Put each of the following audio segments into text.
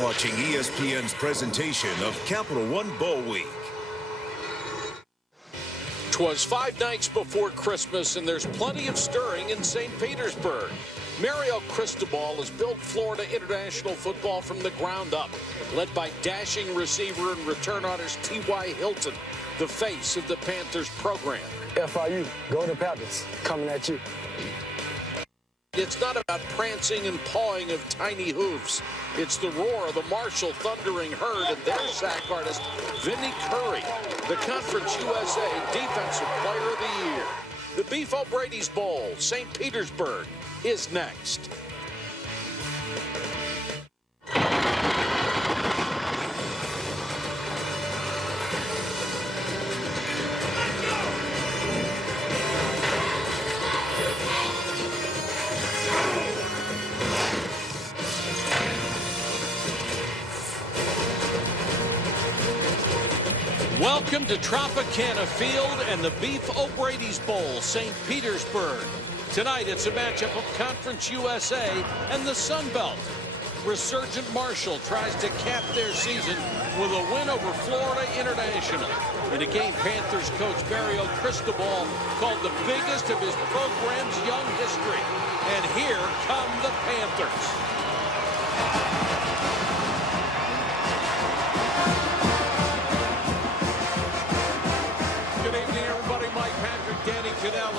Watching ESPN's presentation of Capital One Bowl Week. 'Twas 5 nights before Christmas, and there's plenty of stirring in St. Petersburg. Mario Cristobal has built Florida international football from the ground up, led by dashing receiver and return artist T.Y. Hilton, the face of the Panthers program. FIU, go to Panthers, coming at you. It's not about prancing and pawing of tiny hoofs. It's the roar of the Marshall thundering herd and their sack artist, Vinny Curry, the Conference USA Defensive Player of the Year. The Beef O'Brady's Bowl, St. Petersburg, is next. Welcome to Tropicana Field and the Beef O'Brady's Bowl, St. Petersburg. Tonight, it's a matchup of Conference USA and the Sun Belt. Resurgent Marshall tries to cap their season with a win over Florida International in a game Panthers coach Mario Cristobal called the biggest of his program's young history. And here come the Panthers.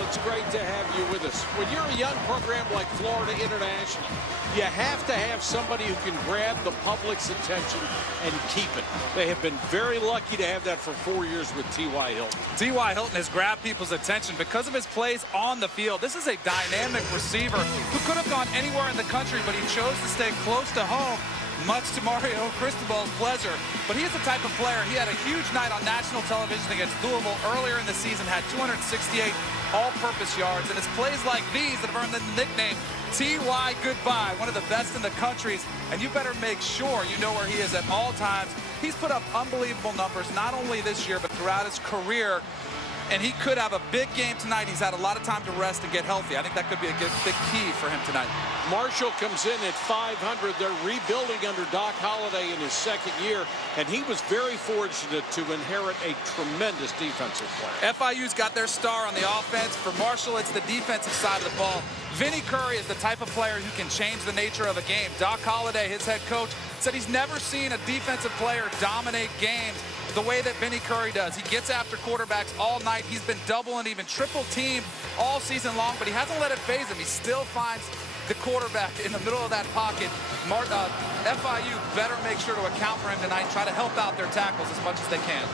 It's great to have you with us. When you're a young program like Florida International, you have to have somebody who can grab the public's attention and keep it. They have been very lucky to have that for 4 years with T.Y. Hilton. T.Y. Hilton has grabbed people's attention because of his plays on the field. This is a dynamic receiver who could have gone anywhere in the country, but he chose to stay close to home, much to Mario Cristobal's pleasure. But he is the type of player. He had a huge night on national television against Louisville earlier in the season, had 268 all-purpose yards, and it's plays like these that have earned the nickname T.Y. Goodbye, one of the best in the country, and you better make sure you know where he is at all times. He's put up unbelievable numbers, not only this year, but throughout his career, and he could have a big game tonight. He's had a lot of time to rest and get healthy. I think that could be a big key for him tonight. Marshall comes in at 500. They're rebuilding under Doc Holliday in his second year, and he was very fortunate to inherit a tremendous defensive player. FIU's got their star on the offense. For Marshall, it's the defensive side of the ball. Vinny Curry is the type of player who can change the nature of a game. Doc Holliday, his head coach, said he's never seen a defensive player dominate games the way that Vinny Curry does. He gets after quarterbacks all night. He's been double and even triple teamed all season long, but he hasn't let it faze him. He still finds the quarterback in the middle of that pocket. FIU better make sure to account for him tonight, try to help out their tackles as much as they can.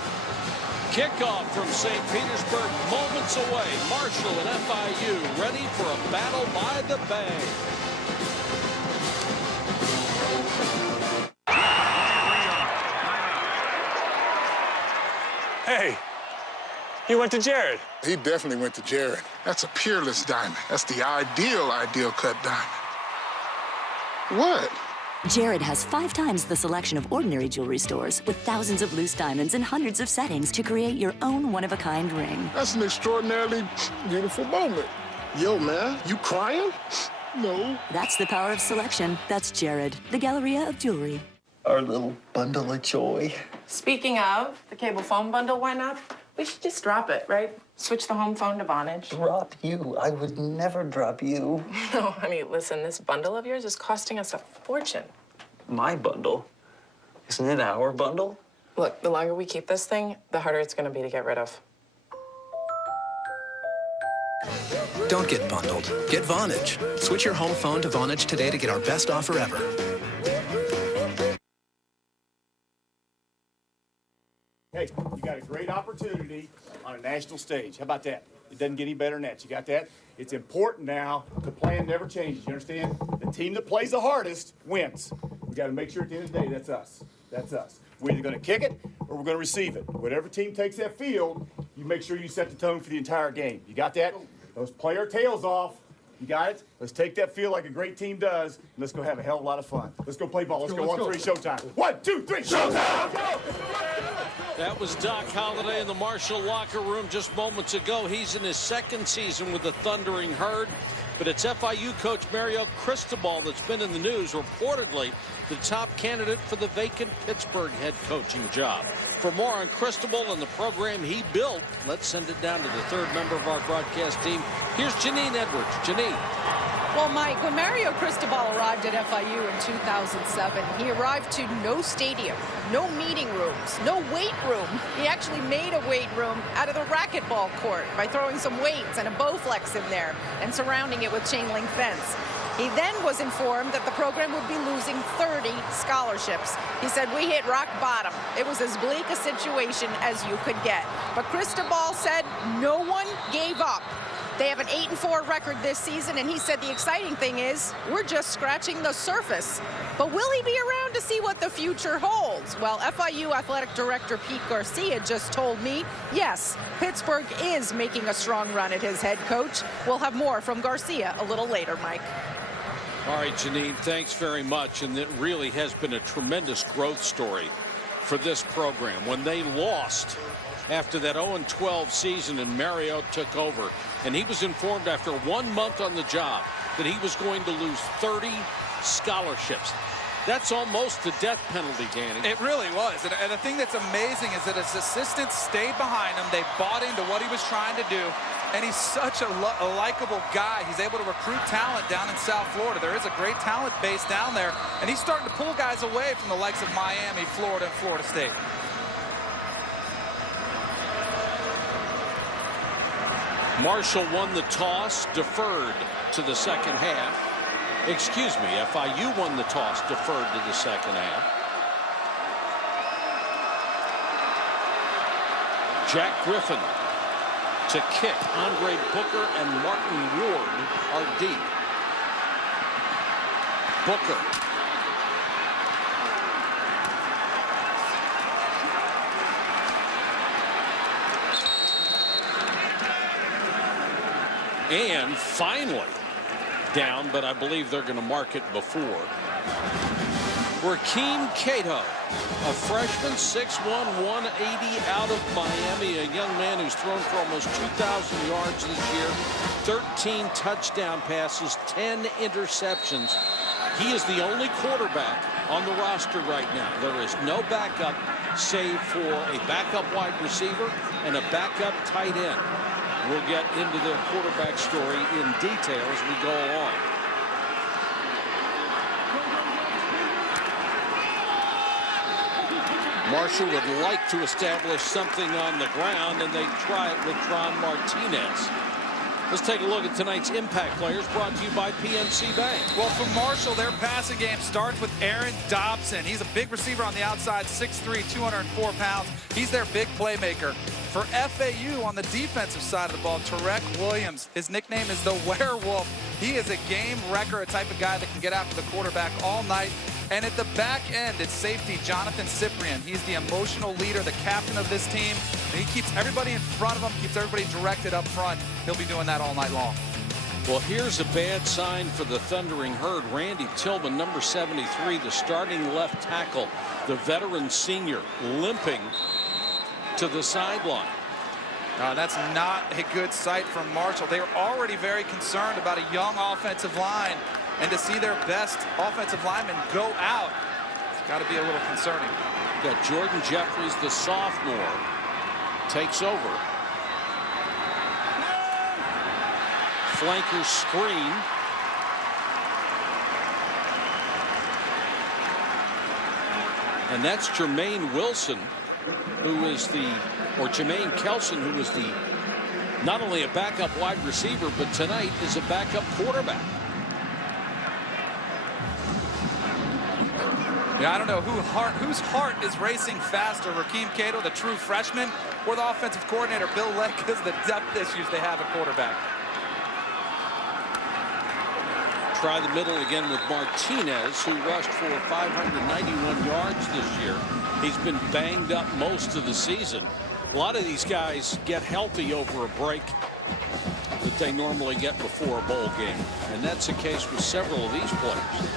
Kickoff from St. Petersburg, moments away. Marshall and FIU ready for a battle by the bay. Hey, he went to Jared. He definitely went to Jared. That's a peerless diamond. That's the ideal cut diamond. What? Jared has 5 times the selection of ordinary jewelry stores with thousands of loose diamonds and hundreds of settings to create your own one-of-a-kind ring. That's an extraordinarily beautiful moment. Yo, man, you crying? No. That's the power of selection. That's Jared, the Galleria of Jewelry. Our little bundle of joy. Speaking of, the cable phone bundle went up. We should just drop it, right? Switch the home phone to Vonage. Drop you? I would never drop you. No, honey, listen, this bundle of yours is costing us a fortune. My bundle? Isn't it our bundle? Look, the longer we keep this thing, the harder it's gonna be to get rid of. Don't get bundled. Get Vonage. Switch your home phone to Vonage today to get our best offer ever. Hey, you got a great opportunity on a national stage. How about that? It doesn't get any better than that. You got that? It's important now. The plan never changes. You understand? The team that plays the hardest wins. We got to make sure at the end of the day that's us. That's us. We're either going to kick it or we're going to receive it. Whatever team takes that field, you make sure you set the tone for the entire game. You got that? Those player tails off. You got it? Let's take that field like a great team does, and let's go have a hell of a lot of fun. Let's go play ball. Let's go. 1, 3, showtime. 1, 2, 3, showtime! Go! That was Doc Holliday in the Marshall locker room just moments ago. He's in his second season with the Thundering Herd. But it's FIU coach Mario Cristobal that's been in the news, reportedly the top candidate for the vacant Pittsburgh head coaching job. For more on Cristobal and the program he built, let's send it down to the third member of our broadcast team. Here's Janine Edwards. Janine. Well, Mike, when Mario Cristobal arrived at FIU in 2007, he arrived to no stadium, no meeting rooms, no weight room. He actually made a weight room out of the racquetball court by throwing some weights and a Bowflex in there and surrounding it with chain link fence. He then was informed that the program would be losing 30 scholarships. He said, we hit rock bottom. It was as bleak a situation as you could get. But Cristobal said no one gave up. They have an 8-4 record this season, and he said the exciting thing is we're just scratching the surface. But will he be around to see what the future holds? Well, FIU Athletic Director Pete Garcia just told me, yes, Pittsburgh is making a strong run at his head coach. We'll have more from Garcia a little later, Mike. All right, Janine, thanks very much. And it really has been a tremendous growth story for this program. When they lost after that 0-12 season and Mario took over, and he was informed after 1 month on the job that he was going to lose 30 scholarships. That's almost the death penalty, Danny. It really was. And the thing that's amazing is that his assistants stayed behind him. They bought into what he was trying to do. And he's such a likable guy. He's able to recruit talent down in South Florida. There is a great talent base down there. And he's starting to pull guys away from the likes of Miami, Florida, and Florida State. Marshall won the toss, deferred to the second half. Excuse me, FIU won the toss, deferred to the second half. Jack Griffin to kick. Andre Booker and Martin Ward are deep. Booker. And finally down, but I believe they're going to mark it before. Rakeem Cato, a freshman, 6'1", 180 out of Miami, a young man who's thrown for almost 2,000 yards this year, 13 touchdown passes, 10 interceptions. He is the only quarterback on the roster right now. There is no backup save for a backup wide receiver and a backup tight end. We'll get into their quarterback story in detail as we go along. Marshall would like to establish something on the ground, and they try it with Ron Martinez. Let's take a look at tonight's impact players, brought to you by PNC Bank. Well, for Marshall, their passing game starts with Aaron Dobson. He's a big receiver on the outside, 6'3", 204 pounds. He's their big playmaker. For FAU on the defensive side of the ball, Tarek Williams. His nickname is the Werewolf. He is a game wrecker, a type of guy that can get after the quarterback all night. And at the back end, it's safety Jonathan Cyprian. He's the emotional leader, the captain of this team. And he keeps everybody in front of him, keeps everybody directed up front. He'll be doing that all night long. Well, here's a bad sign for the Thundering Herd. Randy Tillman, number 73, the starting left tackle, the veteran senior, limping to the sideline. That's not a good sight from Marshall. They were already very concerned about a young offensive line, and to see their best offensive lineman go out, it's got to be a little concerning. Got Jordan Jeffries, the sophomore, takes over. Flanker screen. And that's Jermaine Wilson, who is Jermaine Kelson, who is not only a backup wide receiver, but tonight is a backup quarterback. Yeah, I don't know whose heart is racing faster, Rakeem Cato, the true freshman, or the offensive coordinator, Bill Legg, because of the depth issues they have at quarterback. Try the middle again with Martinez, who rushed for 591 yards this year. He's been banged up most of the season. A lot of these guys get healthy over a break that they normally get before a bowl game. And that's the case with several of these players.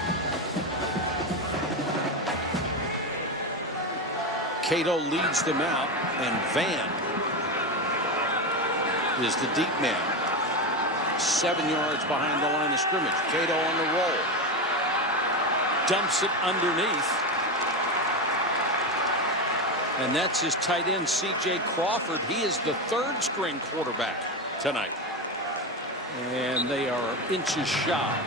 Cato leads them out, and Van is the deep man. 7 yards behind the line of scrimmage. Cato on the roll. Dumps it underneath. And that's his tight end, C.J. Crawford. He is the third string quarterback tonight. And they are inches shy.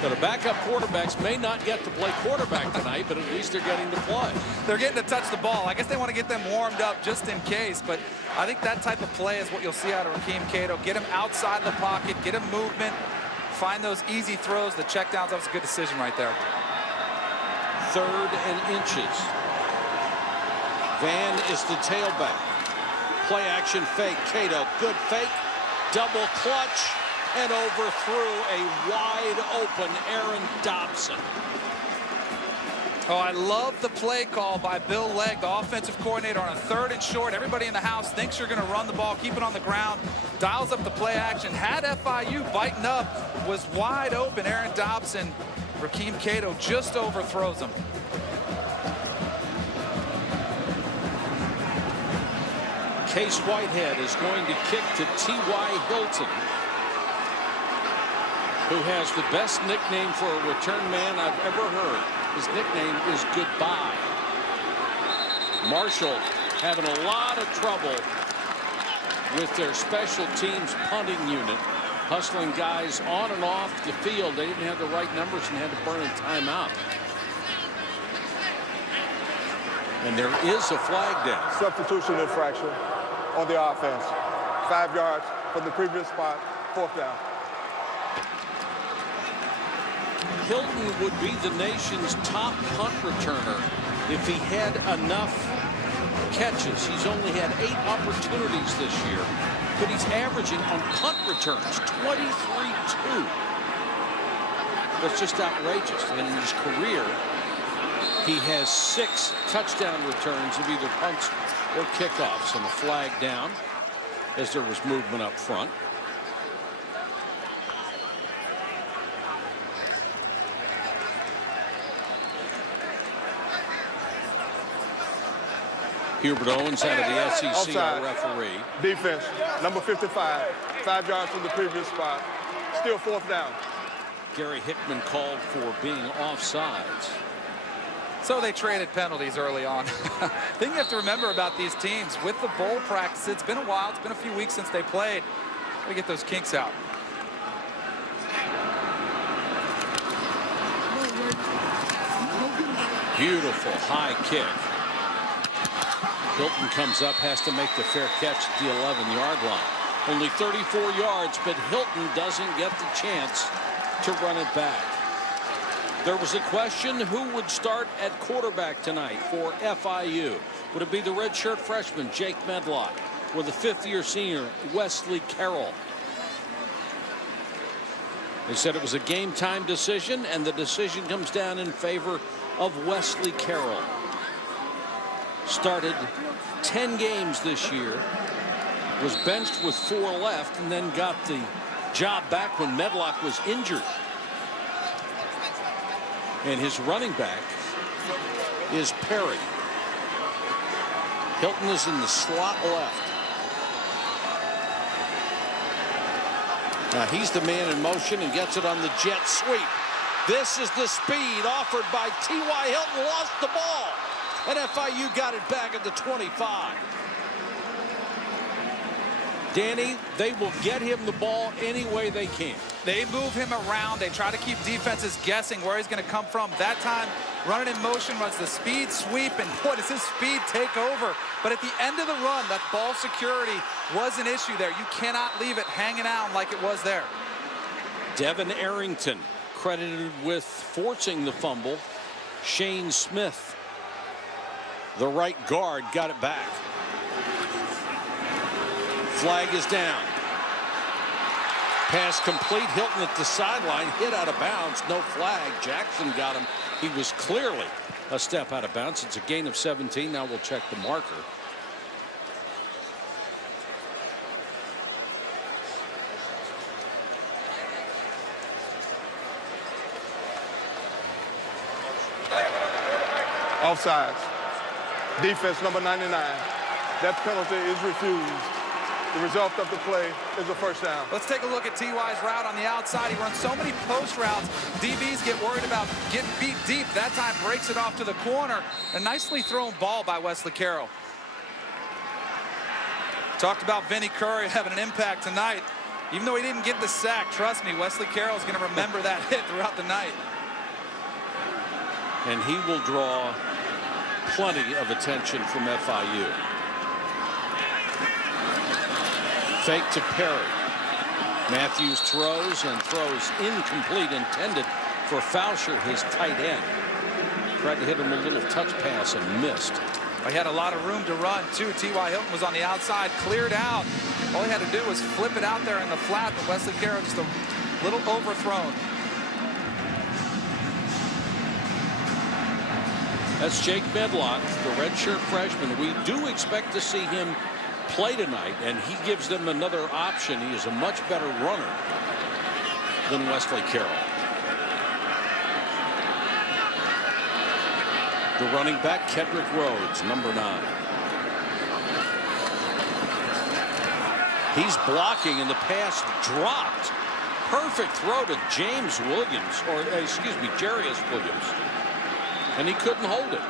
So the backup quarterbacks may not get to play quarterback tonight, but at least they're getting to play. They're getting to touch the ball. I guess they want to get them warmed up just in case, but I think that type of play is what you'll see out of Rakeem Cato. Get him outside the pocket, get him movement, find those easy throws, the checkdowns. That was a good decision right there. 3rd and inches. Van is the tailback. Play action fake. Cato, good fake. Double clutch. And overthrew a wide open Aaron Dobson. Oh, I love the play call by Bill Legg, the offensive coordinator, on a 3rd and short. Everybody in the house thinks you're going to run the ball, keep it on the ground, dials up the play action. Had FIU biting up, was wide open. Aaron Dobson, Rakeem Cato just overthrows him. Case Whitehead is going to kick to T.Y. Hilton, who has the best nickname for a return man I've ever heard. His nickname is Goodbye. Marshall having a lot of trouble with their special teams punting unit, hustling guys on and off the field. They didn't have the right numbers and had to burn a timeout. And there is a flag down. Substitution infraction on the offense. 5 yards from the previous spot, 4th down. Hilton would be the nation's top punt returner if he had enough catches. He's only had 8 opportunities this year, but he's averaging on punt returns 23-2. That's just outrageous. And in his career, he has 6 touchdown returns of either punts or kickoffs, and a flag down as there was movement up front. Hubert Owens out of the SEC, our referee. Defense, number 55, 5 yards from the previous spot. Still 4th down. Gary Hickman called for being offsides. So they traded penalties early on. The thing you have to remember about these teams, with the bowl practice, it's been a while. It's been a few weeks since they played. Got to get those kinks out. Beautiful high kick. Hilton comes up, has to make the fair catch at the 11-yard line. Only 34 yards, but Hilton doesn't get the chance to run it back. There was a question who would start at quarterback tonight for FIU. Would it be the redshirt freshman, Jake Medlock, or the 5th-year senior, Wesley Carroll? They said it was a game-time decision, and the decision comes down in favor of Wesley Carroll. Started 10 games this year, was benched with 4 left, and then got the job back when Medlock was injured. And his running back is Perry. Hilton is in the slot left. Now he's the man in motion and gets it on the jet sweep. This is the speed offered by T.Y. Hilton. Lost the ball. And FIU got it back at the 25. Danny, they will get him the ball any way they can. They move him around. They try to keep defenses guessing where he's going to come from. That time, running in motion runs the speed sweep, and boy, does his speed take over. But at the end of the run, that ball security was an issue there. You cannot leave it hanging out like it was there. Devin Arrington credited with forcing the fumble. Shane Smith, the right guard, got it back. Flag is down. Pass complete. Hilton at the sideline, hit out of bounds. No flag. Jackson got him. He was clearly a step out of bounds. It's a gain of 17. Now we'll check the marker. Offsides. Defense number 99. That penalty is refused. The result of the play is a first down. Let's take a look at T.Y.'s route on the outside. He runs so many post routes. DBs get worried about getting beat deep. That time breaks it off to the corner. A nicely thrown ball by Wesley Carroll. Talked about Vinny Curry having an impact tonight. Even though he didn't get the sack, trust me, Wesley Carroll is going to remember that hit throughout the night. And he will draw plenty of attention from FIU. Fake to Perry. Matthews throws incomplete, intended for Fauscher, his tight end. Tried to hit him a little touch pass and missed. He had a lot of room to run, too. T.Y. Hilton was on the outside, cleared out. All he had to do was flip it out there in the flat, but Wesley Carroll just a little overthrown. That's Jake Medlock, the redshirt freshman. We do expect to see him play tonight, and he gives them another option. He is a much better runner than Wesley Carroll. The running back, Kedrick Rhodes, number 9. He's blocking, and the pass dropped. Perfect throw to James Williams, or excuse me, Jarius Williams. And he couldn't hold it.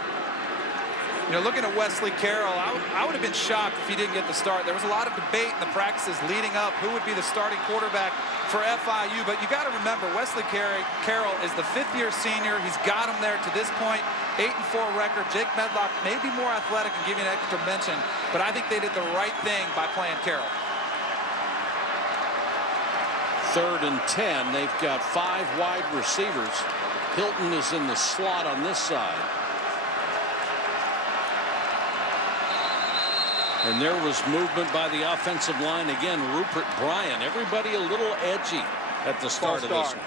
You know, looking at Wesley Carroll, I would have been shocked if he didn't get the start. There was a lot of debate in the practices leading up who would be the starting quarterback for FIU. But you got to remember, Wesley Carroll is the fifth-year senior. He's got him there to this point. 8-4 record. Jake Medlock may be more athletic and give you an extra mention, but I think they did the right thing by playing Carroll. 3rd and 10. They've got 5 wide receivers. Hilton is in the slot on this side. And there was movement by the offensive line again. Rupert Bryan. Everybody a little edgy at the start of this one.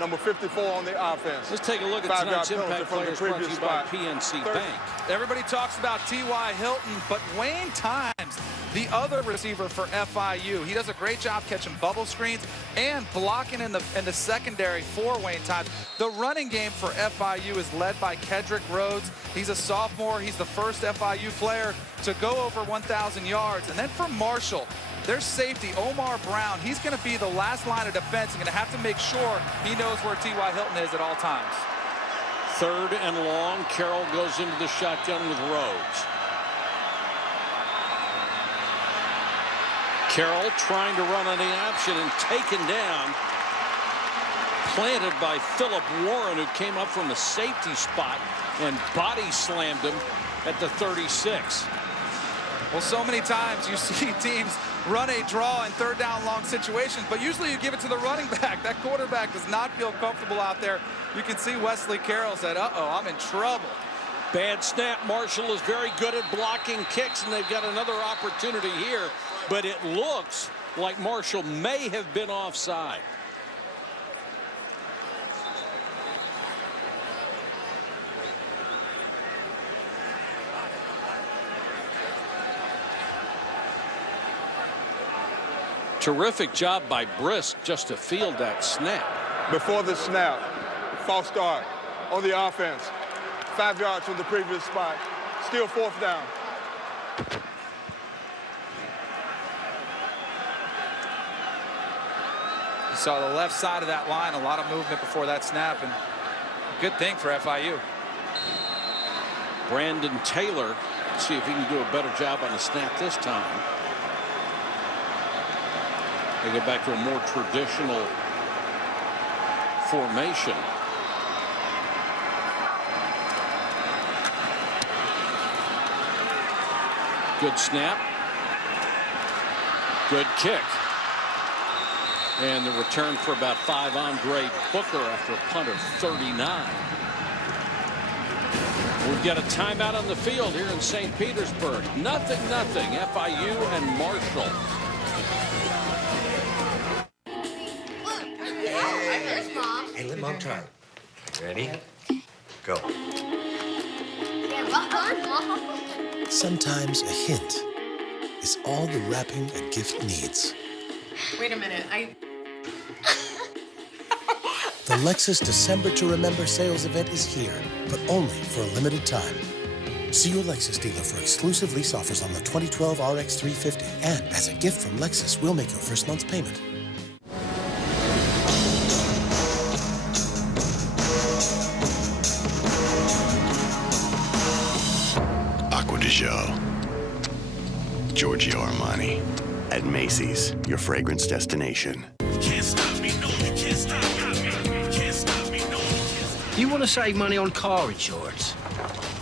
Number 54 on the offense. Let's take a look at tonight's impact players brought to you by PNC Bank. Everybody talks about T.Y. Hilton, but Wayne Times, the other receiver for FIU, he does a great job catching bubble screens and blocking in the secondary for Wayne Times. The running game for FIU is led by Kedrick Rhodes. He's a sophomore. He's the first FIU player to go over 1,000 yards. And then for Marshall, their safety, Omar Brown, he's going to be the last line of defense. He's going to have to make sure he knows where T.Y. Hilton is at all times. 3rd and long. Carroll goes into the shotgun with Rhodes. Carroll trying to run on the option and taken down. Planted by Philip Warren, who came up from the safety spot and body slammed him at the 36. Well, so many times you see teams run a draw in 3rd down long situations, but usually you give it to the running back. That quarterback does not feel comfortable out there. You can see Wesley Carroll said, uh-oh, I'm in trouble. Bad snap. Marshall is very good at blocking kicks, and they've got another opportunity here, but it looks like Marshall may have been offside. Terrific job by Brisk just to field that snap. Before the snap, false start on the offense. 5 yards from the previous spot. Still 4th down. You saw the left side of that line, a lot of movement before that snap, and good thing for FIU. Brandon Taylor, see if he can do a better job on the snap this time. They go back to a more traditional formation. Good snap. Good kick. And the return for about 5, Andre Booker after a punt of 39. We've got a timeout on the field here in St. Petersburg. 0-0, FIU and Marshall. Hey, let Mom try. Ready? Go. Sometimes a hint is all the wrapping a gift needs. Wait a minute. The The Lexus December to Remember sales event is here, but only for a limited time. See your Lexus dealer for exclusive lease offers on the 2012 RX 350. And as a gift from Lexus, we'll make your first month's payment. Acqua di Gio. Giorgio Armani. At Macy's, your fragrance destination. Can't stop me, no, you can't stop me. Can't stop me, no, you can't stop me. You want to save money on car insurance?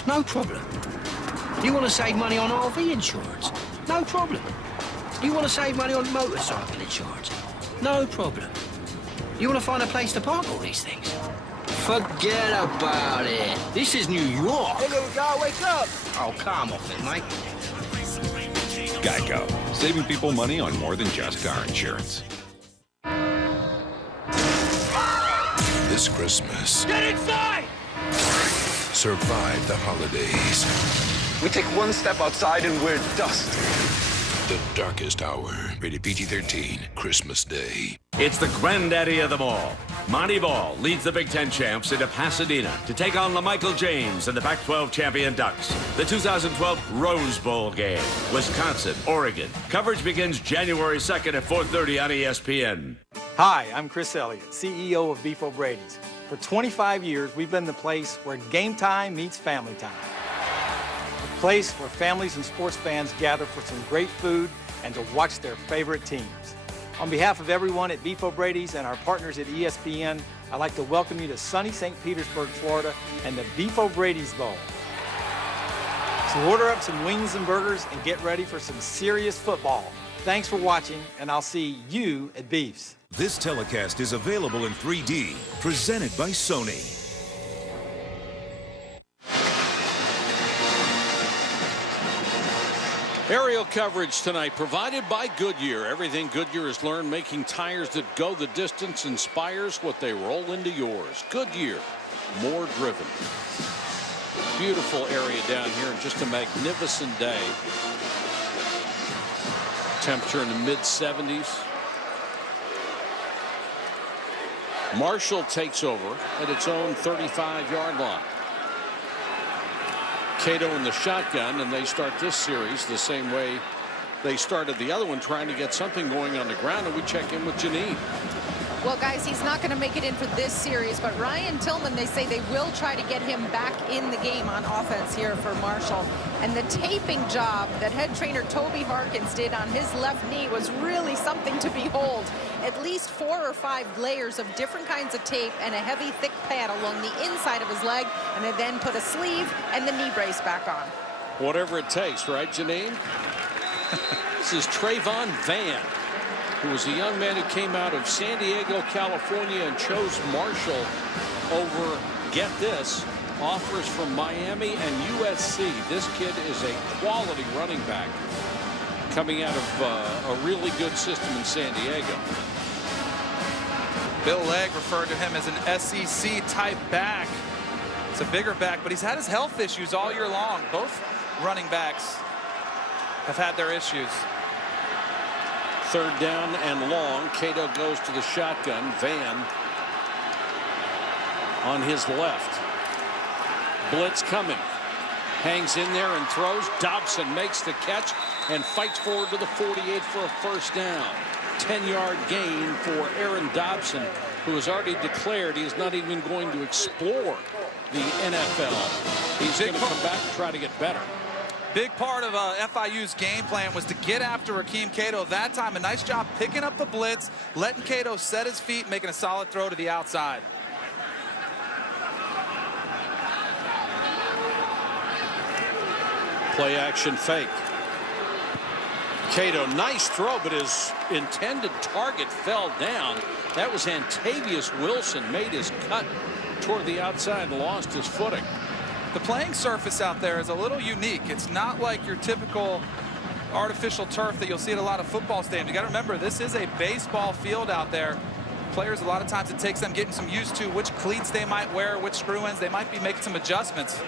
No problem. You want to save money on RV insurance? No problem. You want to save money on motorcycle insurance? No problem. You want to find a place to park all these things? Forget about it. This is New York. Hey, little guy, wake up. Oh, come off it, mate. Geico, saving people money on more than just car insurance. This Christmas, Get inside! survive the holidays. We take one step outside and we're dust. The darkest hour. Rated PG-13, Christmas Day. It's the granddaddy of them all. Monty Ball leads the Big Ten champs into Pasadena to take on LaMichael James and the Pac-12 champion Ducks. The 2012 Rose Bowl game, Wisconsin, Oregon. Coverage begins January 2nd at 4:30 on ESPN. Hi, I'm Chris Elliott, CEO of Beef O'Brady's. For 25 years, we've been the place where game time meets family time. A place where families and sports fans gather for some great food and to watch their favorite teams. On behalf of everyone at Beef O'Brady's and our partners at ESPN, I'd like to welcome you to sunny St. Petersburg, Florida, and the Beef O'Brady's Bowl. So order up some wings and burgers and get ready for some serious football. Thanks for watching, and I'll see you at Beef's. This telecast is available in 3D, presented by Sony. Aerial coverage tonight provided by Goodyear. Everything Goodyear has learned making tires that go the distance inspires what they roll into yours. Goodyear, more driven. Beautiful area down here and just a magnificent day. Temperature in the mid-70s. Marshall takes over at its own 35-yard line. Cato in the shotgun, and they start this series the same way they started the other one, trying to get something going on the ground, and we check in with Janine. Well, guys, he's not going to make it in for this series, but Ryan Tillman, they say they will try to get him back in the game on offense here for Marshall. And the taping job that head trainer Toby Harkins did on his left knee was really something to behold. At least 4 or 5 layers of different kinds of tape and a heavy, thick pad along the inside of his leg, and they then put a sleeve and the knee brace back on. Whatever it takes, right, Janine? This is Trayvon Van, who was a young man who came out of San Diego, California, and chose Marshall over, get this, offers from Miami and USC. This kid is a quality running back coming out of a really good system in San Diego. Bill Legg referred to him as an SEC-type back. It's a bigger back, but he's had his health issues all year long. Both running backs have had their issues. 3rd down and long. Cato goes to the shotgun. Van on his left. Blitz coming. Hangs in there and throws. Dobson makes the catch and fights forward to the 48 for a first down. 10-yard gain for Aaron Dobson, who has already declared he is not even going to explore the NFL. He's going to come back and try to get better. Big part of FIU's game plan was to get after Rakeem Cato that time. A nice job picking up the blitz, letting Cato set his feet, making a solid throw to the outside. Play action fake. Cato, nice throw, but his intended target fell down. That was Antavius Wilson, made his cut toward the outside and lost his footing. The playing surface out there is a little unique. It's not like your typical artificial turf that you'll see at a lot of football stadiums. You got to remember, this is a baseball field out there. Players, a lot of times it takes them getting some used to which cleats they might wear, which screw ends. They might be making some adjustments.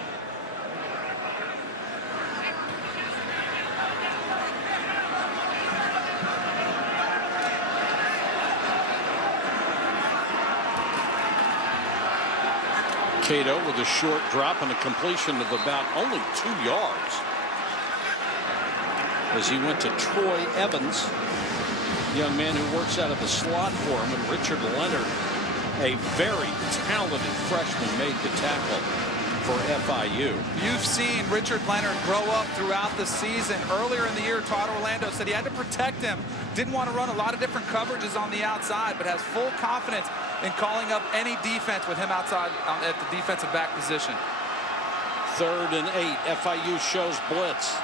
Cato with a short drop and a completion of about only 2 yards. As he went to Troy Evans, young man who works out of the slot for him, and Richard Leonard, a very talented freshman, made the tackle for FIU. You've seen Richard Leonard grow up throughout the season. Earlier in the year, Todd Orlando said he had to protect him. Didn't want to run a lot of different coverages on the outside, but has full confidence in calling up any defense with him outside at the defensive back position. 3rd and 8. FIU shows blitz.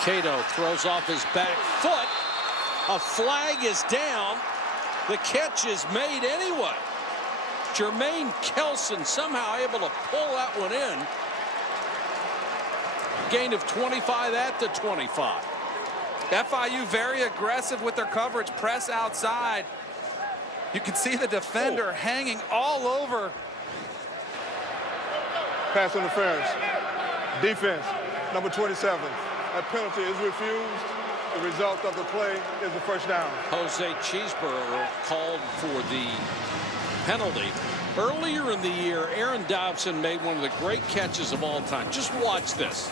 Cato throws off his back foot. A flag is down. The catch is made anyway. Jermaine Kelson somehow able to pull that one in. Gain of 25 at the 25. FIU very aggressive with their coverage. Press outside. You can see the defender hanging all over. Pass interference. Defense, number 27. That penalty is refused. The result of the play is a first down. Jose Cheeseburger called for the penalty. Earlier in the year, Aaron Dobson made one of the great catches of all time. Just watch this.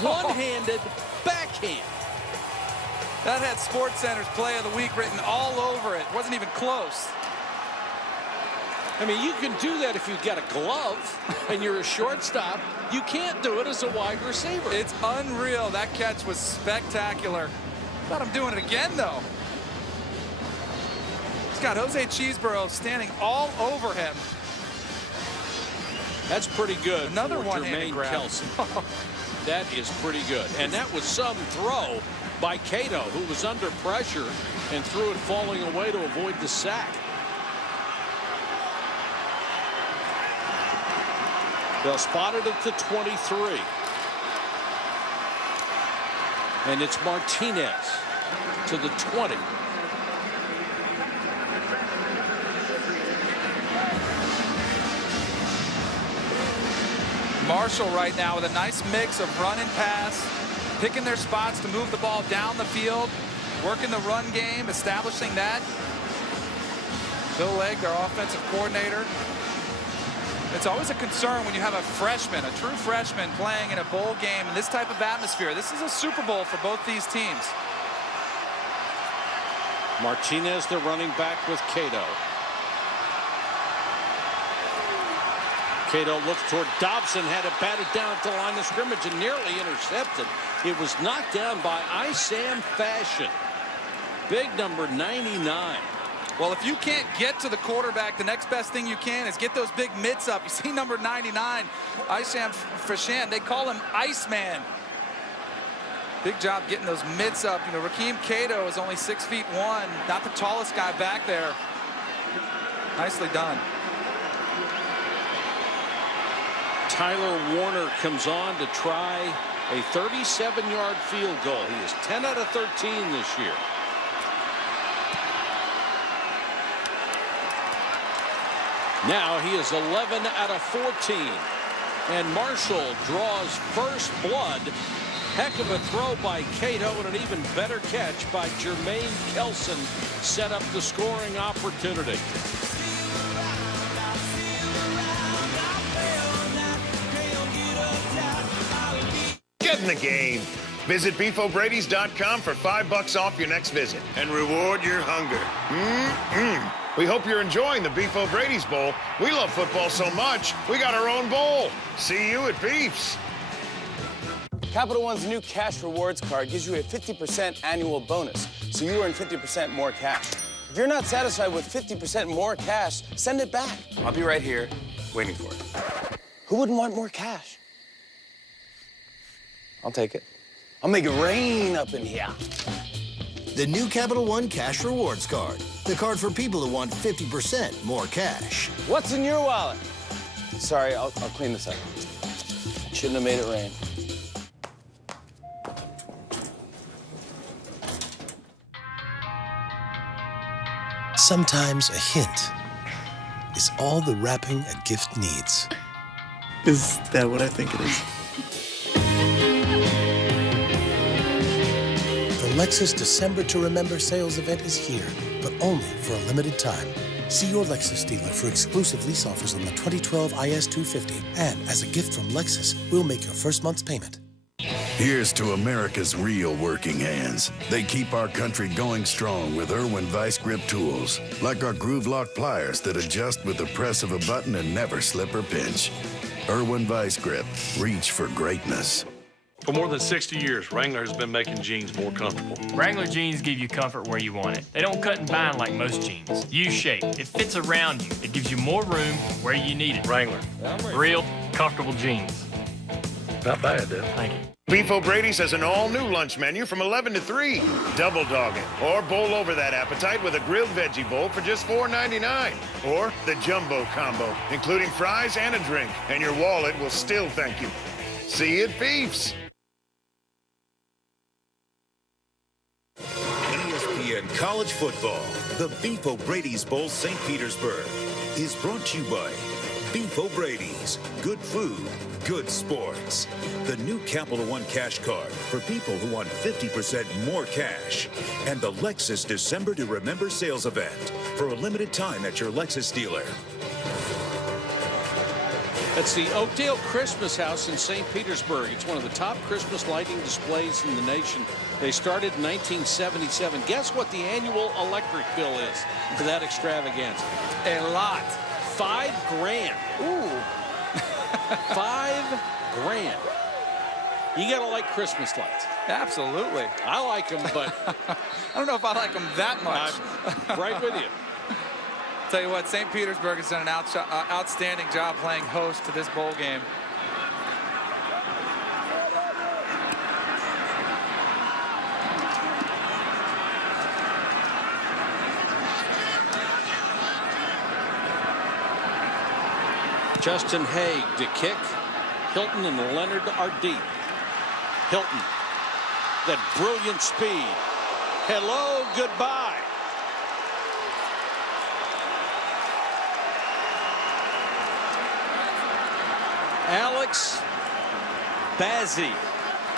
One-handed backhand. That had SportsCenter's play of the week written all over it. Wasn't even close. I mean, you can do that if you've got a glove and you're a shortstop. You can't do it as a wide receiver. It's unreal. That catch was spectacular. Thought I'm doing it again, though. He's got Jose Cheeseburger standing all over him. That's pretty good. Another for one-handed Jermaine grab. Kelson. That is pretty good. And that was some throw by Cato, who was under pressure and threw it falling away to avoid the sack. They'll spot it at the 23. And it's Martinez to the 20. Marshall right now with a nice mix of run and pass, picking their spots to move the ball down the field, working the run game, establishing that. Bill Legg, their offensive coordinator. It's always a concern when you have a freshman, a true freshman, playing in a bowl game in this type of atmosphere. This is a Super Bowl for both these teams. Martinez, the running back with Cato. Cato looks toward Dobson, had it batted down at the line of scrimmage and nearly intercepted. It was knocked down by Isam Fashion. Big number 99. Well, if you can't get to the quarterback, the next best thing you can is get those big mitts up. You see number 99, Isam Fashan. They call him Iceman. Big job getting those mitts up. You know, Rakeem Cato is only 6'1", not the tallest guy back there. Nicely done. Tyler Warner comes on to try a 37-yard field goal. He is 10 out of 13 this year. Now he is 11 out of 14. And Marshall draws first blood. Heck of a throw by Cato, and an even better catch by Jermaine Kelson set up the scoring opportunity. Get in the game. Visit BeefO'Brady's.com for $5 off your next visit and reward your hunger. We hope you're enjoying the Beef O'Brady's Bowl. We love football so much, we got our own bowl. See you at Beef's. Capital One's new cash rewards card gives you a 50% annual bonus, so you earn 50% more cash. If you're not satisfied with 50% more cash, send it back. I'll be right here waiting for it. Who wouldn't want more cash? I'll take it. I'll make it rain up in here. The new Capital One Cash Rewards Card. The card for people who want 50% more cash. What's in your wallet? Sorry, I'll clean this up. Shouldn't have made it rain. Sometimes a hint is all the wrapping a gift needs. Is that what I think it is? The Lexus December to Remember sales event is here, but only for a limited time. See your Lexus dealer for exclusive lease offers on the 2012 IS250. And as a gift from Lexus, we'll make your first month's payment. Here's to America's real working hands. They keep our country going strong with Irwin Vice Grip tools, like our Groove Lock pliers that adjust with the press of a button and never slip or pinch. Irwin Vice Grip. Reach for greatness. For more than 60 years, Wrangler has been making jeans more comfortable. Wrangler jeans give you comfort where you want it. They don't cut and bind like most jeans. U-shape. It fits around you. It gives you more room where you need it. Wrangler. Real, comfortable jeans. Not bad, though. Thank you. Beef O'Brady's has an all-new lunch menu from 11 to 3. Double dog it, or bowl over that appetite with a grilled veggie bowl for just $4.99. Or the jumbo combo, including fries and a drink, and your wallet will still thank you. See you at Beef's. ESPN College Football, the Beef O'Brady's Bowl St. Petersburg, is brought to you by Beef O'Brady's. Good food, good sports. The new Capital One Cash Card for people who want 50% more cash. And the Lexus December to Remember sales event for a limited time at your Lexus dealer. It's the Oakdale Christmas House in St. Petersburg. It's one of the top Christmas lighting displays in the nation. They started in 1977. Guess what the annual electric bill is for that extravaganza? A lot. $5 grand. Ooh. $5 grand. You gotta like Christmas lights. Absolutely. I like them, but I don't know if I like them that much. I'm right with you. Tell you what, St. Petersburg has done an outstanding job playing host to this bowl game. Justin Haig to kick. Hilton and Leonard are deep. Hilton, that brilliant speed. Hello, goodbye. Alex Bazzi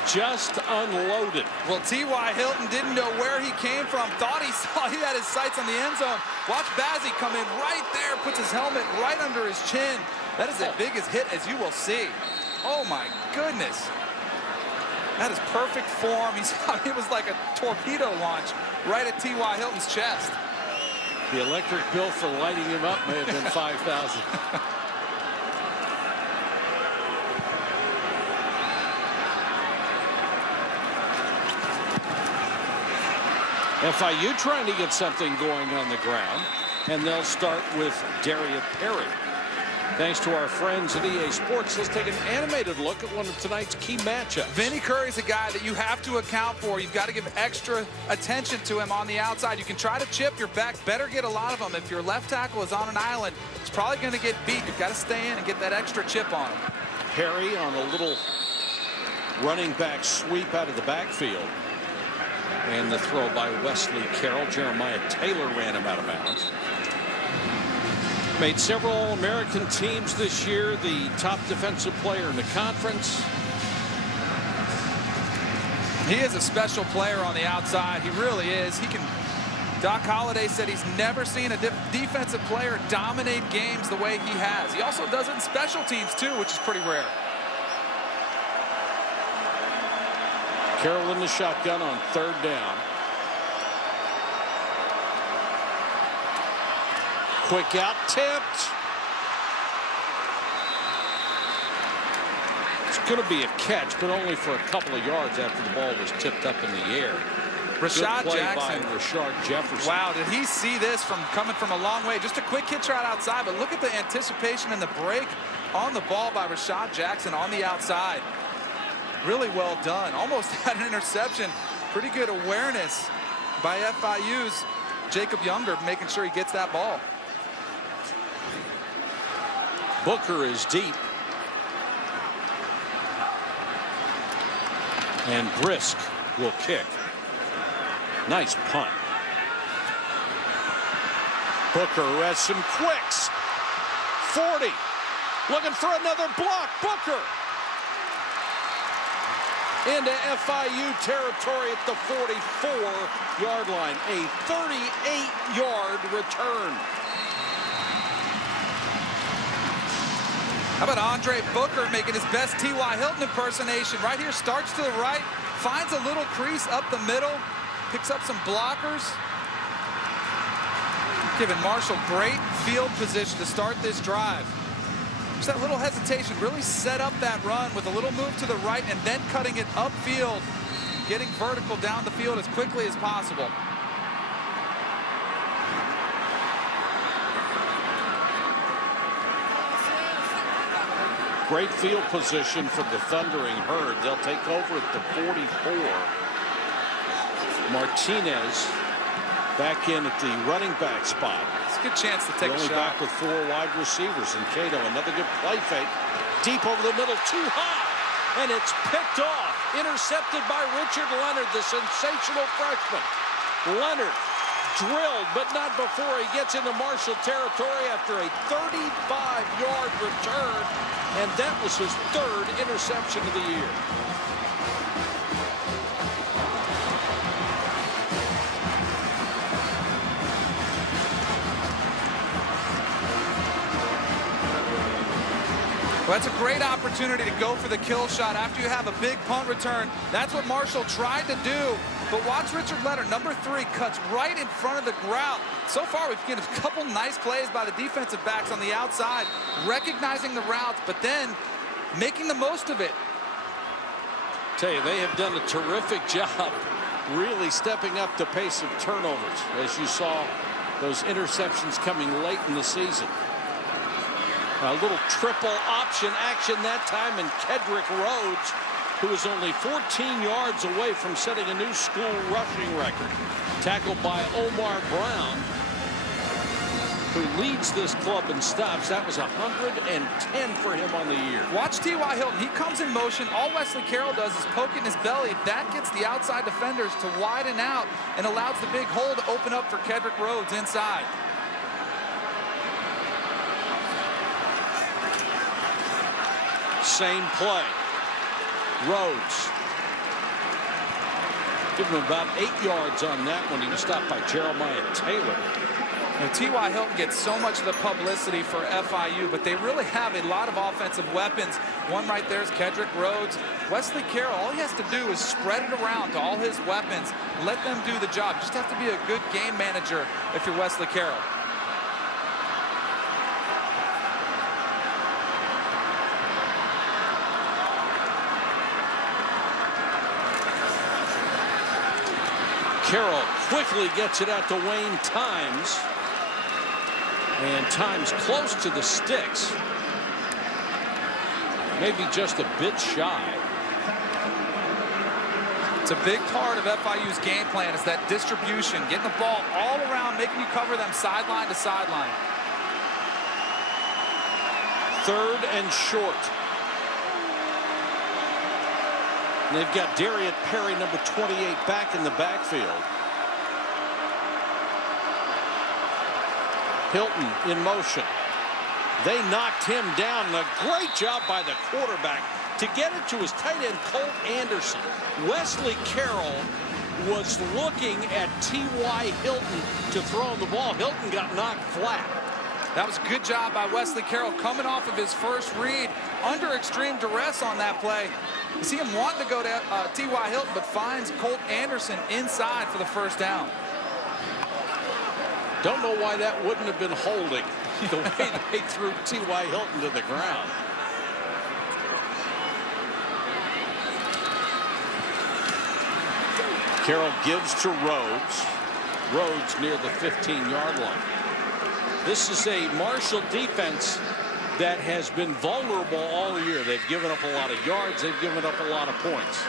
just unloaded. Well, T.Y. Hilton didn't know where he came from. Thought he saw he had his sights on the end zone. Watch Bazzi come in right there, puts his helmet right under his chin. That is the biggest hit as you will see. Oh my goodness. That is perfect form. It was like a torpedo launch right at T.Y. Hilton's chest. The electric bill for lighting him up may have been $5,000. FIU trying to get something going on the ground, and they'll start with Daria Perry. Thanks to our friends at EA Sports, let's take an animated look at one of tonight's key matchups. Vinny Curry's a guy that you have to account for. You've got to give extra attention to him on the outside. You can try to chip your back, better get a lot of them. If your left tackle is on an island, it's probably going to get beat. You've got to stay in and get that extra chip on him. Perry on a little running back sweep out of the backfield. And the throw by Wesley Carroll. Jeremiah Taylor ran him out of bounds. Made several All-American teams this year. The top defensive player in the conference. He is a special player on the outside. He really is. Doc Holliday said he's never seen a defensive player dominate games the way he has. He also does it in special teams too, which is pretty rare. Carroll in the shotgun on 3rd down. Quick out tipped. It's going to be a catch, but only for a couple of yards after the ball was tipped up in the air. Rashad Jackson. By Rashard Jefferson. Wow, did he see this coming from a long way? Just a quick hitch route outside, but look at the anticipation and the break on the ball by Rashad Jackson on the outside. Really well done. Almost had an interception. Pretty good awareness by FIU's Jacob Younger, making sure he gets that ball. Booker is deep. And Brisk will kick. Nice punt. Booker has some quicks. 40. Looking for another block. Booker. Into FIU territory at the 44-yard line. A 38-yard return. How about Andre Booker making his best T.Y. Hilton impersonation? Right here, starts to the right, finds a little crease up the middle, picks up some blockers. Giving Marshall great field position to start this drive. Just that little hesitation really set up that run with a little move to the right and then cutting it upfield, getting vertical down the field as quickly as possible. Great field position for the thundering herd. They'll take over at the 44. Martinez back in at the running back spot. It's a good chance to take a shot. Back with 4 wide receivers. And Cato, another good play fake. Deep over the middle, too high. And it's picked off. Intercepted by Richard Leonard, the sensational freshman. Leonard drilled, but not before he gets into Marshall territory after a 35-yard return. And that was his 3rd interception of the year. Well, that's a great opportunity to go for the kill shot after you have a big punt return. That's what Marshall tried to do. But watch Richard Leonard, number 3, cuts right in front of the route. So far, we've seen a couple nice plays by the defensive backs on the outside, recognizing the routes, but then making the most of it. Tell you, they have done a terrific job really stepping up the pace of turnovers, as you saw those interceptions coming late in the season. A little triple option action that time, and Kedrick Rhodes, who is only 14 yards away from setting a new school rushing record. Tackled by Omar Brown, who leads this club in stops. That was 110 for him on the year. Watch T.Y. Hilton. He comes in motion. All Wesley Carroll does is poke in his belly. That gets the outside defenders to widen out and allows the big hole to open up for Kedrick Rhodes inside. Same play. Rhodes. Give him about 8 yards on that one. He was stopped by Jeremiah Taylor. T.Y. Hilton gets so much of the publicity for FIU, but they really have a lot of offensive weapons. One right there is Kedrick Rhodes. Wesley Carroll, all he has to do is spread it around to all his weapons. Let them do the job. You just have to be a good game manager if you're Wesley Carroll. Carroll quickly gets it out to Wayne Times. And Times close to the sticks. Maybe just a bit shy. It's a big part of FIU's game plan is that distribution, getting the ball all around, making you cover them sideline to sideline. 3rd and short. And they've got Darius Perry, number 28, back in the backfield. Hilton in motion. They knocked him down. A great job by the quarterback to get it to his tight end, Colt Anderson. Wesley Carroll was looking at T.Y. Hilton to throw the ball. Hilton got knocked flat. That was a good job by Wesley Carroll coming off of his first read under extreme duress on that play. You see him wanting to go to T.Y. Hilton, but finds Colt Anderson inside for the first down. Don't know why that wouldn't have been holding the way they threw T.Y. Hilton to the ground. Carroll gives to Rhodes. Rhodes near the 15-yard line. This is a Marshall defense that has been vulnerable all year. They've given up a lot of yards. They've given up a lot of points.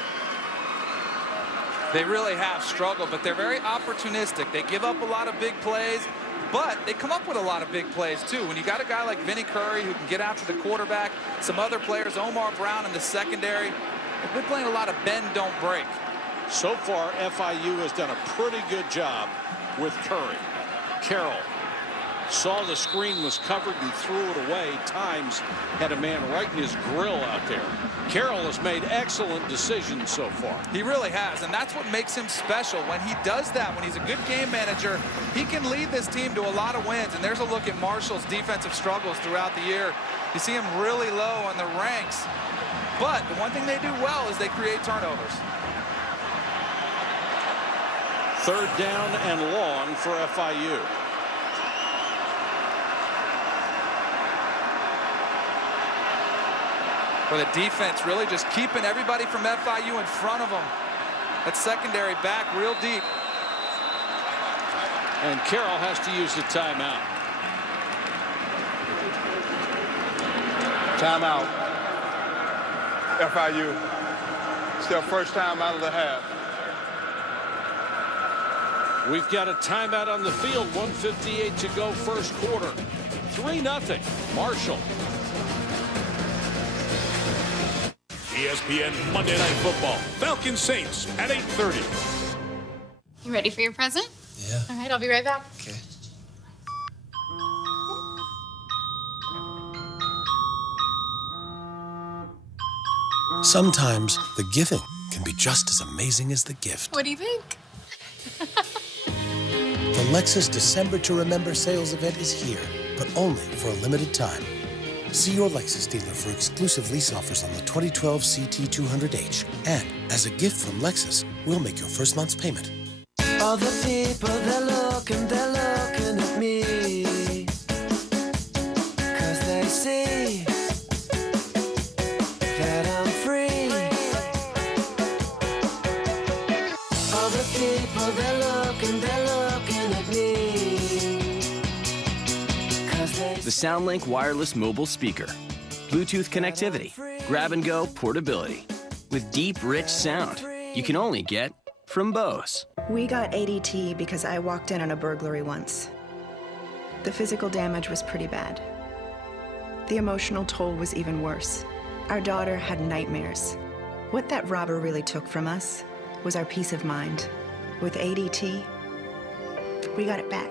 They really have struggled, but they're very opportunistic. They give up a lot of big plays, but they come up with a lot of big plays, too. When you got a guy like Vinnie Curry who can get out to the quarterback, some other players, Omar Brown in the secondary, they've been playing a lot of bend, don't break. So far, FIU has done a pretty good job with Curry. Carroll saw the screen was covered and threw it away. Times had a man right in his grill out there. Carroll has made excellent decisions so far. He really has, and that's what makes him special. When he does that, when he's a good game manager, he can lead this team to a lot of wins. And there's a look at Marshall's defensive struggles throughout the year. You see them really low on the ranks. But the one thing they do well is they create turnovers. Third down and long for FIU. Where the defense really just keeping everybody from FIU in front of them. That secondary back real deep. And Carroll has to use the timeout. Timeout. FIU. It's their first time out of the half. We've got a timeout on the field. 1:58 to go, first quarter. 3-0. Marshall. ESPN Monday Night Football. Falcons Saints at 8:30. You ready for your present? Yeah. All right, I'll be right back. Okay. Sometimes the giving can be just as amazing as the gift. What do you think? The Lexus December to Remember sales event is here, but only for a limited time. See your Lexus dealer for exclusive lease offers on the 2012 CT200H. And as a gift from Lexus, we'll make your first month's payment. All the people, they're looking at me. 'Cause they see that I'm free. All the people, they're looking at me. 'Cause they The SoundLink wireless mobile speaker. Bluetooth connectivity, grab-and-go portability. With deep, rich sound you can only get from Bose. We got ADT because I walked in on a burglary once. The physical damage was pretty bad. The emotional toll was even worse. Our daughter had nightmares. What that robber really took from us was our peace of mind. With ADT, we got it back.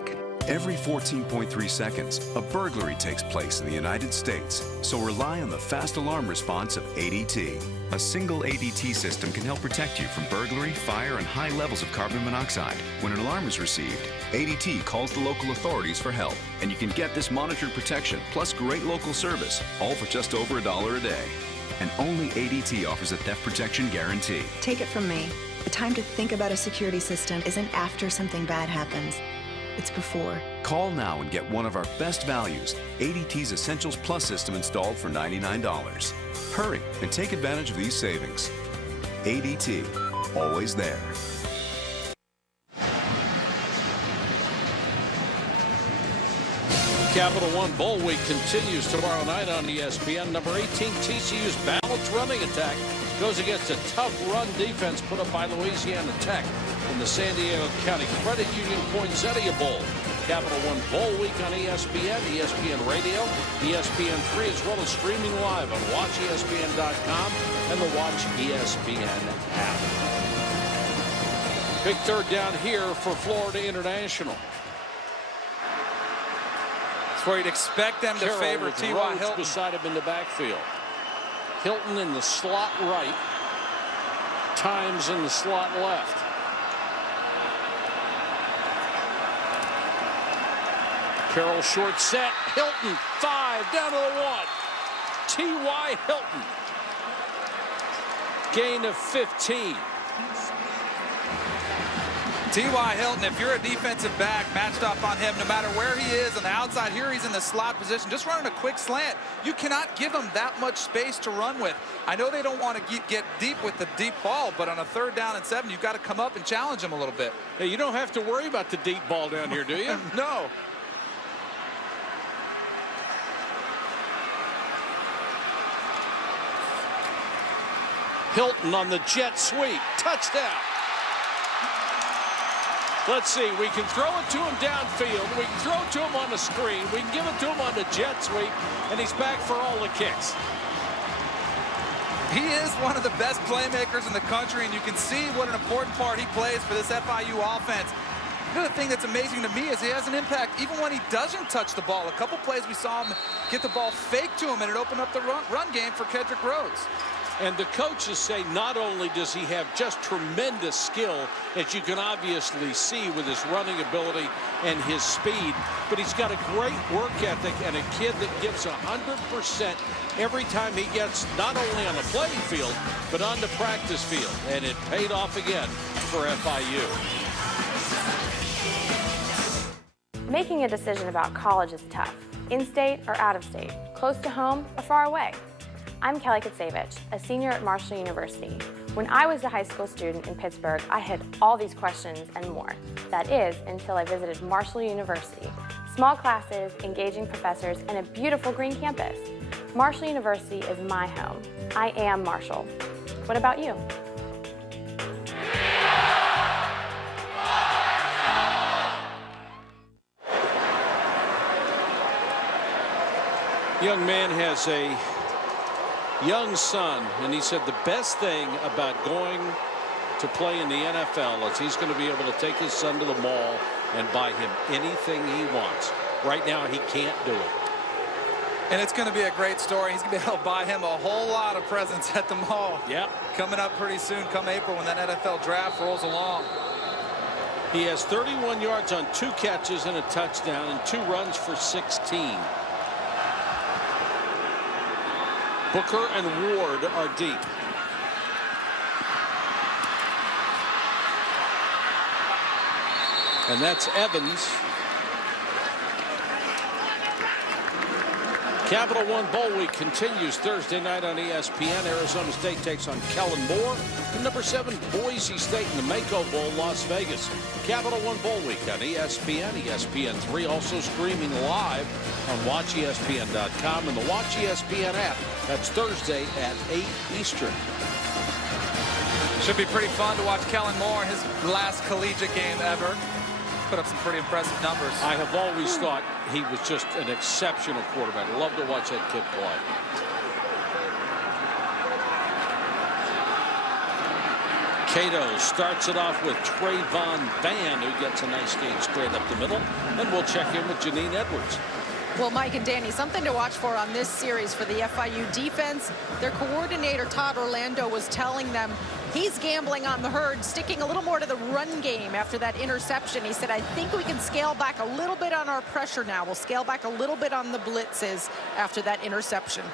Every 14.3 seconds, a burglary takes place in the United States. So rely on the fast alarm response of ADT. A single ADT system can help protect you from burglary, fire, and high levels of carbon monoxide. When an alarm is received, ADT calls the local authorities for help. And you can get this monitored protection, plus great local service, all for just over $1 a day. And only ADT offers a theft protection guarantee. Take it from me. The time to think about a security system isn't after something bad happens. It's before. Call now and get one of our best values, ADT's Essentials Plus system installed for $99. Hurry and take advantage of these savings. ADT, always there. Capital One Bowl Week continues tomorrow night on ESPN. Number 18, TCU's balanced running attack goes against a tough run defense put up by Louisiana Tech in the San Diego County Credit Union Poinsettia Bowl. Capital One Bowl Week on ESPN, ESPN Radio, ESPN3, as well as streaming live on WatchESPN.com and the Watch ESPN app. Big third down here for Florida International. It's where you'd expect them to favor T.Y. Hilton. Beside him in the backfield. Hilton in the slot right. Times in the slot left. Carroll short set. Hilton 5 down to the 1. T.Y. Hilton. Gain of 15. T.Y. Hilton, if you're a defensive back matched up on him, no matter where he is on the outside, here he's in the slot position, just running a quick slant. You cannot give him that much space to run with. I know they don't want to get deep with the deep ball, but on a 3rd down and 7, you've got to come up and challenge him a little bit. Hey, you don't have to worry about the deep ball down here, do you? No. Hilton on the jet sweep. Touchdown. Let's see. We can throw it to him downfield. We can throw it to him on the screen. We can give it to him on the jet sweep. And he's back for all the kicks. He is one of the best playmakers in the country, and you can see what an important part he plays for this FIU offense. Another thing that's amazing to me is he has an impact even when he doesn't touch the ball. A couple plays we saw him get the ball fake to him, and it opened up the run game for Kedrick Rhodes. And the coaches say not only does he have just tremendous skill, as you can obviously see with his running ability and his speed, but he's got a great work ethic and a kid that gives 100% every time he gets not only on the playing field, but on the practice field. And it paid off again for FIU. Making a decision about college is tough. In-state or out-of-state, close to home or far away. I'm Kelly Kutsevich, a senior at Marshall University. When I was a high school student in Pittsburgh, I had all these questions and more. That is, until I visited Marshall University. Small classes, engaging professors, and a beautiful green campus. Marshall University is my home. I am Marshall. What about you? Young man has a young son, and he said the best thing about going to play in the NFL is he's going to be able to take his son to the mall and buy him anything he wants. Right now, he can't do it. And it's going to be a great story. He's going to be able to buy him a whole lot of presents at the mall. Yep. Coming up pretty soon, come April, when that NFL draft rolls along. He has 31 yards on 2 catches and a touchdown and 2 runs for 16. Booker and Ward are deep. And that's Evans. Capital One Bowl Week continues Thursday night on ESPN. Arizona State takes on Kellen Moore. And number 7, Boise State in the Mako Bowl, Las Vegas. Capital One Bowl Week on ESPN, ESPN3, also streaming live on WatchESPN.com and the Watch ESPN app. That's Thursday at 8 Eastern. Should be pretty fun to watch Kellen Moore in his last collegiate game ever. Put up some pretty impressive numbers. I have always thought he was just an exceptional quarterback. Love to watch that kid play. Cato starts it off with Trayvon Van, who gets a nice gain straight up the middle. And we'll check in with Janine Edwards. Well, Mike and Danny, something to watch for on this series for the FIU defense. Their coordinator, Todd Orlando, was telling them he's gambling on the herd, sticking a little more to the run game after that interception. He said, I think we can scale back a little bit on our pressure now. We'll scale back a little bit on the blitzes after that interception.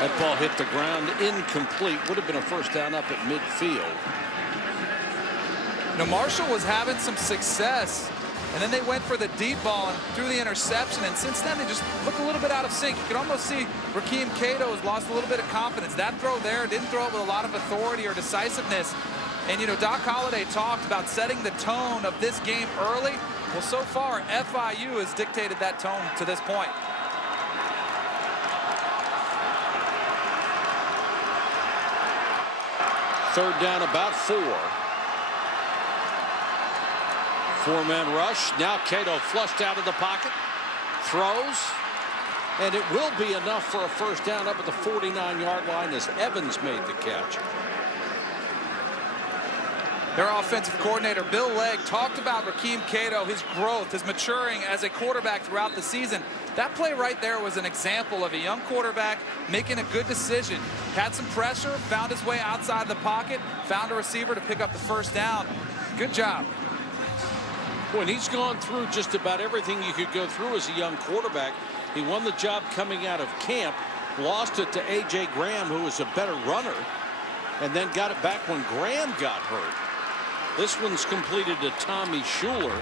That ball hit the ground incomplete. Would have been a first down up at midfield. Now, Marshall was having some success, and then they went for the deep ball and threw the interception, and since then they just look a little bit out of sync. You could almost see Rakeem Cato has lost a little bit of confidence. That throw there didn't throw it with a lot of authority or decisiveness. And, you know, Doc Holliday talked about setting the tone of this game early. Well, so far, FIU has dictated that tone to this point. Third down, about 4. 4-man rush. Now Cato flushed out of the pocket. Throws. And it will be enough for a first down up at the 49-yard line as Evans made the catch. Their offensive coordinator, Bill Legg, talked about Rakeem Cato, his growth, his maturing as a quarterback throughout the season. That play right there was an example of a young quarterback making a good decision. Had some pressure, found his way outside the pocket, found a receiver to pick up the first down. Good job. When he's gone through just about everything you could go through as a young quarterback. He won the job coming out of camp, lost it to A.J. Graham, who was a better runner, and then got it back when Graham got hurt. This one's completed to Tommy Schuler.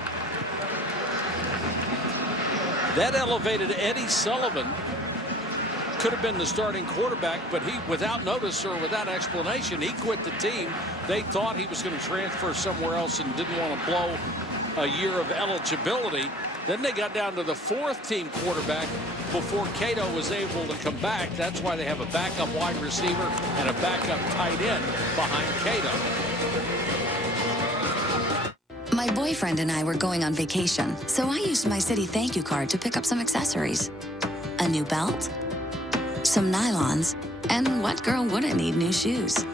That elevated Eddie Sullivan. Could have been the starting quarterback, but he, without notice or without explanation, he quit the team. They thought he was going to transfer somewhere else and didn't want to blow a year of eligibility. Then they got down to the 4th team quarterback before Cato was able to come back. That's why they have a backup wide receiver and a backup tight end behind Cato. My boyfriend and I were going on vacation, so I used my Citi Thank You card to pick up some accessories. A new belt, some nylons, and what girl wouldn't need new shoes?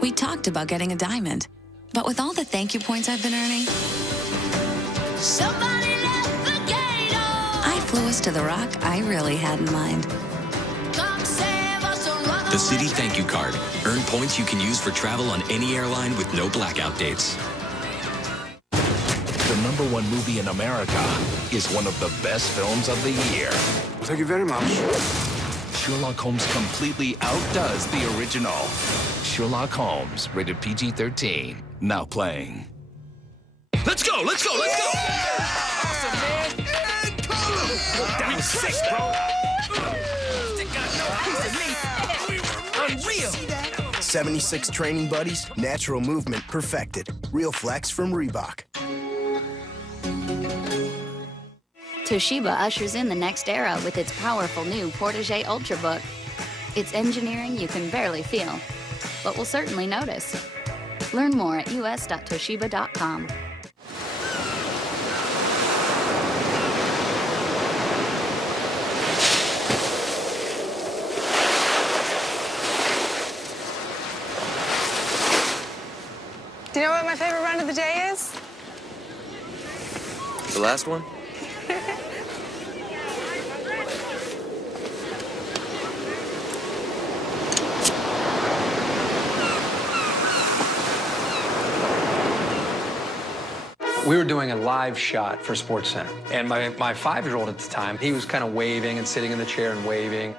We talked about getting a diamond, but with all the thank you points I've been earning, somebody left the gate close to the rock I really had in mind. The Citi Thank You Card. Earn points you can use for travel on any airline with no blackout dates. The #1 movie in America is one of the best films of the year. Thank you very much. Sherlock Holmes completely outdoes the original. Sherlock Holmes, rated PG-13. Now playing. Let's go! Let's go! Let's go! Awesome, man! That was sick, bro! Unreal! 76 training buddies, natural movement perfected. Real flex from Reebok. Toshiba ushers in the next era with its powerful new Portage Ultrabook. It's engineering you can barely feel, but will certainly notice. Learn more at us.toshiba.com. Do you know what my favorite run of the day is? The last one? We were doing a live shot for SportsCenter, and my 5-year-old at the time, he was kind of waving and sitting in the chair and waving.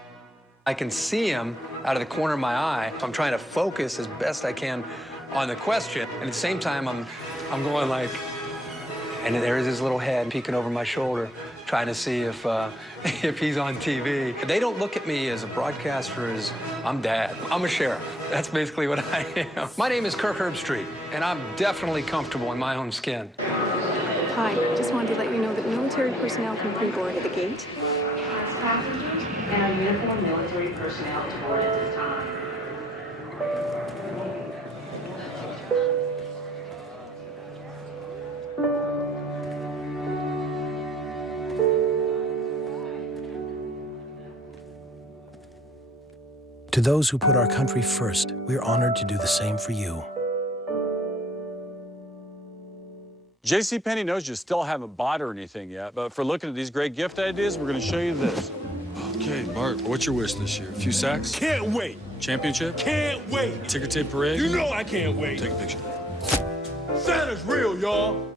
I can see him out of the corner of my eye, so I'm trying to focus as best I can on the question, and at the same time, I'm going like, and there is his little head peeking over my shoulder, trying to see if he's on TV. They don't look at me as a broadcaster as I'm dad. I'm a sheriff. That's basically what I am. My name is Kirk Herbstreit, and I'm definitely comfortable in my own skin. Hi, just wanted to let you know that military personnel can pre-board at the gate. Passengers and our uniformed military personnel to board at this time. To those who put our country first, we're honored to do the same for you. JCPenney knows you still haven't bought or anything yet, but for looking at these great gift ideas, we're going to show you this. Okay, Bart, what's your wish this year? A few sacks? Can't wait. Championship? Can't wait. Ticker tape parade? You know I can't wait. Take a picture. Santa's real, y'all.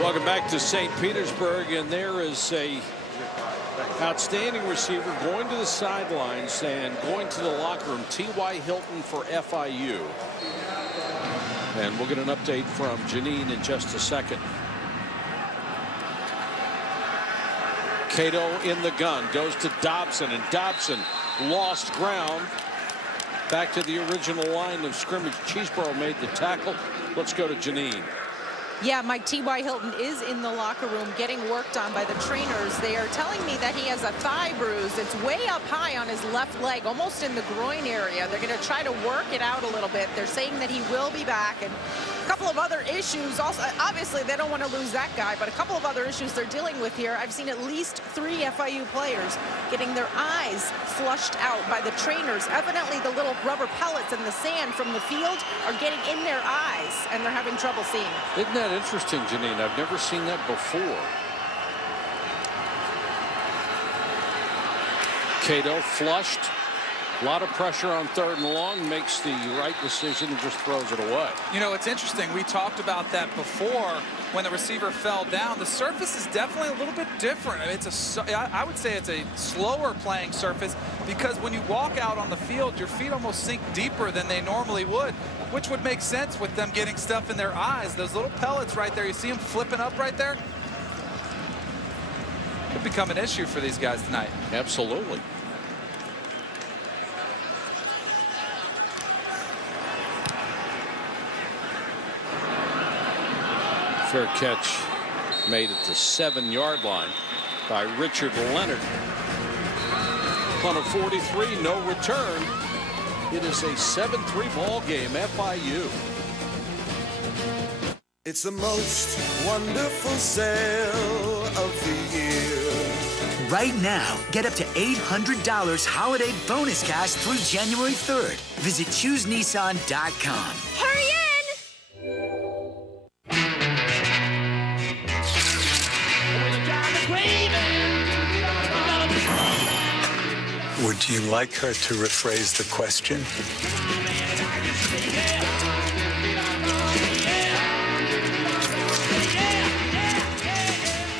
Welcome back to St. Petersburg, and there is a outstanding receiver going to the sidelines and going to the locker room, T.Y. Hilton for FIU. And we'll get an update from Janine in just a second. Cato in the gun, goes to Dobson, and Dobson lost ground. Back to the original line of scrimmage. Cheeseborough made the tackle. Let's go to Janine. Yeah, Mike, T.Y. Hilton is in the locker room getting worked on by the trainers. They are telling me that he has a thigh bruise. It's way up high on his left leg, almost in the groin area. They're going to try to work it out a little bit. They're saying that he will be back. And a couple of other issues. Also, obviously, they don't want to lose that guy, but a couple of other issues they're dealing with here. I've seen at least 3 FIU players getting their eyes flushed out by the trainers. Evidently, the little rubber pellets in the sand from the field are getting in their eyes, and they're having trouble seeing. Isn't that interesting, Janine? I've never seen that before. Cato flushed. A lot of pressure on 3rd and long, makes the right decision and just throws it away. You know, it's interesting. We talked about that before when the receiver fell down. The surface is definitely a little bit different. I mean, I would say it's a slower playing surface because when you walk out on the field, your feet almost sink deeper than they normally would, which would make sense with them getting stuff in their eyes. Those little pellets right there, you see them flipping up right there? Could become an issue for these guys tonight. Absolutely. Fair catch made at the 7-yard line by Richard Leonard. Punt of 43, no return. It is a 7-3 ball game, FIU. It's the most wonderful sale of the year. Right now, get up to $800 holiday bonus cash through January 3rd. Visit ChooseNissan.com. Hurry in! Would you like her to rephrase the question?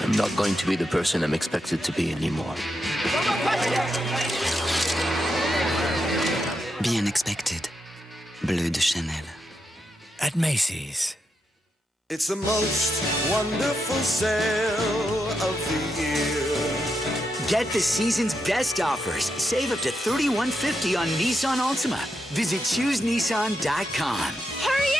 I'm not going to be the person I'm expected to be anymore. Be unexpected. Bleu de Chanel. At Macy's. It's the most wonderful sale of the year. Get the season's best offers. Save up to $3,150 on Nissan Altima. Visit ChooseNissan.com. Hurry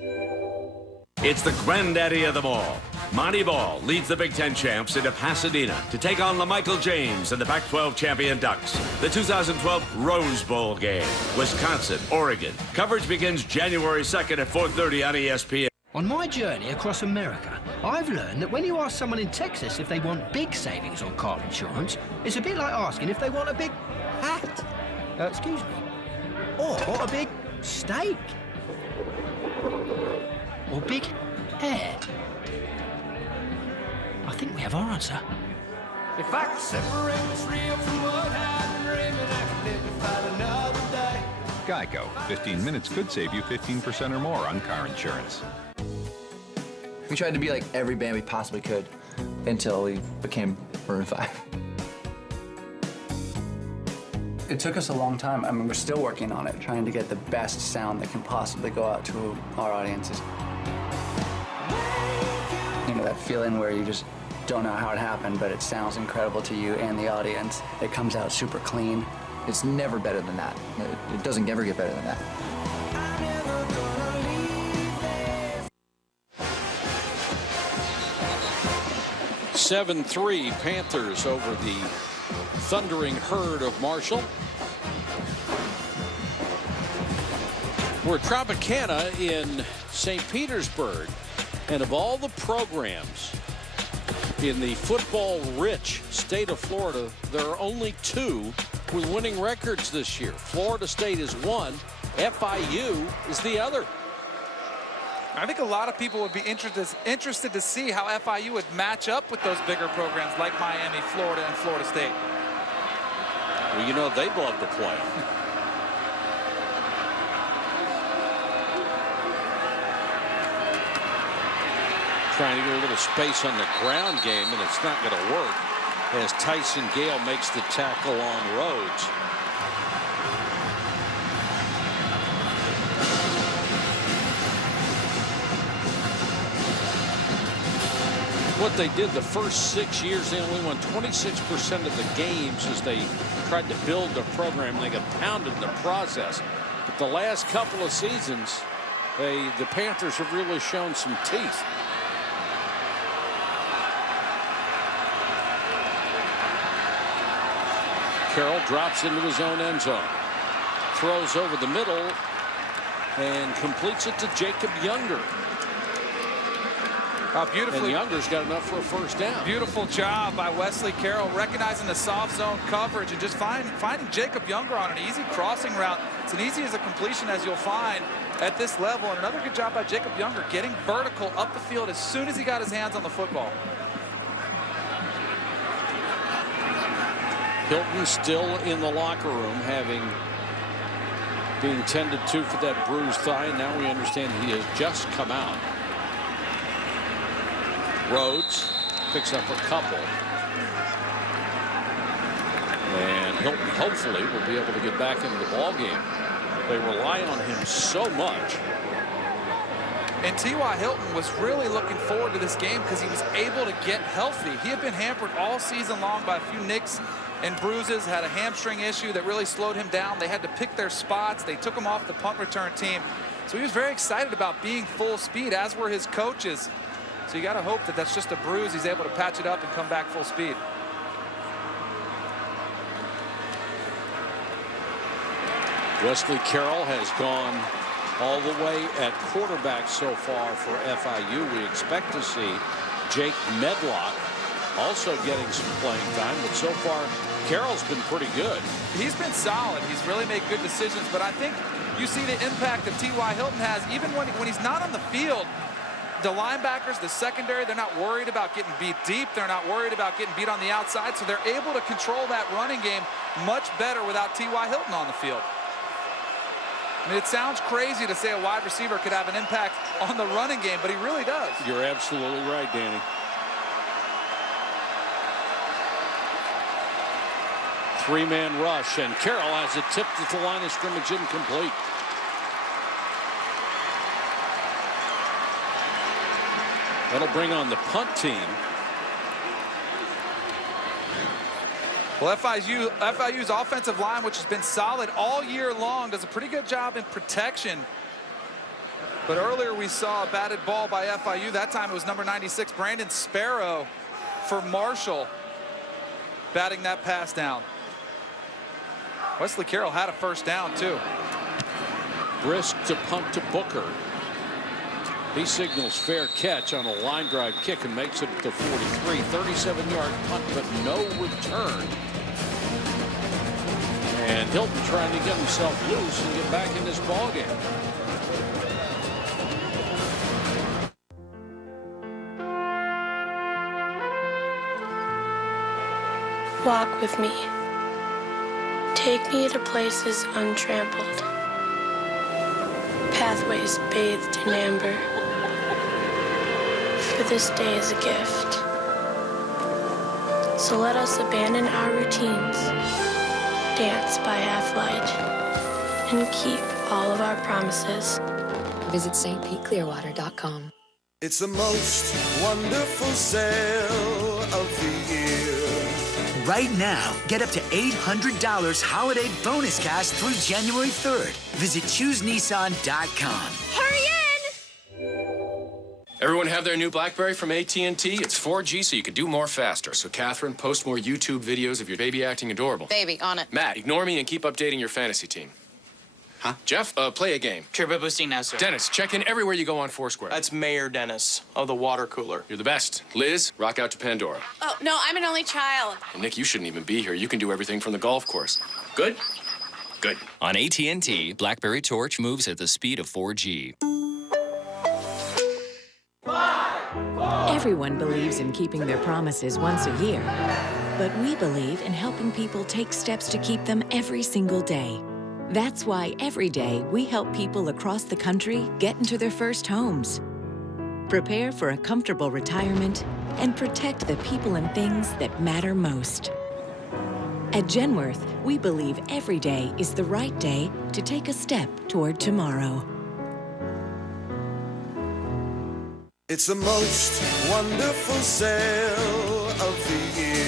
in! It's the granddaddy of them all. Monty Ball leads the Big Ten champs into Pasadena to take on LaMichael James and the Pac-12 champion Ducks. The 2012 Rose Bowl game, Wisconsin, Oregon. Coverage begins January 2nd at 4:30 on ESPN. On my journey across America, I've learned that when you ask someone in Texas if they want big savings on car insurance, it's a bit like asking if they want a big hat. Excuse me. Or a big steak. Or big hair. I think we have our answer. If I could separate what's real from what I've been dreaming, I could live to fight another day. Geico. 15 minutes could save you 15% or more on car insurance. We tried to be like every band we possibly could until we became Maroon 5. It took us a long time. I mean, we're still working on it, trying to get the best sound that can possibly go out to our audiences. You know, that feeling where you just don't know how it happened, but it sounds incredible to you and the audience. It comes out super clean. It's never better than that. It doesn't ever get better than that. 7-3 Panthers over the thundering herd of Marshall. We're at Tropicana in St. Petersburg, and of all the programs in the football-rich state of Florida, there are only two with winning records this year. Florida State is one, FIU is the other. I think a lot of people would be interested to see how FIU would match up with those bigger programs like Miami, Florida, and Florida State. Well, you know, they'd love to play. Trying to get a little space on the ground game, and it's not going to work as Tyson Gale makes the tackle on Rhodes. What they did the first 6 years, they only won 26% of the games as they tried to build their program, and they got pounded in the process. But the last couple of seasons, the Panthers have really shown some teeth. Carroll drops into his own end zone, throws over the middle, and completes it to Jacob Younger. Beautifully. And Younger's got enough for a first down. Beautiful job by Wesley Carroll, recognizing the soft zone coverage and just finding Jacob Younger on an easy crossing route. It's an easy as a completion as you'll find at this level. And another good job by Jacob Younger getting vertical up the field as soon as he got his hands on the football. Hilton still in the locker room, having been tended to for that bruised thigh. Now we understand he has just come out. Rhodes picks up a couple. And Hilton hopefully will be able to get back into the ball game. They rely on him so much. And T.Y. Hilton was really looking forward to this game because he was able to get healthy. He had been hampered all season long by a few nicks and bruises, had a hamstring issue that really slowed him down. They had to pick their spots. They took him off the punt return team. So he was very excited about being full speed, as were his coaches. So you got to hope that that's just a bruise. He's able to patch it up and come back full speed. Wesley Carroll has gone all the way at quarterback so far for FIU. We expect to see Jake Medlock also getting some playing time, but so far Carroll's been pretty good. He's been solid. He's really made good decisions, but I think you see the impact that T.Y. Hilton has even when he's not on the field. The linebackers, the secondary, they're not worried about getting beat deep. They're not worried about getting beat on the outside, so they're able to control that running game much better without T.Y. Hilton on the field. I mean, it sounds crazy to say a wide receiver could have an impact on the running game, but he really does. You're absolutely right, Danny. Three-man rush, and Carroll has it tipped at the line of scrimmage, incomplete. That'll bring on the punt team. Well, FIU's offensive line, which has been solid all year long, does a pretty good job in protection. But earlier we saw a batted ball by FIU. That time it was number 96, Brandon Sparrow, for Marshall, batting that pass down. Wesley Carroll had a first down, too. Brisk to punt to Booker. He signals fair catch on a line drive kick and makes it to 43. 37-yard punt, but no return. And Hilton trying to get himself loose and get back in this ballgame. Walk with me. Take me to places untrampled. Pathways bathed in amber. For this day is a gift. So let us abandon our routines, dance by half light, and keep all of our promises. Visit stpclearwater.com. It's the most wonderful sale of the year. Right now, get up to $800 holiday bonus cash through January 3rd. Visit ChooseNissan.com. Hurry in! Everyone have their new BlackBerry from AT&T? It's 4G, so you can do more faster. So, Catherine, post more YouTube videos of your baby acting adorable. Baby, on it. Matt, ignore me and keep updating your fantasy team. Huh? Jeff, play a game. Turbo boosting now, sir. Dennis, check in everywhere you go on Foursquare. That's Mayor Dennis of the water cooler. You're the best. Liz, rock out to Pandora. Oh, no, I'm an only child. And Nick, you shouldn't even be here. You can do everything from the golf course. Good? Good. On AT&T, BlackBerry Torch moves at the speed of 4G. Everyone believes in keeping their promises once a year. But we believe in helping people take steps to keep them every single day. That's why every day we help people across the country get into their first homes, prepare for a comfortable retirement, and protect the people and things that matter most. At Genworth, we believe every day is the right day to take a step toward tomorrow. It's the most wonderful sale of the year.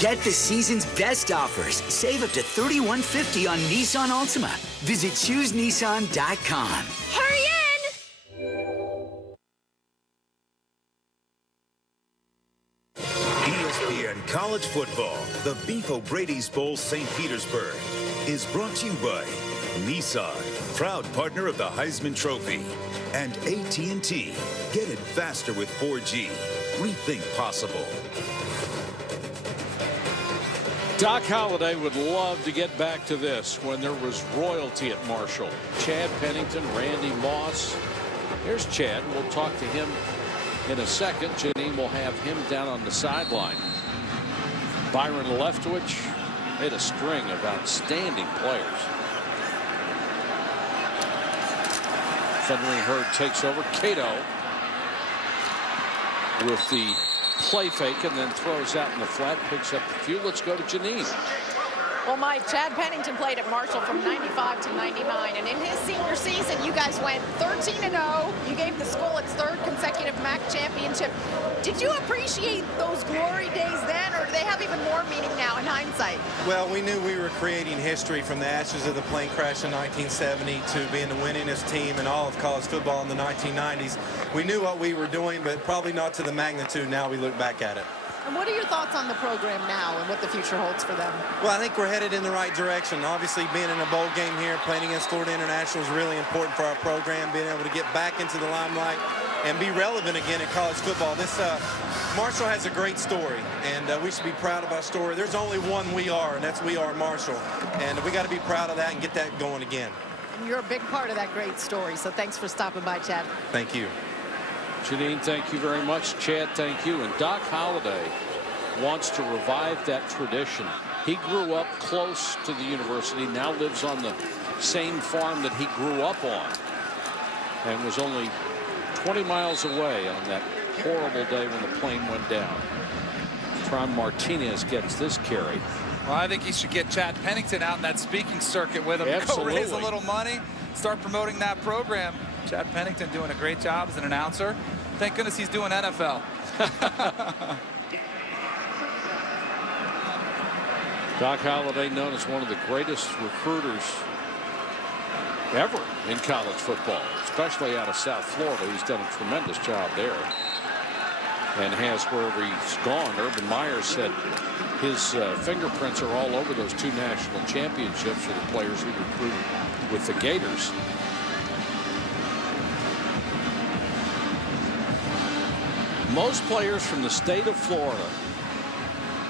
Get the season's best offers. Save up to $31.50 on Nissan Altima. Visit ChooseNissan.com. Hurry in! ESPN College Football, the Beef O'Brady's Bowl St. Petersburg, is brought to you by Nissan, proud partner of the Heisman Trophy, and AT&T. Get it faster with 4G. Rethink possible. Doc Holliday would love to get back to this when there was royalty at Marshall. Chad Pennington, Randy Moss. Here's Chad. We'll talk to him in a second. Janine will have him down on the sideline. Byron Leftwich made a string of outstanding players. Thundering Herd takes over. Cato with the play fake and then throws out in the flat, picks up a few. Let's go to Janine. Well, Mike, Chad Pennington played at Marshall from 95 to 99, and in his senior season, you guys went 13-0. You gave the school its third consecutive MAC championship. Did you appreciate those glory days then, or do they have even more meaning now in hindsight? Well, we knew we were creating history from the ashes of the plane crash in 1970 to being the winningest team in all of college football in the 1990s. We knew what we were doing, but probably not to the magnitude now we look back at it. And what are your thoughts on the program now and what the future holds for them? Well, I think we're headed in the right direction. Obviously, being in a bowl game here, playing against Florida International is really important for our program, being able to get back into the limelight and be relevant again in college football. This Marshall has a great story, and we should be proud of our story. There's only one we are, and that's We Are Marshall. And we got to be proud of that and get that going again. And you're a big part of that great story, so thanks for stopping by, Chad. Thank you. Janine, thank you very much. Chad, thank you. And Doc Holliday wants to revive that tradition. He grew up close to the university, now lives on the same farm that he grew up on, and was only 20 miles away on that horrible day when the plane went down. Tron Martinez gets this carry. Well, I think he should get Chad Pennington out in that speaking circuit with him. Absolutely. Go raise a little money, start promoting that program. Chad Pennington doing a great job as an announcer. Thank goodness he's doing NFL. Doc Holliday, known as one of the greatest recruiters ever in college football, especially out of South Florida. He's done a tremendous job there, and has wherever he's gone. Urban Meyer said his fingerprints are all over those 2 national championships for the players he recruited with the Gators. Most players from the state of Florida,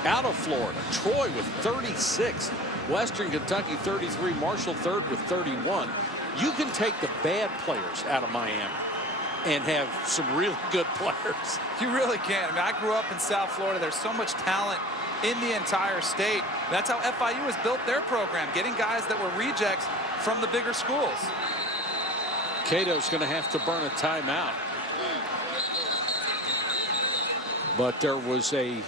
out of Florida, Troy with 36, Western Kentucky 33, Marshall third with 31. You can take the bad players out of Miami and have some really good players. You really can. I mean, I grew up in South Florida. There's so much talent in the entire state. That's how FIU has built their program, getting guys that were rejects from the bigger schools. Cato's going to have to burn a timeout. But there was a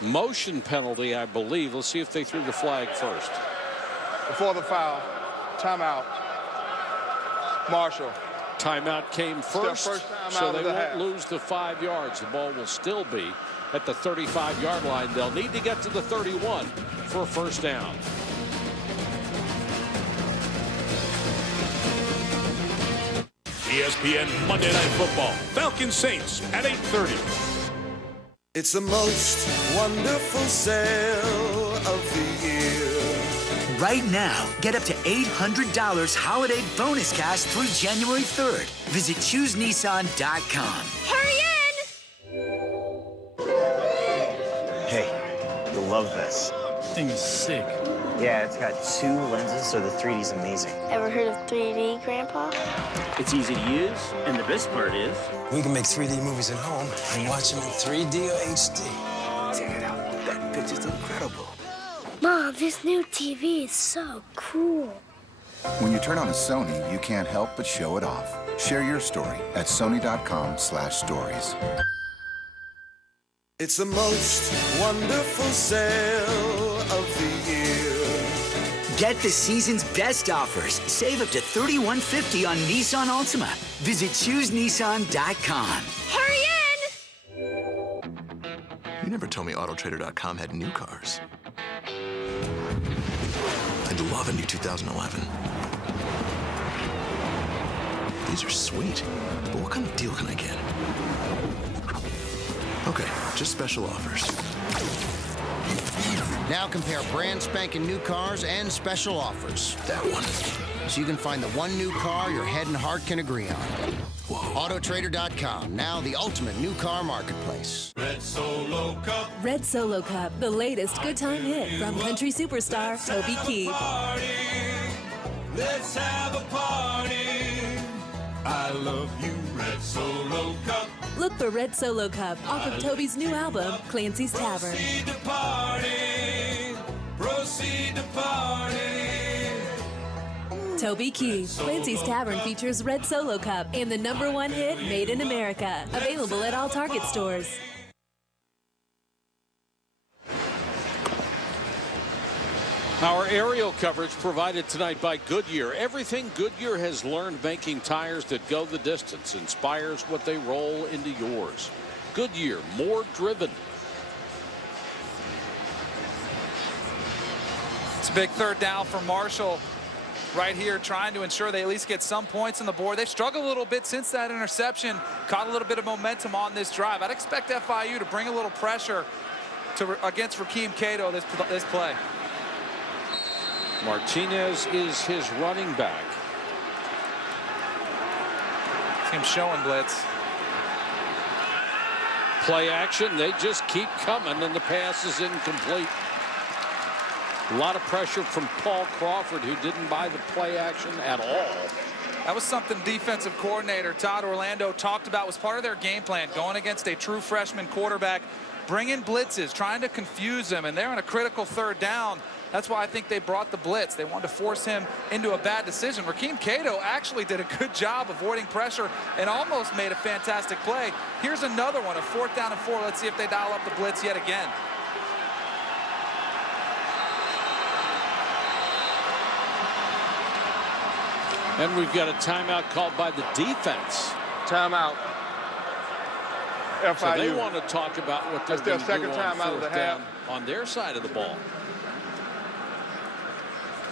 motion penalty, I believe. Let's see if they threw the flag first. Before the foul, timeout. Marshall. Timeout came first, so they won't lose the 5 yards. The ball will still be at the 35-yard line. They'll need to get to the 31 for a first down. ESPN Monday Night Football. Falcons Saints at 8:30. It's the most wonderful sale of the year. Right now, get up to $800 holiday bonus cash through January 3rd. Visit ChooseNissan.com. Hurry in! Hey, you'll love this. Thing is sick. Yeah, it's got 2 lenses, so the 3D's amazing. Ever heard of 3D, Grandpa? It's easy to use, and the best part is... We can make 3D movies at home and watch them in 3D or HD. Check it out. That picture's incredible. Mom, this new TV is so cool. When you turn on a Sony, you can't help but show it off. Share your story at sony.com/stories. It's the most wonderful sale of the year. Get the season's best offers. Save up to $3,150 on Nissan Altima. Visit ChooseNissan.com. Hurry in! You never told me Autotrader.com had new cars. I'd love a new 2011. These are sweet, but what kind of deal can I get? Okay, just special offers. Now compare brand spanking new cars and special offers. That one. So you can find the one new car your head and heart can agree on. Whoa. Autotrader.com, now the ultimate new car marketplace. Red Solo Cup. Red Solo Cup, the latest good time hit from country superstar Toby Keith. Let's have a party. I love you, Red Solo Cup. Look for Red Solo Cup off of Toby's new album, Clancy's Tavern. Proceed to party. Proceed to party. Toby Keith, Clancy's Tavern features Red Solo Cup and the #1 hit, Made in America. Available at all Target stores. Our aerial coverage provided tonight by Goodyear. Everything Goodyear has learned making tires that go the distance inspires what they roll into yours. Goodyear, more driven. It's a big third down for Marshall. right here, trying to ensure they at least get some points on the board. They've struggled a little bit since that interception, caught a little bit of momentum on this drive. I'd expect FIU to bring a little pressure against Rakeem Cato this play. Martinez is his running back. See him showing blitz. Play action, they just keep coming, and the pass is incomplete. A lot of pressure from Paul Crawford, who didn't buy the play action at all. That was something defensive coordinator Todd Orlando talked about, was part of their game plan, going against a true freshman quarterback, bringing blitzes, trying to confuse him, and they're on a critical third down. That's why I think they brought the blitz. They wanted to force him into a bad decision. Rakeem Cato actually did a good job avoiding pressure and almost made a fantastic play. Here's another one, a 4th down and 4. Let's see if they dial up the blitz yet again. And we've got a timeout called by the defense. Timeout. FIU. So they want to talk about what they're going to do on timeout of the 4th half down on their side of the ball.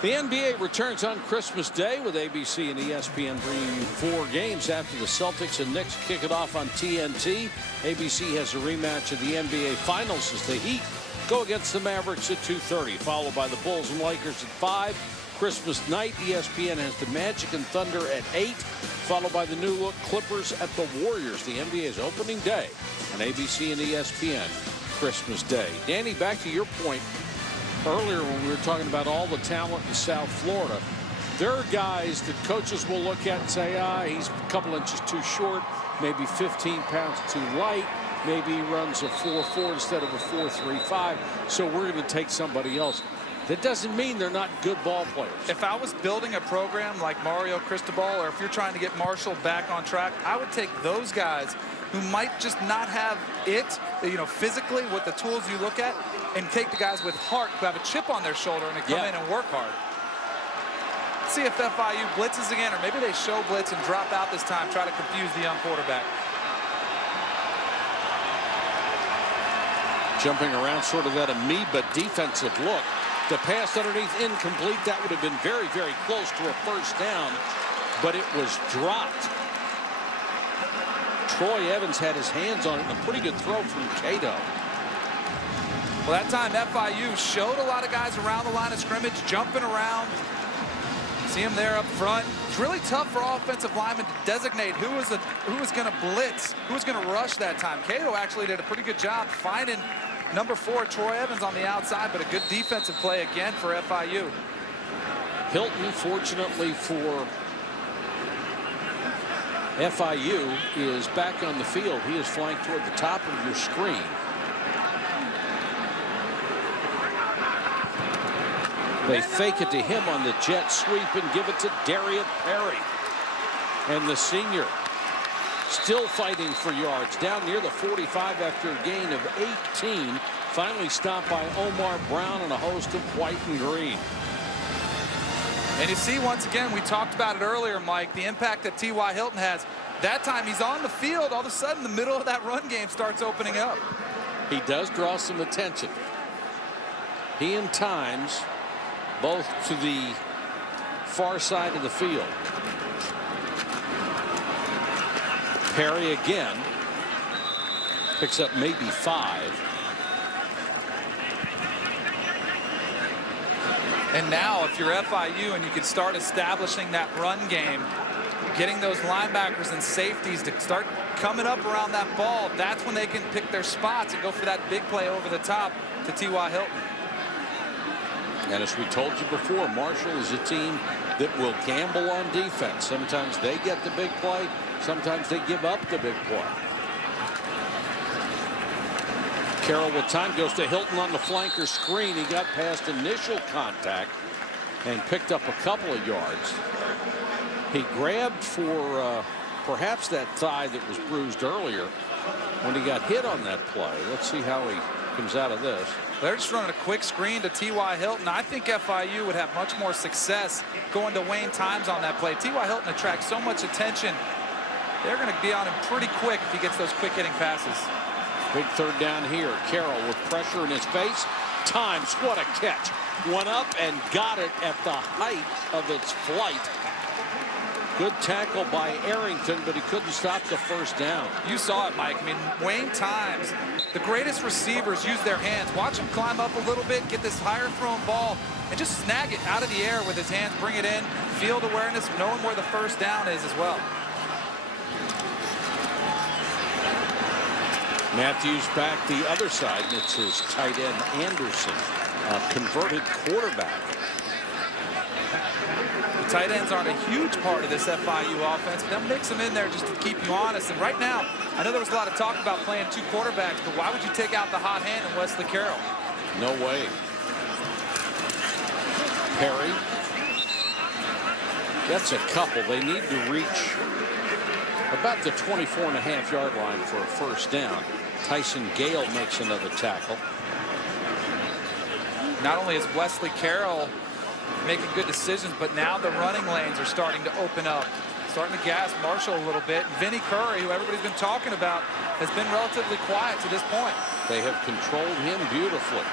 The NBA returns on Christmas Day with ABC and ESPN bringing you 4 games after the Celtics and Knicks kick it off on TNT. ABC has a rematch of the NBA Finals as the Heat go against the Mavericks at 2:30, followed by the Bulls and Lakers at 5. Christmas night, ESPN has the Magic and Thunder at 8, followed by the new-look Clippers at the Warriors. The NBA's opening day on ABC and ESPN Christmas Day. Danny, back to your point earlier when we were talking about all the talent in South Florida. There are guys that coaches will look at and say, he's a couple inches too short, maybe 15 pounds too light, maybe he runs a 4.4 instead of a 4.35, so we're going to take somebody else. That doesn't mean they're not good ball players. If I was building a program like Mario Cristobal, or if you're trying to get Marshall back on track, I would take those guys who might just not have it, physically with the tools you look at, and take the guys with heart who have a chip on their shoulder and come in and work hard. Let's see if FIU blitzes again, or maybe they show blitz and drop out this time, try to confuse the young quarterback. Jumping around, sort of that amoeba defensive look. The pass underneath incomplete. That would have been very, very close to a 1st down, but it was dropped. Troy Evans had his hands on it, and a pretty good throw from Cato. Well, that time FIU showed a lot of guys around the line of scrimmage, jumping around. See him there up front. It's really tough for offensive linemen to designate who was going to blitz, who was going to rush that time. Cato actually did a pretty good job finding number 4, Troy Evans, on the outside, but a good defensive play again for FIU. Hilton, fortunately for FIU, is back on the field. He is flanked toward the top of your screen. They fake it to him on the jet sweep and give it to Darian Perry. And the senior still fighting for yards, down near the 45 after a gain of 18. Finally stopped by Omar Brown and a host of white and green. And you see, once again, we talked about it earlier, Mike, the impact that T.Y. Hilton has. That time he's on the field, all of a sudden the middle of that run game starts opening up. He does draw some attention. He and Times both to the far side of the field. Perry again picks up maybe 5. And now if you're FIU and you can start establishing that run game, getting those linebackers and safeties to start coming up around that ball, that's when they can pick their spots and go for that big play over the top to T.Y. Hilton. And as we told you before, Marshall is a team that will gamble on defense. Sometimes they get the big play. Sometimes they give up the big play. Carroll with time goes to Hilton on the flanker screen. He got past initial contact and picked up a couple of yards. He grabbed for perhaps that thigh that was bruised earlier when he got hit on that play. Let's see how he comes out of this. They're just running a quick screen to T.Y. Hilton. I think FIU would have much more success going to Wayne Times on that play. T.Y. Hilton attracts so much attention. They're going to be on him pretty quick if he gets those quick hitting passes. Big third down here. Carroll with pressure in his face. Times, what a catch. went up and got it at the height of its flight. Good tackle by Arrington, but he couldn't stop the first down. You saw it, Mike. I mean, Wayne times, the greatest receivers use their hands. Watch him climb up a little bit, get this higher thrown ball, and just snag it out of the air with his hands, bring it in, field awareness, knowing where the first down is as well. Matthews back the other side, and it's his tight end Anderson, converted quarterback. The tight ends aren't a huge part of this FIU offense, but they'll mix them in there just to keep you honest. And right now, I know there was a lot of talk about playing two quarterbacks, but why would you take out the hot hand in Wesley Carroll? No way. Perry. That's a couple. They need to reach about the 24.5-yard line for a first down. Tyson Gale makes another tackle. Not only is Wesley Carroll making good decisions, but now the running lanes are starting to open up, starting to gas Marshall a little bit. Vinny Curry, who everybody's been talking about, has been relatively quiet to this point. They have controlled him beautifully.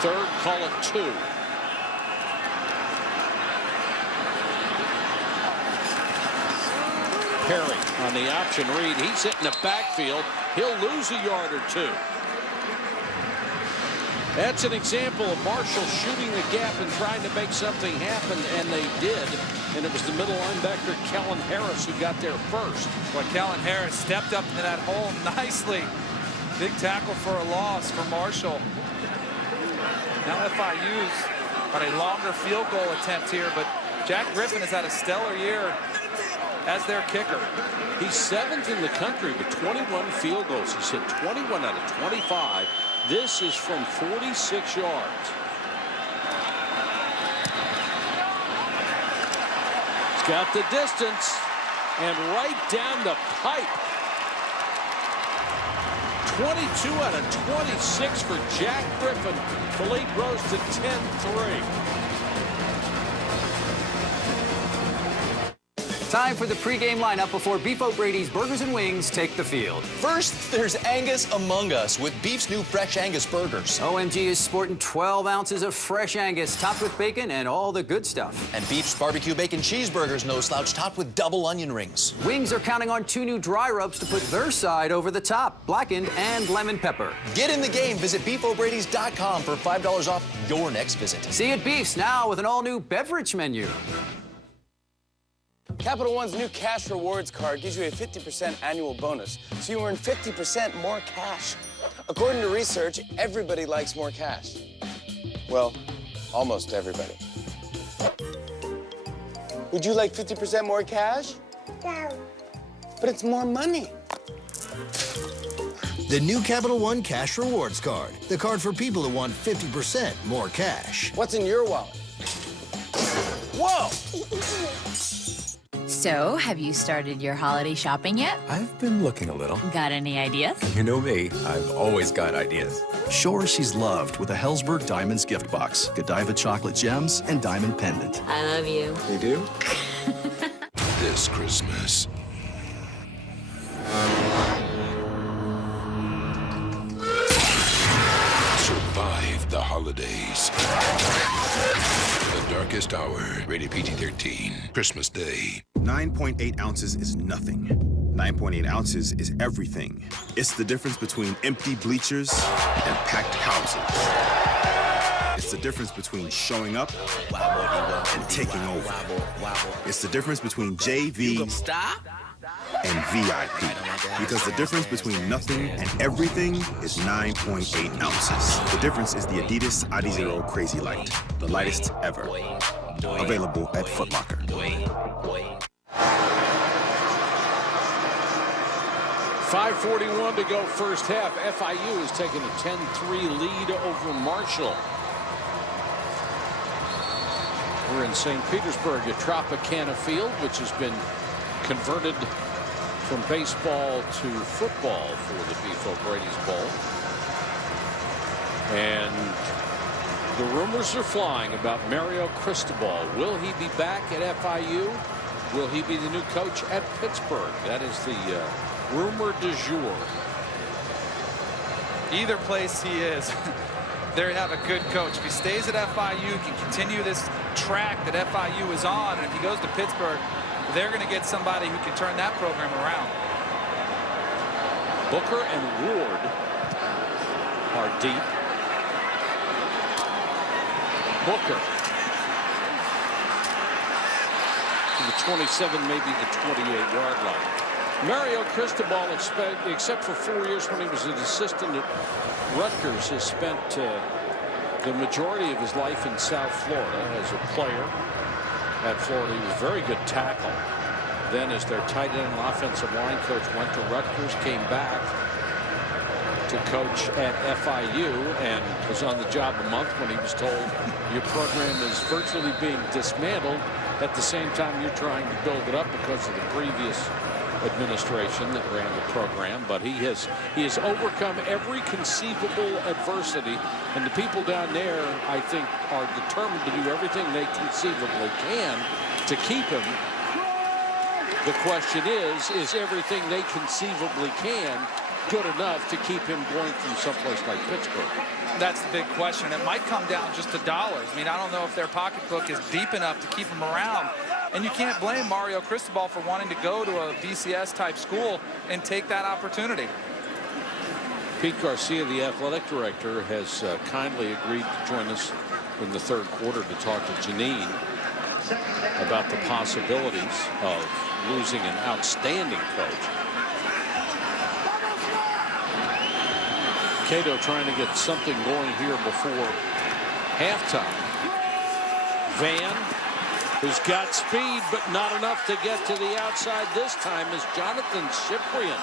Third, call it 2. Perry on the option read. He's hitting the backfield. He'll lose a yard or two. That's an example of Marshall shooting the gap and trying to make something happen, and they did. And it was the middle linebacker, Kellen Harris, who got there first. Well, Kellen Harris stepped up into that hole nicely. Big tackle for a loss for Marshall. Now FIU's got a longer field goal attempt here, but Jack Griffin has had a stellar year as their kicker. He's 7th in the country with 21 field goals. He's hit 21 out of 25. This is from 46 yards. He's got the distance and right down the pipe. 22 out of 26 for Jack Griffin. The lead grows to 10-3. Time for the pregame lineup before Beef O'Brady's Burgers and Wings take the field. First, there's Angus Among Us with Beef's new Fresh Angus burgers. OMG is sporting 12 ounces of fresh Angus, topped with bacon and all the good stuff. And Beef's barbecue bacon cheeseburgers, no slouch, topped with double onion rings. Wings are counting on 2 new dry rubs to put their side over the top, blackened and lemon pepper. Get in the game. Visit BeefO'Brady's.com for $5 off your next visit. See it Beef's now with an all-new beverage menu. Capital One's new cash rewards card gives you a 50% annual bonus, so you earn 50% more cash. According to research, everybody likes more cash. Well, almost everybody. Would you like 50% more cash? No. But it's more money. The new Capital One Cash Rewards Card. The card for people who want 50% more cash. What's in your wallet? Whoa! So, have you started your holiday shopping yet? I've been looking a little. Got any ideas? You know me, I've always got ideas. Show her she's loved with a Hellsberg Diamonds gift box, Godiva chocolate gems, and diamond pendant. I love you. You do? This Christmas. Survive the holidays. The darkest hour, rated PG-13, Christmas Day. 9.8 ounces is nothing. 9.8 ounces is everything. It's the difference between empty bleachers and packed houses. It's the difference between showing up and taking over. It's the difference between JV and VIP. Because the difference between nothing and everything is 9.8 ounces. The difference is the Adidas Adizero Crazy Light, the lightest ever. Available at Foot Locker. 5:41 to go first half. FIU is taking a 10-3 lead over Marshall. We're in St. Petersburg at Tropicana Field, which has been converted from baseball to football for the Beef O'Brady's Bowl. And the rumors are flying about Mario Cristobal. Will he be back at FIU? Will he be the new coach at Pittsburgh? That is the rumor du jour. Either place he is. there you have a good coach. If he stays at FIU, he can continue this track that FIU is on. And if he goes to Pittsburgh, they're going to get somebody who can turn that program around. Booker and Ward are deep. Booker to the 27, maybe the 28-yard line. Mario Cristobal, except for 4 years when he was an assistant at Rutgers, has spent the majority of his life in South Florida as a player at Florida. He was a very good tackle. Then as their tight end and offensive line coach, went to Rutgers, came back to coach at FIU, and was on the job a month when he was told your program is virtually being dismantled. At the same time, you're trying to build it up because of the previous administration that ran the program. But he has overcome every conceivable adversity, and the people down there, I think, are determined to do everything they conceivably can to keep him. The question is everything they conceivably can good enough to keep him going from someplace like Pittsburgh? That's the big question. It might come down just to dollars. I mean, I don't know if their pocketbook is deep enough to keep him around. And you can't blame Mario Cristobal for wanting to go to a BCS-type school and take that opportunity. Pete Garcia, the athletic director, has kindly agreed to join us in the third quarter to talk to Janine about the possibilities of losing an outstanding coach. Cato trying to get something going here before halftime. Van, who's got speed but not enough to get to the outside this time, is Jonathan Cyprien.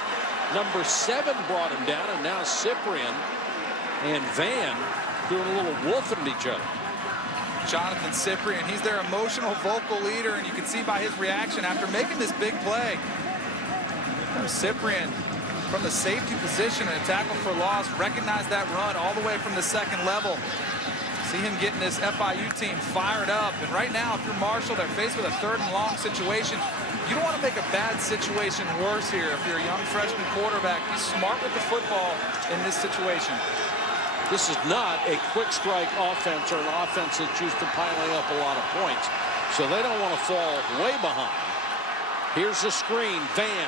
Number 7 brought him down, and now Cyprien and Van doing a little wolfing at each other. Jonathan Cyprien, he's their emotional vocal leader, and you can see by his reaction after making this big play. Cyprien from the safety position and a tackle for loss, recognize that run all the way from the second level. See him getting this FIU team fired up. And right now, if you're Marshall, they're faced with a 3rd and long situation. You don't want to make a bad situation worse here. If you're a young freshman quarterback, be smart with the football in this situation. This is not a quick strike offense or an offense that's used to piling up a lot of points. So they don't want to fall way behind. Here's the screen. Van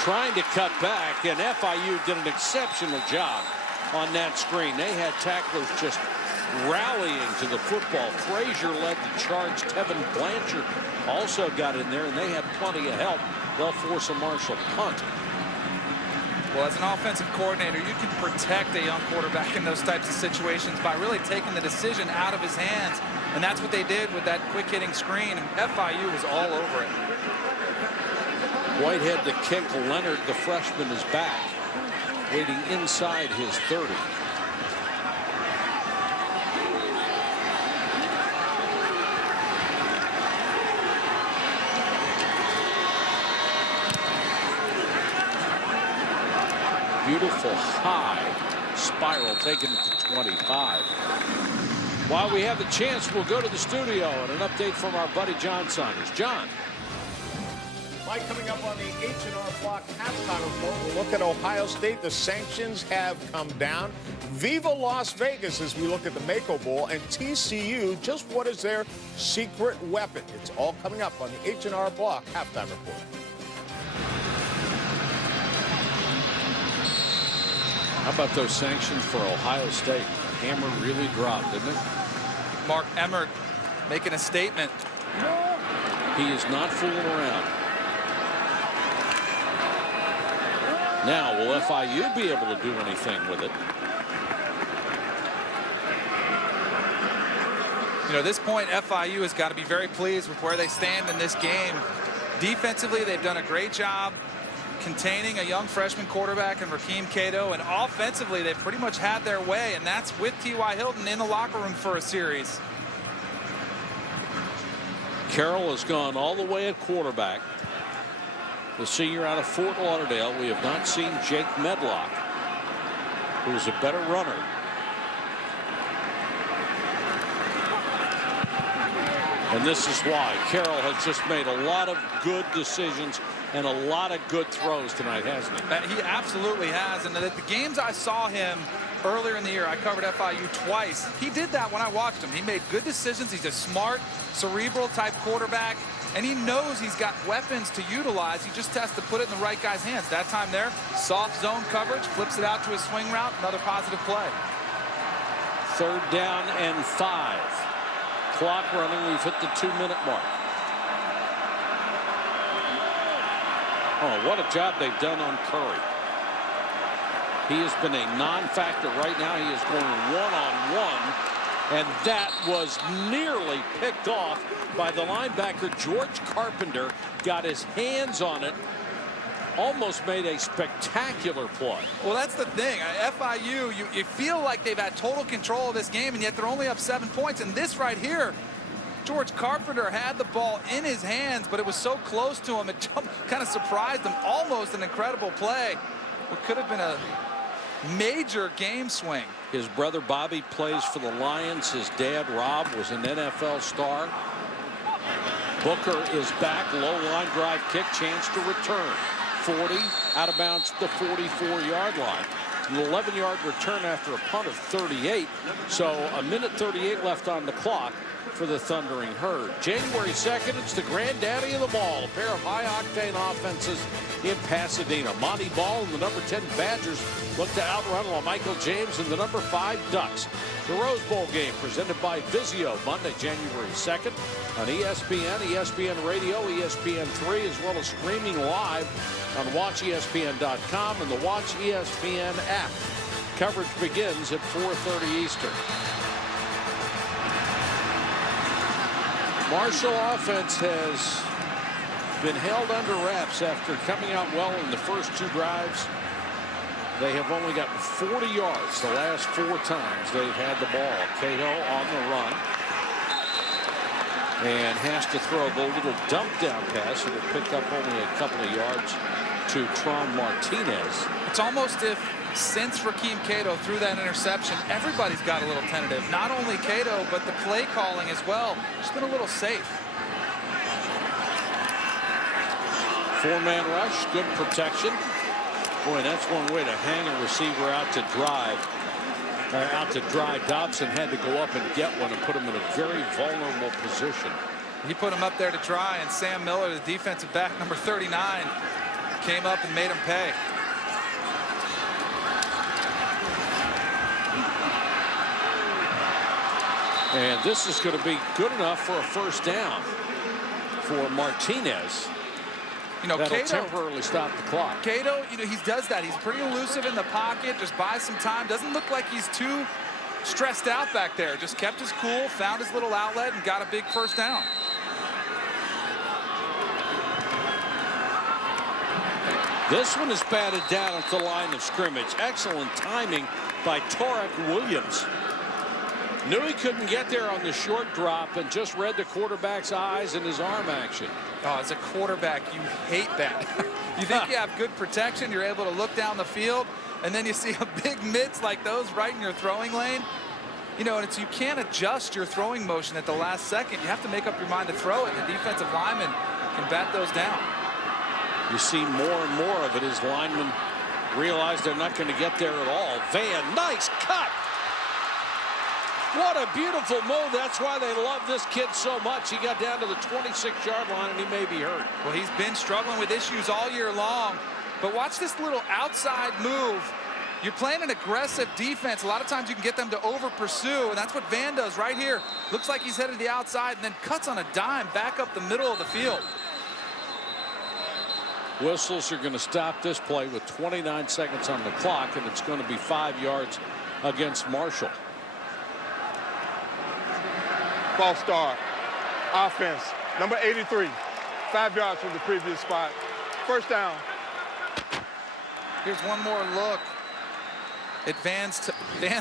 trying to cut back, and FIU did an exceptional job on that screen. They had tacklers just rallying to the football. Frazier led the charge. Tevin Blanchard also got in there, and they had plenty of help. They'll force a Marshall punt. Well, as an offensive coordinator, you can protect a young quarterback in those types of situations by really taking the decision out of his hands. And that's what they did with that quick-hitting screen. And FIU was all over it. Whitehead to kick. Leonard, the freshman, is back, waiting inside his 30. Beautiful high spiral, taking it to 25. While we have the chance, we'll go to the studio and an update from our buddy John Saunders. John. Mike, coming up on the H&R Block halftime report, we'll look at Ohio State. The sanctions have come down. Viva Las Vegas as we look at the Mako Bowl, and TCU, just what is their secret weapon? It's all coming up on the H&R Block halftime report. How about those sanctions for Ohio State? The hammer really dropped, didn't it? Mark Emmert making a statement. He is not fooling around. Now, will FIU be able to do anything with it? You know, at this point, FIU has got to be very pleased with where they stand in this game. Defensively, they've done a great job containing a young freshman quarterback in Rakeem Cato, and offensively, they've pretty much had their way, and that's with T.Y. Hilton in the locker room for a series. Carroll has gone all the way at quarterback. The senior out of Fort Lauderdale. We have not seen Jake Medlock, who is a better runner. And this is why Carroll has just made a lot of good decisions and a lot of good throws tonight, hasn't he? He absolutely has. And the games I saw him earlier in the year, I covered FIU twice. He did that when I watched him. He made good decisions. He's a smart, cerebral type quarterback, and he knows he's got weapons to utilize. He just has to put it in the right guy's hands. That time there, soft zone coverage, flips it out to his swing route, another positive play. 3rd down and 5. Clock running. We've hit the 2-minute mark. Oh, what a job they've done on Curry. He has been a non-factor right now. He is going one-on-one, and that was nearly picked off by the linebacker. George Carpenter got his hands on it, almost made a spectacular play. Well, that's the thing. FIU, you feel like they've had total control of this game, and yet they're only up 7 points. And this right here, George Carpenter had the ball in his hands, but it was so close to him, it kind of surprised him. Almost an incredible play. What could have been a major game swing. His brother Bobby plays for the Lions. His dad Rob was an NFL star. Booker is back. Low line drive kick, chance to return. 40 out of bounds to the 44-yard line. An 11-yard return after a punt of 38. So a minute 38 left on the clock for the Thundering Herd. January 2nd, it's the granddaddy of them all. A pair of high-octane offenses in Pasadena. Monty Ball and the number 10 Badgers look to outrun Michael James and the number 5 Ducks. The Rose Bowl game presented by Vizio, Monday, January 2nd on ESPN, ESPN Radio, ESPN3, as well as streaming live on WatchESPN.com and the Watch ESPN app. Coverage begins at 4:30 Eastern. Marshall offense has been held under wraps after coming out well in the first 2 drives. They have only gotten 40 yards the last 4 times they've had the ball. Cato on the run. And has to throw the little dump down pass. It'll pick up only a couple of yards to Tron Martinez. It's almost if since Rakeem Cato threw that interception, everybody's got a little tentative. Not only Cato, but the play calling as well. Just been a little safe. 4-man rush, good protection. Boy, that's one way to hang a receiver out to dry. Dobson had to go up and get one and put him in a very vulnerable position. He put him up there to dry, and Sam Miller, the defensive back, number 39, came up and made him pay. And this is going to be good enough for a first down for Martinez. You know, that'll Cato, temporarily stop the clock. Cato, you know, he does that. He's pretty elusive in the pocket, just buys some time. Doesn't look like he's too stressed out back there. Just kept his cool, found his little outlet, and got a big first down. This one is batted down at the line of scrimmage. Excellent timing by Torek Williams. Knew he couldn't get there on the short drop and just read the quarterback's eyes and his arm action. Oh, as a quarterback, you hate that. You think you have good protection, you're able to look down the field, and then you see a big mitts like those right in your throwing lane. You know, and you can't adjust your throwing motion at the last second. You have to make up your mind to throw it, and the defensive lineman can bat those down. You see more and more of it as linemen realize they're not going to get there at all. Van, nice cut. What a beautiful move. That's why they love this kid so much. He got down to the 26-yard line, and he may be hurt. Well, he's been struggling with issues all year long. But watch this little outside move. You're playing an aggressive defense. A lot of times you can get them to over-pursue, and that's what Van does right here. Looks like he's headed to the outside and then cuts on a dime back up the middle of the field. Whistles are going to stop this play with 29 seconds on the clock, and it's going to be 5 yards against Marshall. False start. Offense. Number 83. 5 yards from the previous spot. First down. Here's one more look at Van's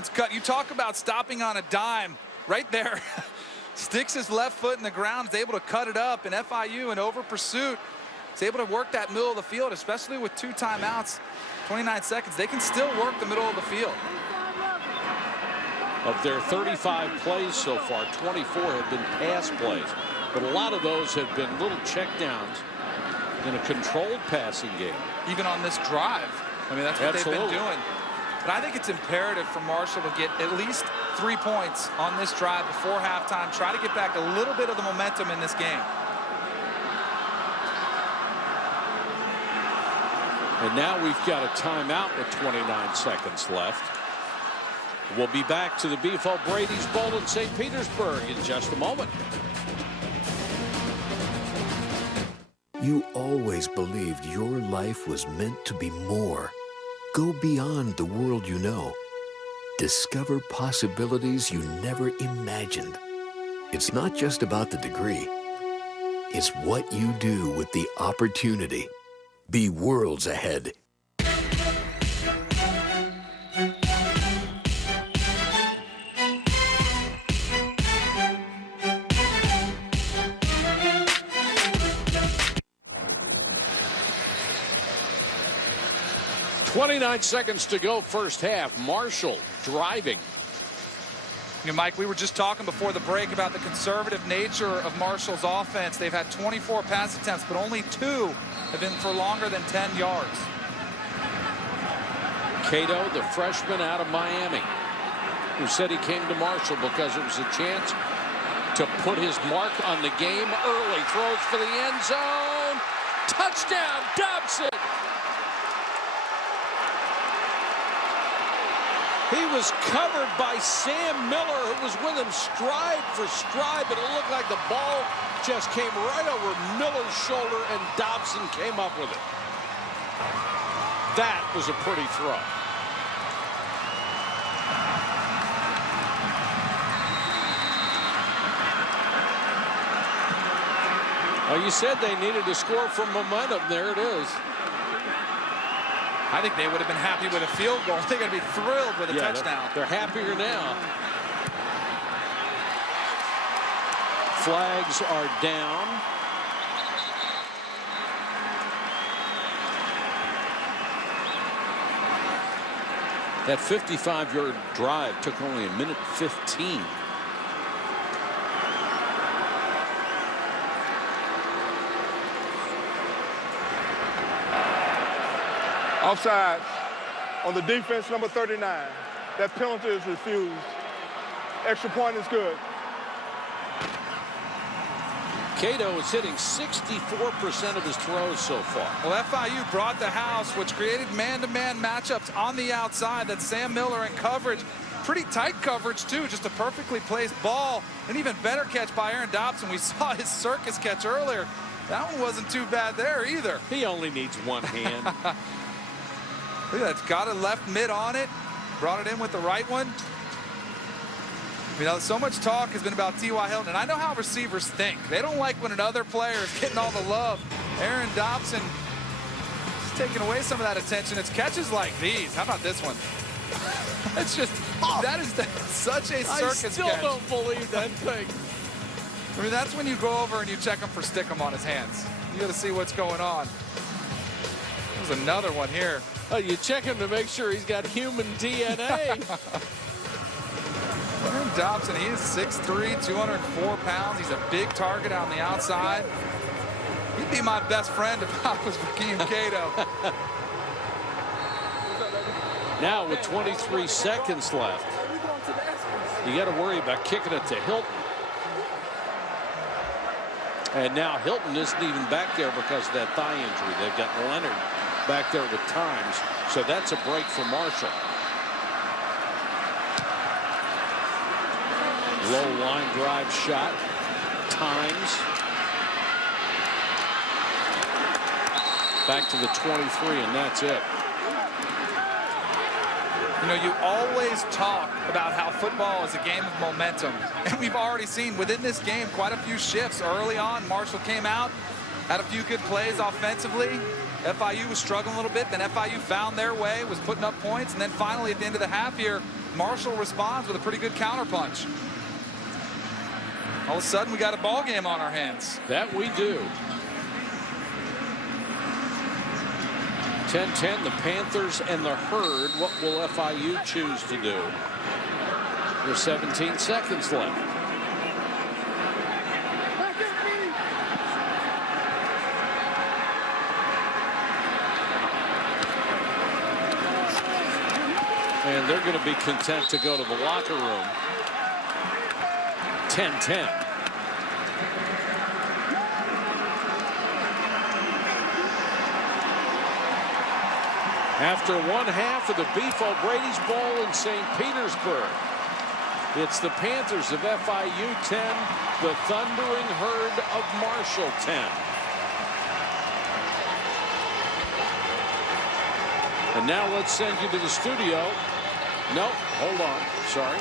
cut. You talk about stopping on a dime right there. Sticks his left foot in the ground, is able to cut it up, and FIU in over pursuit is able to work that middle of the field, especially with 2 timeouts, 29 seconds. They can still work the middle of the field. Of their 35 plays so far, 24 have been pass plays, but a lot of those have been little checkdowns in a controlled passing game. Even on this drive. I mean, that's what they've been doing. but I think it's imperative for Marshall to get at least 3 points on this drive before halftime. Try to get back a little bit of the momentum in this game. And now we've got a timeout with 29 seconds left. We'll be back to the Beef O'Brady's Bowl in St. Petersburg in just a moment. You always believed your life was meant to be more. Go beyond the world you know. Discover possibilities you never imagined. It's not just about the degree. It's what you do with the opportunity. Be worlds ahead. .29 seconds to go first half. Marshall driving. You know, Mike, we were just talking before the break about the conservative nature of Marshall's offense. They've had 24 pass attempts, but only 2 have been for longer than 10 yards. Cato, the freshman out of Miami, who said he came to Marshall because it was a chance to put his mark on the game early. Throws for the end zone. Touchdown, Dobson. He was covered by Sam Miller, who was with him stride for stride, but it looked like the ball just came right over Miller's shoulder, and Dobson came up with it. That was a pretty throw. Well, you said they needed to score from momentum. There it is. I think they would have been happy with a field goal. They're going to be thrilled with a touchdown. They're happier now. Flags are down. That 55-yard drive took only a minute 15. Offside on the defense, number 39. That penalty is refused. Extra point is good. Cato is hitting 64% of his throws so far. Well, FIU brought the house, which created man-to-man matchups on the outside. That Sam Miller in coverage. Pretty tight coverage, too. Just a perfectly placed ball. An even better catch by Aaron Dobson. We saw his circus catch earlier. That one wasn't too bad there either. He only needs one hand. Look at that. Got a left mid on it. Brought it in with the right one. You know, so much talk has been about T.Y. Hilton, and I know how receivers think. They don't like when another player is getting all the love. Aaron Dobson is taking away some of that attention. It's catches like these. How about this one? It's just, that is such a circus catch. I still don't believe that thing. I mean, that's when you go over and you check him for stickum on his hands. You got to see what's going on. There's another one here. Oh, you check him to make sure he's got human DNA. Aaron Dobson, he is 6'3", 204 pounds. He's a big target on the outside. He'd be my best friend if I was Rakeem Cato. Now with 23 seconds left, you got to worry about kicking it to Hilton. And now Hilton isn't even back there because of that thigh injury. They've got Leonard back there with Times. So that's a break for Marshall. Low line drive shot. Times. Back to the 23, and that's it. You know, you always talk about how football is a game of momentum. And we've already seen within this game quite a few shifts early on. Marshall came out, had a few good plays offensively. FIU was struggling a little bit. Then FIU found their way, was putting up points. And then finally at the end of the half here, Marshall responds with a pretty good counterpunch. All of a sudden, we got a ball game on our hands. That we do. 10-10, the Panthers and the Herd. What will FIU choose to do? There's 17 seconds left. they're going to be content to go to the locker room. 10-10. After one half of the Beef O'Brady's Bowl in St. Petersburg, it's the Panthers of FIU 10, the Thundering Herd of Marshall 10. And now let's send you to the studio. No, hold on. Sorry.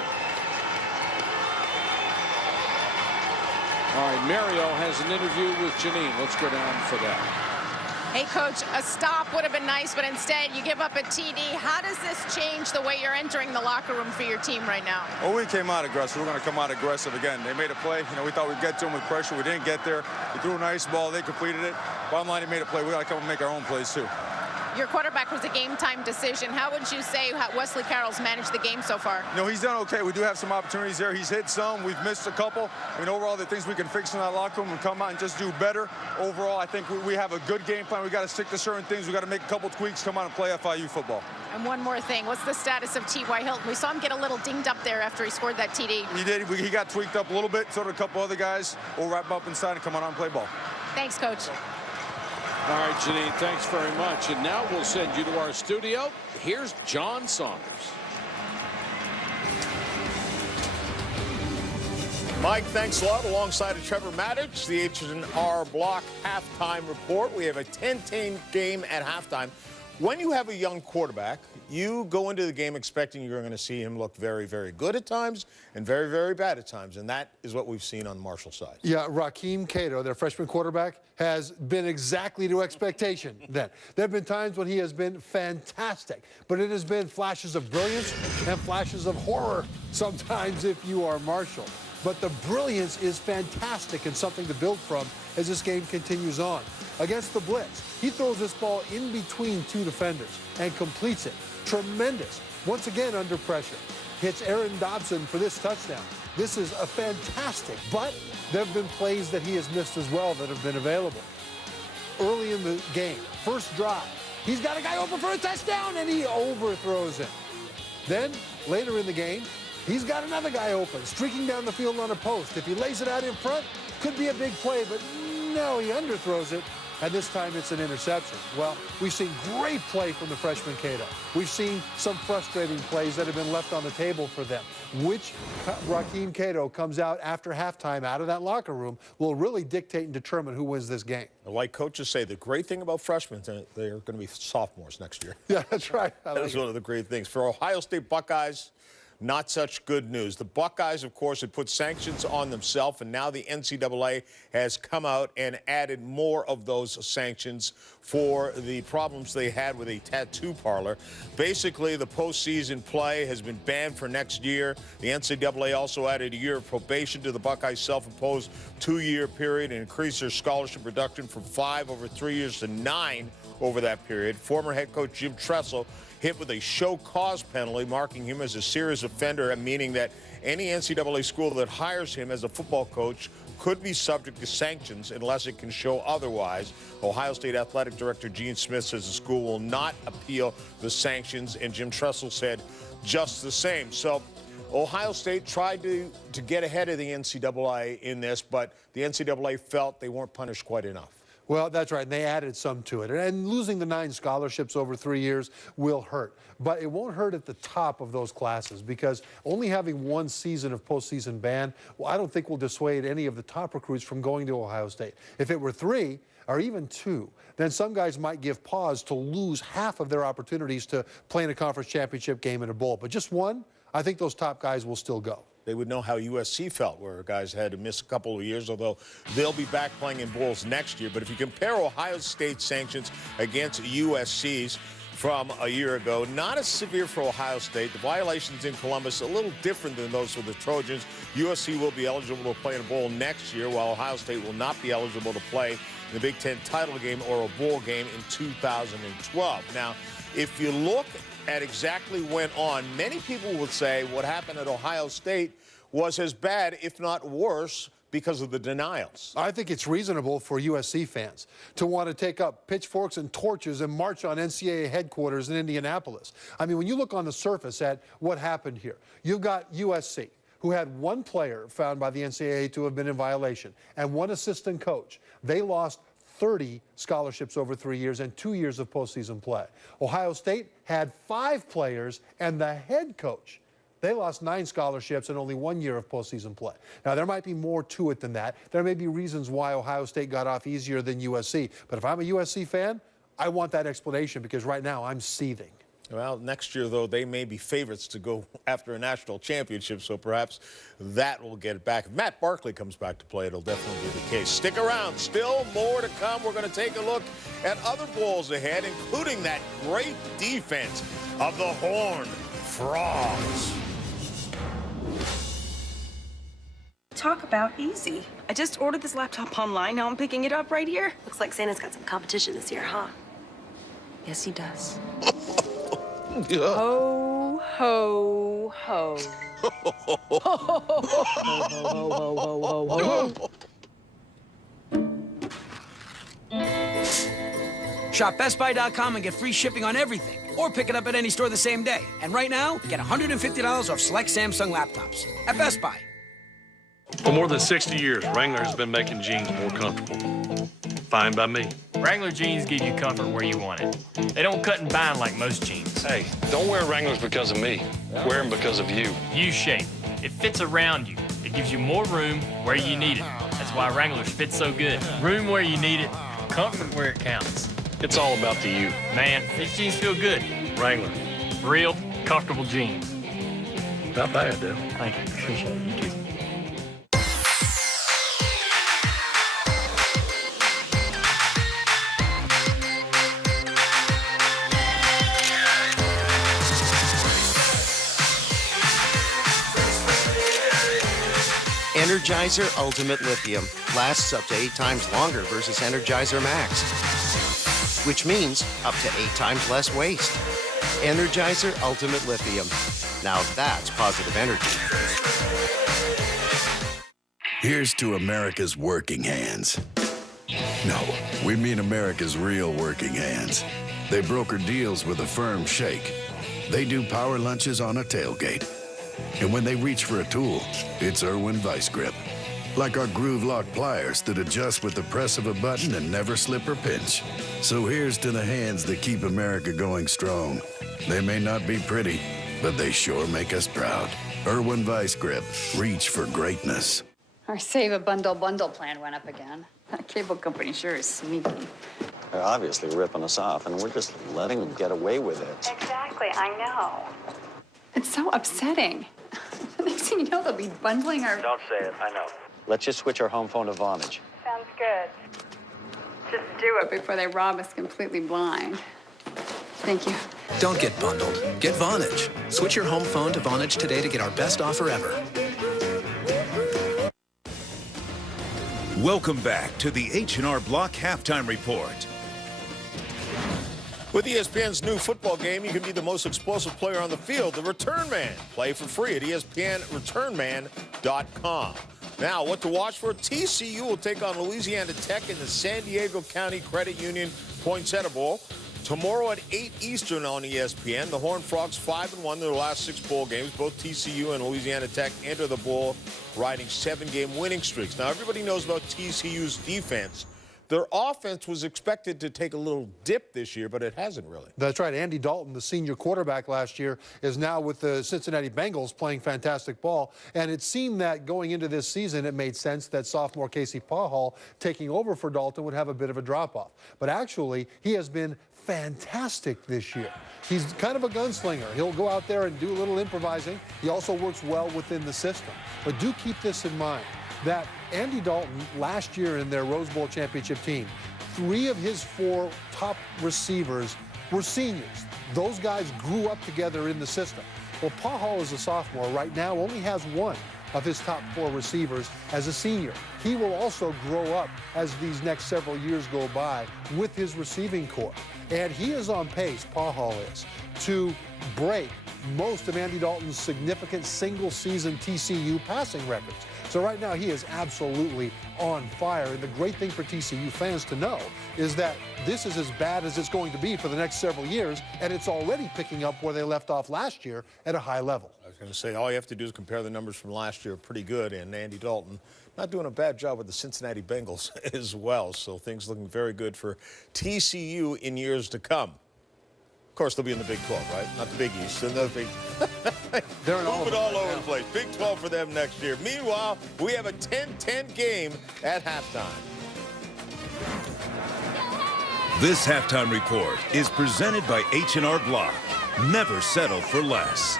All right, Mario has an interview with Janine. Let's go down for that. Hey, Coach, a stop would have been nice, but instead you give up a TD. How does this change the way you're entering the locker room for your team right now? Well, we came out aggressive. We're going to come out aggressive again. They made a play. You know, we thought we'd get to them with pressure. We didn't get there. We threw a nice ball. They completed it. Bottom line, they made a play. We got to come and make our own plays, too. Your quarterback was a game-time decision. How would you say how Wesley Carroll's managed the game so far? No, he's done okay. We do have some opportunities there. He's hit some. We've missed a couple. I mean, overall, the things we can fix in that locker room and come out and just do better. Overall, I think we have a good game plan. We got to stick to certain things. We got to make a couple tweaks, come out and play FIU football. And one more thing. What's the status of T.Y. Hilton? We saw him get a little dinged up there after he scored that TD. He did. He got tweaked up a little bit. So did a couple other guys. We'll wrap up inside and come on out and play ball. Thanks, Coach. All right, Janine, thanks very much. And now we'll send you to our studio. Here's John Saunders. Mike, thanks a lot. Alongside of Trevor Maddich, the H&R Block halftime report. We have a 10-10 game at halftime. When you have a young quarterback, you go into the game expecting you're going to see him look very, very good at times and very, very bad at times. And that is what we've seen on Marshall's side. Yeah, Raheem Cato, their freshman quarterback, has been exactly to expectation then. There have been times when he has been fantastic, but it has been flashes of brilliance and flashes of horror sometimes if you are Marshall. But the brilliance is fantastic and something to build from as this game continues on. Against the blitz, he throws this ball in between two defenders and completes it. Tremendous. Once again under pressure. Hits Aaron Dobson for this touchdown. This is a fantastic, but there have been plays that he has missed as well that have been available. Early in the game, first drive, he's got a guy open for a touchdown and he overthrows him. Then later in the game, he's got another guy open, streaking down the field on a post. If he lays it out in front, could be a big play, but no, he underthrows it. And this time it's an interception. Well, we've seen great play from the freshman Cato. We've seen some frustrating plays that have been left on the table for them. Which Raheem Cato comes out after halftime out of that locker room will really dictate and determine who wins this game. Like coaches say, the great thing about freshmen, they're going to be sophomores next year. Yeah, that's right. That is one of the great things. For Ohio State Buckeyes, not such good news. The Buckeyes, of course, had put sanctions on themselves, and now the NCAA has come out and added more of those sanctions for the problems they had with a tattoo parlor. Basically, the postseason play has been banned for next year. The NCAA also added a year of probation to the Buckeyes' self-imposed 2-year period and increased their scholarship reduction from 5 over 3 years to 9 over that period. Former head coach Jim Tressel hit with a show cause penalty, marking him as a serious offender, meaning that any NCAA school that hires him as a football coach could be subject to sanctions unless it can show otherwise. Ohio State Athletic Director Gene Smith says the school will not appeal the sanctions, and Jim Tressel said just the same. So Ohio State tried to get ahead of the NCAA in this, but the NCAA felt they weren't punished quite enough. Well, that's right, and they added some to it. And losing the 9 scholarships over 3 years will hurt. But it won't hurt at the top of those classes because only having 1 season of postseason ban, well, I don't think will dissuade any of the top recruits from going to Ohio State. If it were 3 or even 2, then some guys might give pause to lose half of their opportunities to play in a conference championship game in a bowl. But just 1, I think those top guys will still go. They would know how USC felt, where guys had to miss a couple of years, although they'll be back playing in bowls next year. But if you compare Ohio State sanctions against USC's from a year ago, not as severe for Ohio State. The violations in Columbus a little different than those for the Trojans. USC will be eligible to play in a bowl next year, while Ohio State will not be eligible to play in the Big Ten title game or a bowl game in 2012. Now, if you look at exactly went on, many people would say what happened at Ohio State was as bad, if not worse, because of the denials. I think it's reasonable for USC fans to want to take up pitchforks and torches and march on NCAA headquarters in Indianapolis. I mean, when you look on the surface at what happened here, you've got USC, who had one player found by the NCAA to have been in violation and one assistant coach. They lost 30 scholarships over 3 years and 2 years of postseason play. Ohio State had 5 players and the head coach. They lost 9 scholarships and only 1 year of postseason play. Now, there might be more to it than that. There may be reasons why Ohio State got off easier than USC. But if I'm a USC fan, I want that explanation because right now I'm seething. Well, next year, though, they may be favorites to go after a national championship, so perhaps that will get it back. If Matt Barkley comes back to play, it'll definitely be the case. Stick around. Still more to come. We're going to take a look at other bowls ahead, including that great defense of the Horned Frogs. Talk about easy. I just ordered this laptop online. Now I'm picking it up right here. Looks like Santa's got some competition this year, huh? Yes, he does. Yeah. Ho, ho, ho. Ho, ho, ho, ho, ho, ho. Shop BestBuy.com and get free shipping on everything, or pick it up at any store the same day. And right now, get $150 off select Samsung laptops at Best Buy. For more than 60 years, Wrangler has been making jeans more comfortable. Fine by me. Wrangler jeans give you comfort where you want it. They don't cut and bind like most jeans. Hey, don't wear Wranglers because of me. Wear them because of you. U-shape. It fits around you. It gives you more room where you need it. That's why Wranglers fit so good. Room where you need it, comfort where it counts. It's all about the you. Man, these jeans feel good. Wrangler. Real, comfortable jeans. Not bad, Dale. Thank you. Appreciate it. You too. Energizer Ultimate Lithium lasts up to 8 times longer versus Energizer Max, which means up to 8 times less waste. Energizer Ultimate Lithium. Now that's positive energy. Here's to America's working hands. No, we mean America's real working hands. They broker deals with a firm shake. They do power lunches on a tailgate. And when they reach for a tool, it's Irwin Vice Grip. Like our Groove Lock pliers that adjust with the press of a button and never slip or pinch. So here's to the hands that keep America going strong. They may not be pretty, but they sure make us proud. Irwin Vice Grip. Reach for greatness. Our Save a Bundle plan went up again. That cable company sure is sneaky. They're obviously ripping us off, and we're just letting them get away with it. Exactly, I know. It's so upsetting. The next thing you know, they'll be bundling our... Don't say it, I know. Let's just switch our home phone to Vonage. Sounds good. Just do it before they rob us completely blind. Thank you. Don't get bundled. Get Vonage. Switch your home phone to Vonage today to get our best offer ever. Welcome back to the H&R Block Halftime Report. With ESPN's new football game, you can be the most explosive player on the field, the Return Man. Play for free at ESPNReturnMan.com. Now, what to watch for? TCU will take on Louisiana Tech in the San Diego County Credit Union Poinsettia Bowl. Tomorrow at 8 Eastern on ESPN, the Horned Frogs 5-1 in their last 6 bowl games. Both TCU and Louisiana Tech enter the bowl riding 7-game winning streaks. Now, everybody knows about TCU's defense. Their offense was expected to take a little dip this year, but it hasn't really. That's right. Andy Dalton, the senior quarterback last year, is now with the Cincinnati Bengals playing fantastic ball. And it seemed that going into this season, it made sense that sophomore Casey Pahal taking over for Dalton would have a bit of a drop-off. But actually, he has been fantastic this year. He's kind of a gunslinger. He'll go out there and do a little improvising. He also works well within the system. But do keep this in mind, that Andy Dalton last year in their Rose Bowl championship team, 3 of his 4 top receivers were seniors. Those guys grew up together in the system. Well, Pahal is a sophomore right now, only has 1 of his top 4 receivers as a senior. He will also grow up as these next several years go by with his receiving corps. And he is on pace, Pahal is, to break most of Andy Dalton's significant single-season TCU passing records. So right now, he is absolutely on fire. And the great thing for TCU fans to know is that this is as bad as it's going to be for the next several years, and it's already picking up where they left off last year at a high level. I was going to say, all you have to do is compare the numbers from last year. Pretty good, and Andy Dalton not doing a bad job with the Cincinnati Bengals as well. So things looking very good for TCU in years to come. Of course, they'll be in the Big 12, right? Not the Big East. They're the Big. They're moving all over the place. Big 12 for them next year. Meanwhile, we have a 10-10 game at halftime. This halftime report is presented by H&R Block. Never settle for less.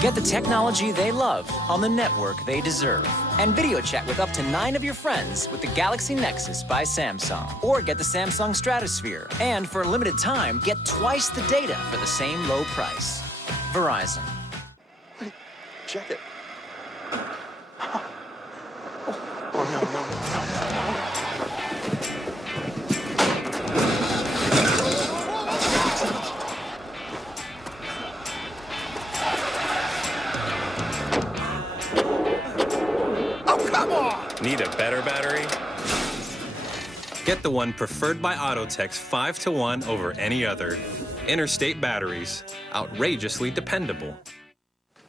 Get the technology they love on the network they deserve. And video chat with up to 9 of your friends with the Galaxy Nexus by Samsung. Or get the Samsung Stratosphere. And for a limited time, get twice the data for the same low price. Verizon. Wait, check it. Need a better battery? Get the one preferred by Autotex 5-to-1 over any other. Interstate batteries. Outrageously dependable.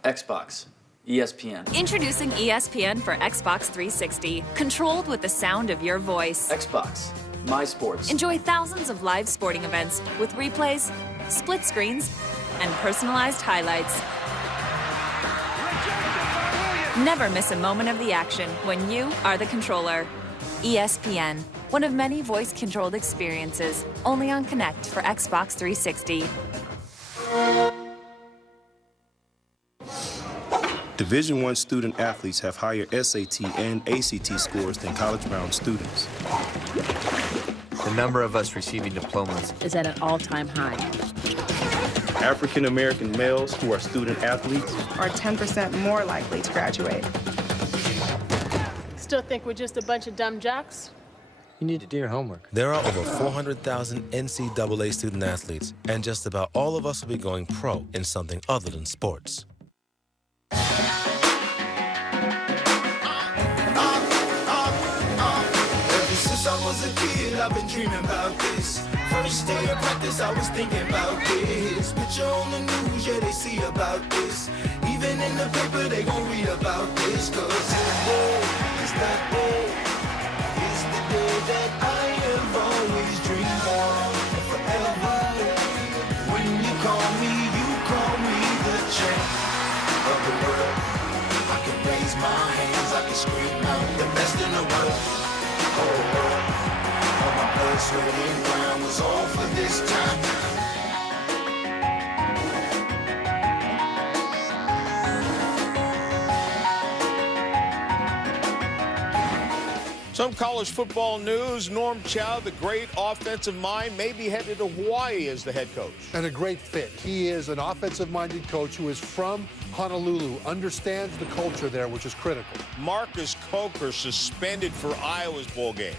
Xbox. ESPN. Introducing ESPN for Xbox 360. Controlled with the sound of your voice. Xbox. My Sports. Enjoy thousands of live sporting events with replays, split screens, and personalized highlights. Never miss a moment of the action when you are the controller. ESPN, one of many voice-controlled experiences, only on Connect for Xbox 360. Division I student athletes have higher SAT and ACT scores than college-bound students. The number of us receiving diplomas is at an all-time high. African American males who are student athletes are 10% more likely to graduate. Still think we're just a bunch of dumb jocks? You need to do your homework. There are over 400,000 NCAA student athletes, and just about all of us will be going pro in something other than sports. Ever since I was a kid, I've been dreaming about this. First day of practice, I was thinking about this. Picture on the news, yeah, they see about this. Even in the paper, they gon' read about this. Cause today is that day. It's the day that I have always dreamed of. Forever. When you call me the champ of the world. I can raise my hands, I can scream out the best in the world. Whole world. All my blood, sweat, and grind was all for this time. Some college football news. Norm Chow, the great offensive mind, may be headed to Hawaii as the head coach. And a great fit. He is an offensive-minded coach who is from Honolulu, understands the culture there, which is critical. Marcus Coker suspended for Iowa's bowl game.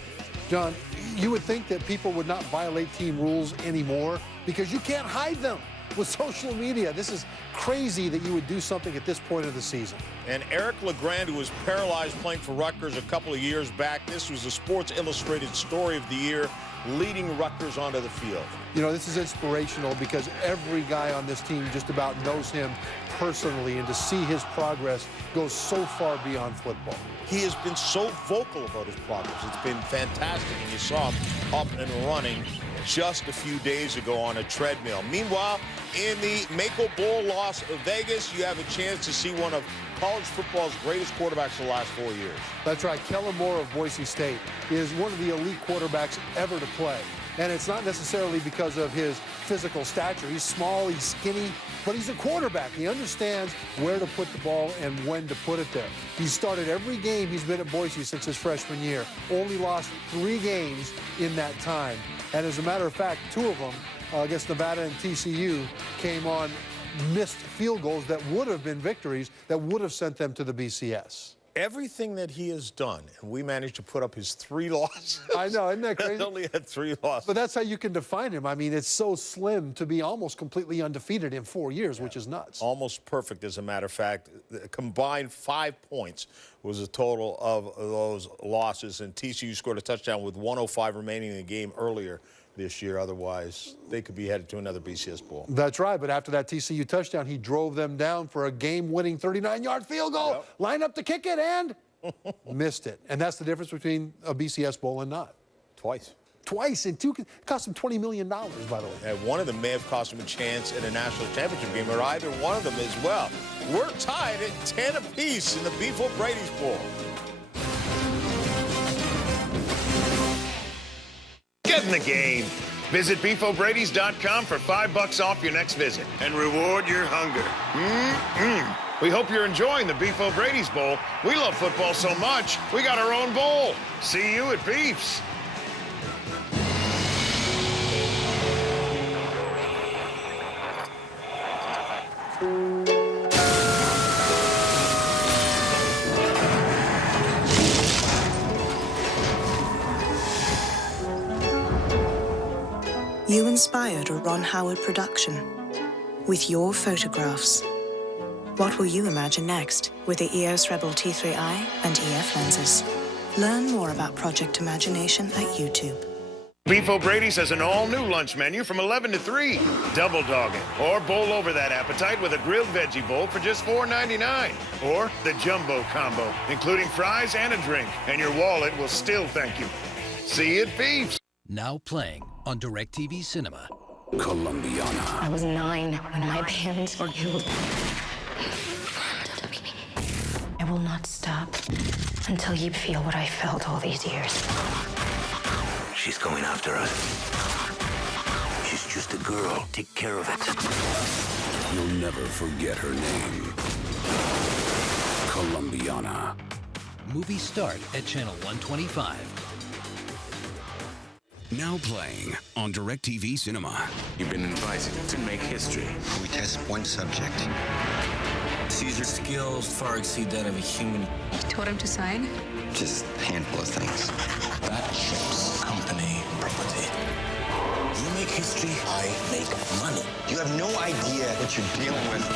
John, you would think that people would not violate team rules anymore because you can't hide them with social media. This is crazy that you would do something at this point of the season. And Eric LeGrand, who was paralyzed playing for Rutgers a couple of years back, this was the Sports Illustrated Story of the Year, leading Rutgers onto the field. You know, this is inspirational because every guy on this team just about knows him personally, and to see his progress goes so far beyond football. He has been so vocal about his progress. It's been fantastic, and you saw him up and running just a few days ago on a treadmill. Meanwhile, in the Mako Bowl, Las Vegas, you have a chance to see one of college football's greatest quarterbacks of the last 4 years. That's right. Kellen Moore of Boise State is one of the elite quarterbacks ever to play. And it's not necessarily because of his physical stature. He's small, he's skinny, but he's a quarterback. He understands where to put the ball and when to put it there. He's started every game he's been at Boise since his freshman year. Only lost 3 games in that time. And as a matter of fact, 2 of them against Nevada and TCU came on missed field goals that would have been victories that would have sent them to the BCS. Everything that he has done, and we managed to put up his 3 losses. I know, isn't that crazy? He only had 3 losses. But that's how you can define him. I mean, it's so slim to be almost completely undefeated in 4 years, which is nuts. Almost perfect, as a matter of fact. The combined 5 points was the total of those losses, and TCU scored a touchdown with 1:05 remaining in the game earlier this year. Otherwise, they could be headed to another BCS Bowl. That's right, but after that TCU touchdown, he drove them down for a game-winning 39-yard field goal, lined up to kick it, and missed it. And that's the difference between a BCS Bowl and not. Twice. Twice, and 2 cost him $20 million, by the way. And one of them may have cost him a chance at a national championship game, or either one of them as well. We're tied at 10 apiece in the Beefo Brady's Bowl. Get in the game. Visit BeefO'Brady's.com for $5 off your next visit and reward your hunger. We hope you're enjoying the Beef O'Brady's Bowl. We love football so much, we got our own bowl. See you at Beef's. You inspired a Ron Howard production with your photographs. What will you imagine next with the EOS Rebel T3i and EF lenses? Learn more about Project Imagination at YouTube. Beef O'Brady's has an all-new lunch menu from 11 to 3. Double dog it, or bowl over that appetite with a grilled veggie bowl for just $4.99. Or the jumbo combo, including fries and a drink, and your wallet will still thank you. See you at Beef's. Now playing on DirecTV Cinema. Colombiana. I was 9 when my parents were killed. I will not stop until you feel what I felt all these years. She's coming after us. She's just a girl. Take care of it. You'll never forget her name. Colombiana. Movies start at Channel 125. Now playing on DirecTV Cinema. You've been invited to make history. We test one subject. Caesar's skills far exceed that of a human. You told him to sign? Just a handful of things. That ship's company property. You make history, I make money. You have no idea what you're dealing with.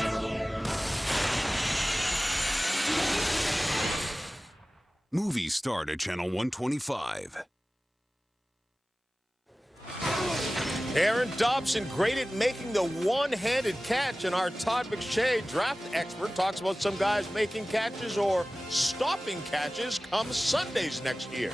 Movies start at Channel 125. Aaron Dobson, great at making the one-handed catch, and our Todd McShay, draft expert, talks about some guys making catches or stopping catches come Sundays next year.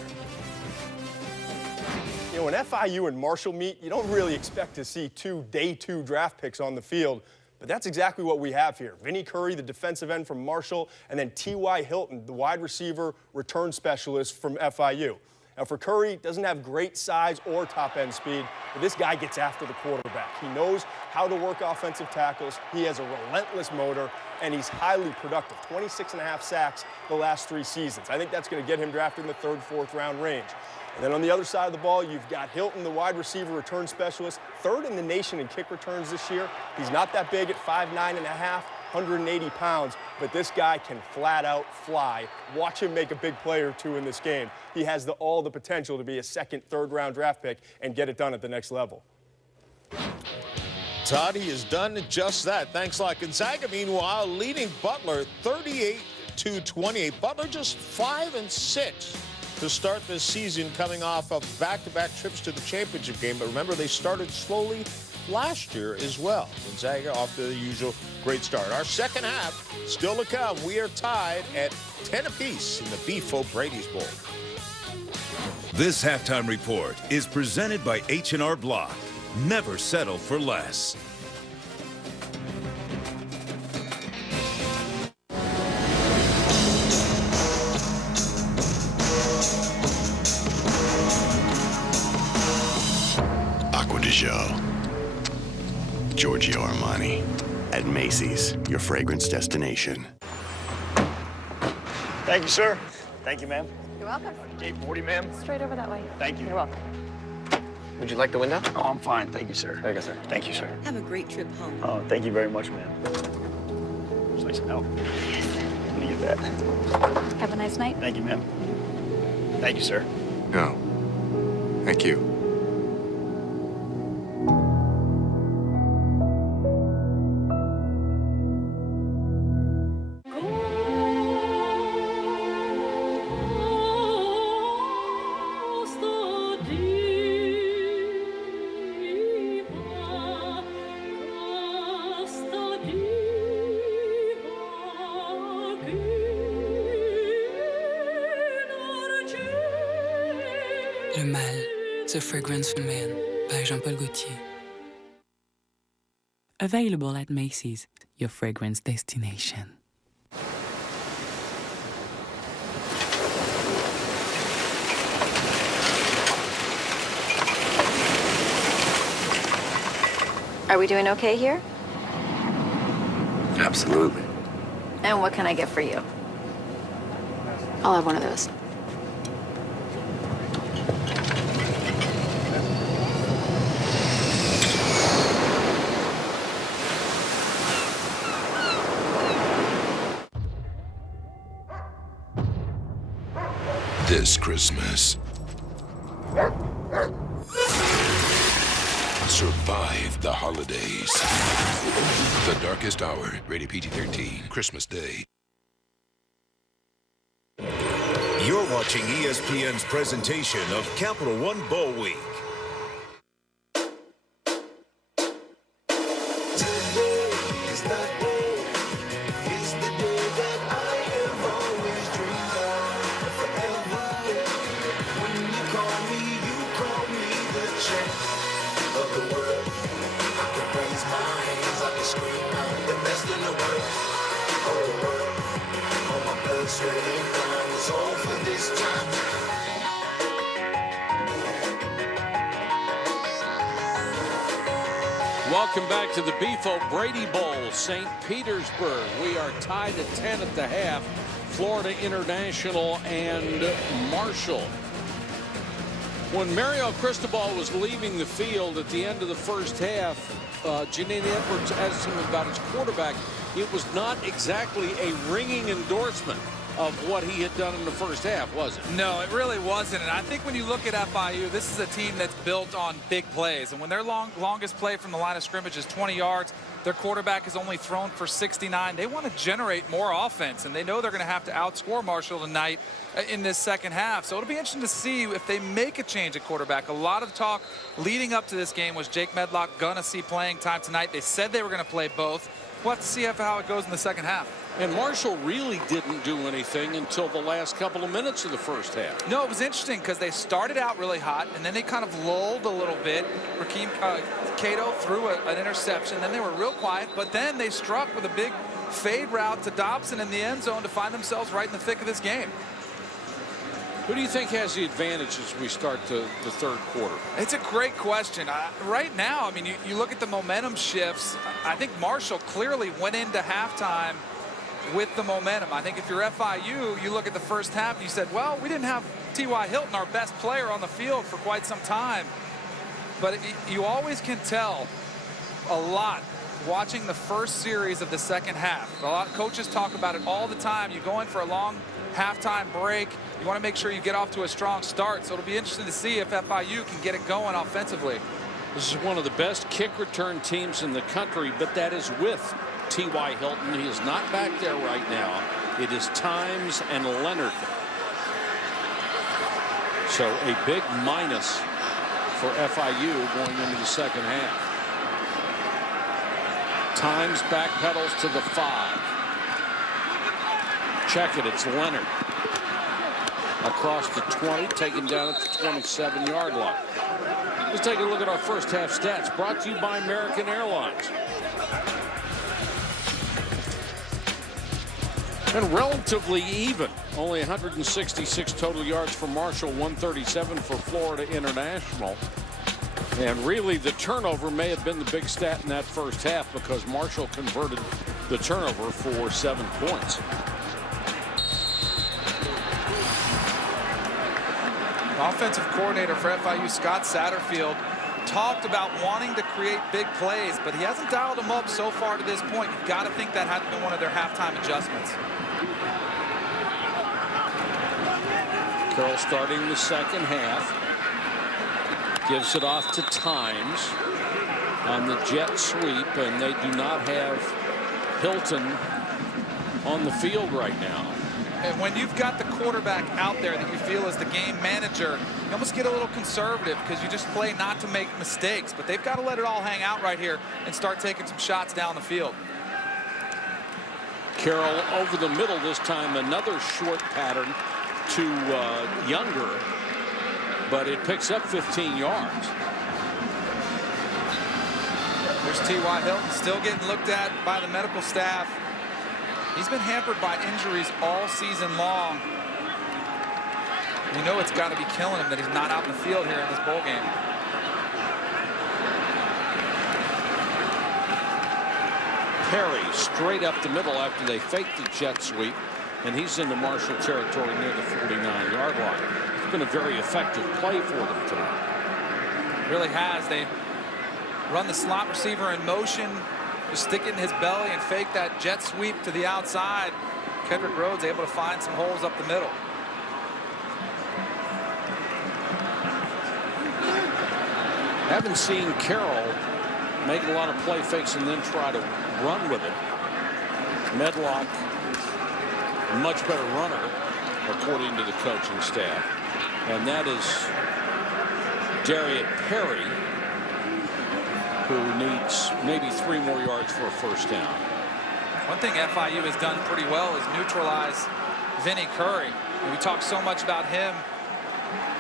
You know, when FIU and Marshall meet, you don't really expect to see 2 day 2 draft picks on the field, but that's exactly what we have here. Vinnie Curry, the defensive end from Marshall, and then T.Y. Hilton, the wide receiver return specialist from FIU. Now, for Curry, doesn't have great size or top-end speed, but this guy gets after the quarterback. He knows how to work offensive tackles. He has a relentless motor, and he's highly productive. 26.5 sacks the last 3 seasons. I think that's going to get him drafted in the 3rd, 4th round range. And then on the other side of the ball, you've got Hilton, the wide receiver return specialist, 3rd in the nation in kick returns this year. He's not that big at 5'9.5". 180 pounds, but this guy can flat out fly. Watch him make a big play or 2 in this game. He has all the potential to be a 2nd, 3rd round draft pick and get it done at the next level. Todd, he has done just that. Thanks a lot. Gonzaga, meanwhile, leading Butler 38-28. Butler just 5-6 to start this season, coming off of back-to-back trips to the championship game. But remember, they started slowly last year as well. Gonzaga off to the usual great start. Our second half still to come. We are tied at 10 apiece in the Beef O'Brady's Bowl. This halftime report is presented by H&R Block. Never settle for less. Acqua di Gio. Giorgio Armani. At Macy's, your fragrance destination. Thank you, sir. Thank you, ma'am. You're welcome. Gate 40, ma'am. Straight over that way. Thank you. You're welcome. Would you like the window? Oh, I'm fine. Thank you, sir. Thank you, sir. Thank you, sir. Have a great trip home. Oh, thank you very much, ma'am. It's nice to know. Yes. Let me get that. Have a nice night. Thank you, ma'am. Thank you, sir. No. Thank you. Le Mal, The Fragrance for Men by Jean-Paul Gaultier. Available at Macy's, your fragrance destination. Are we doing okay here? Absolutely. And what can I get for you? I'll have one of those. This Christmas, survive the holidays. The Darkest Hour, rated PG-13, Christmas Day. You're watching ESPN's presentation of Capital One Bowl Week. Welcome back to the Beefo Brady Bowl, St. Petersburg. We are tied at 10 at the half. Florida International and Marshall. When Mario Cristobal was leaving the field at the end of the first half, Janine Edwards asked him about his quarterback. It was not exactly a ringing endorsement of what he had done in the first half, was it? No, it really wasn't. And I think when you look at FIU, this is a team that's built on big plays. And when their longest play from the line of scrimmage is 20 yards, their quarterback has only thrown for 69. They want to generate more offense, and they know they're going to have to outscore Marshall tonight in this second half. So it'll be interesting to see if they make a change at quarterback. A lot of talk leading up to this game was Jake Medlock going to see playing time tonight. They said they were going to play both. We'll have to see how it goes in the second half. And Marshall really didn't do anything until the last couple of minutes of the first half. No, it was interesting because they started out really hot, and then they kind of lulled a little bit. Rakeem Cato threw an interception. Then they were real quiet, but then they struck with a big fade route to Dobson in the end zone to find themselves right in the thick of this game. Who do you think has the advantage as we start the third quarter? It's a great question. Right now, I mean, you look at the momentum shifts. I think Marshall clearly went into halftime with the momentum. I think if you're FIU, you look at the first half and you said, well, we didn't have T.Y. Hilton, our best player, on the field for quite some time. But you always can tell a lot watching the first series of the second half. A lot of coaches talk about it all the time. You go in for a long halftime break. You want to make sure you get off to a strong start. So it'll be interesting to see if FIU can get it going offensively. This is one of the best kick return teams in the country, but that is with T.Y. Hilton. He is not back there right now. It is Times and Leonard. So a big minus for FIU going into the second half. Times backpedals to the 5. Check it, it's Leonard. Across the 20, taken down at the 27-yard line. Let's take a look at our first half stats, brought to you by American Airlines. And relatively even. Only 166 total yards for Marshall, 137 for Florida International. And really, the turnover may have been the big stat in that first half because Marshall converted the turnover for 7 points. Offensive coordinator for FIU, Scott Satterfield, talked about wanting to create big plays, but he hasn't dialed them up so far to this point. You've got to think that had been one of their halftime adjustments. Carroll starting the second half. Gives it off to Times on the jet sweep, and they do not have Hilton on the field right now. And when you've got the quarterback out there that you feel is the game manager, you almost get a little conservative because you just play not to make mistakes. But they've got to let it all hang out right here and start taking some shots down the field. Carroll over the middle this time, another short pattern to Younger, but it picks up 15 yards. There's T.Y. Hilton still getting looked at by the medical staff. He's been hampered by injuries all season long. You know it's got to be killing him that he's not out in the field here in this bowl game. Perry straight up the middle after they faked the jet sweep, and he's into Marshall territory near the 49-yard line. It's been a very effective play for them tonight. Really has. They run the slot receiver in motion, just stick it in his belly and fake that jet sweep to the outside. Kendrick Rhodes able to find some holes up the middle. Haven't seen Carroll make a lot of play fakes and then try to run with it. Medlock, a much better runner, according to the coaching staff. And that is Darius Perry, who needs maybe 3 more yards for a first down. One thing FIU has done pretty well is neutralize Vinny Curry. And we talk so much about him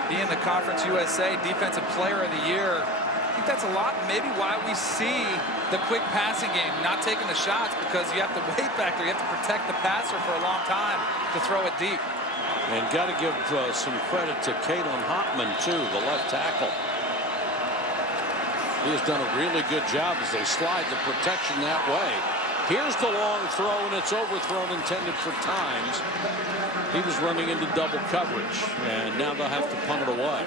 being the Conference USA Defensive Player of the Year. I think that's a lot maybe why we see the quick passing game, not taking the shots, because you have to wait back there. You have to protect the passer for a long time to throw it deep. And got to give some credit to Kalen Hopman, too, the left tackle. He has done a really good job as they slide the protection that way. Here's the long throw, and it's overthrown, intended for Times. He was running into double coverage, and now they'll have to punt it away.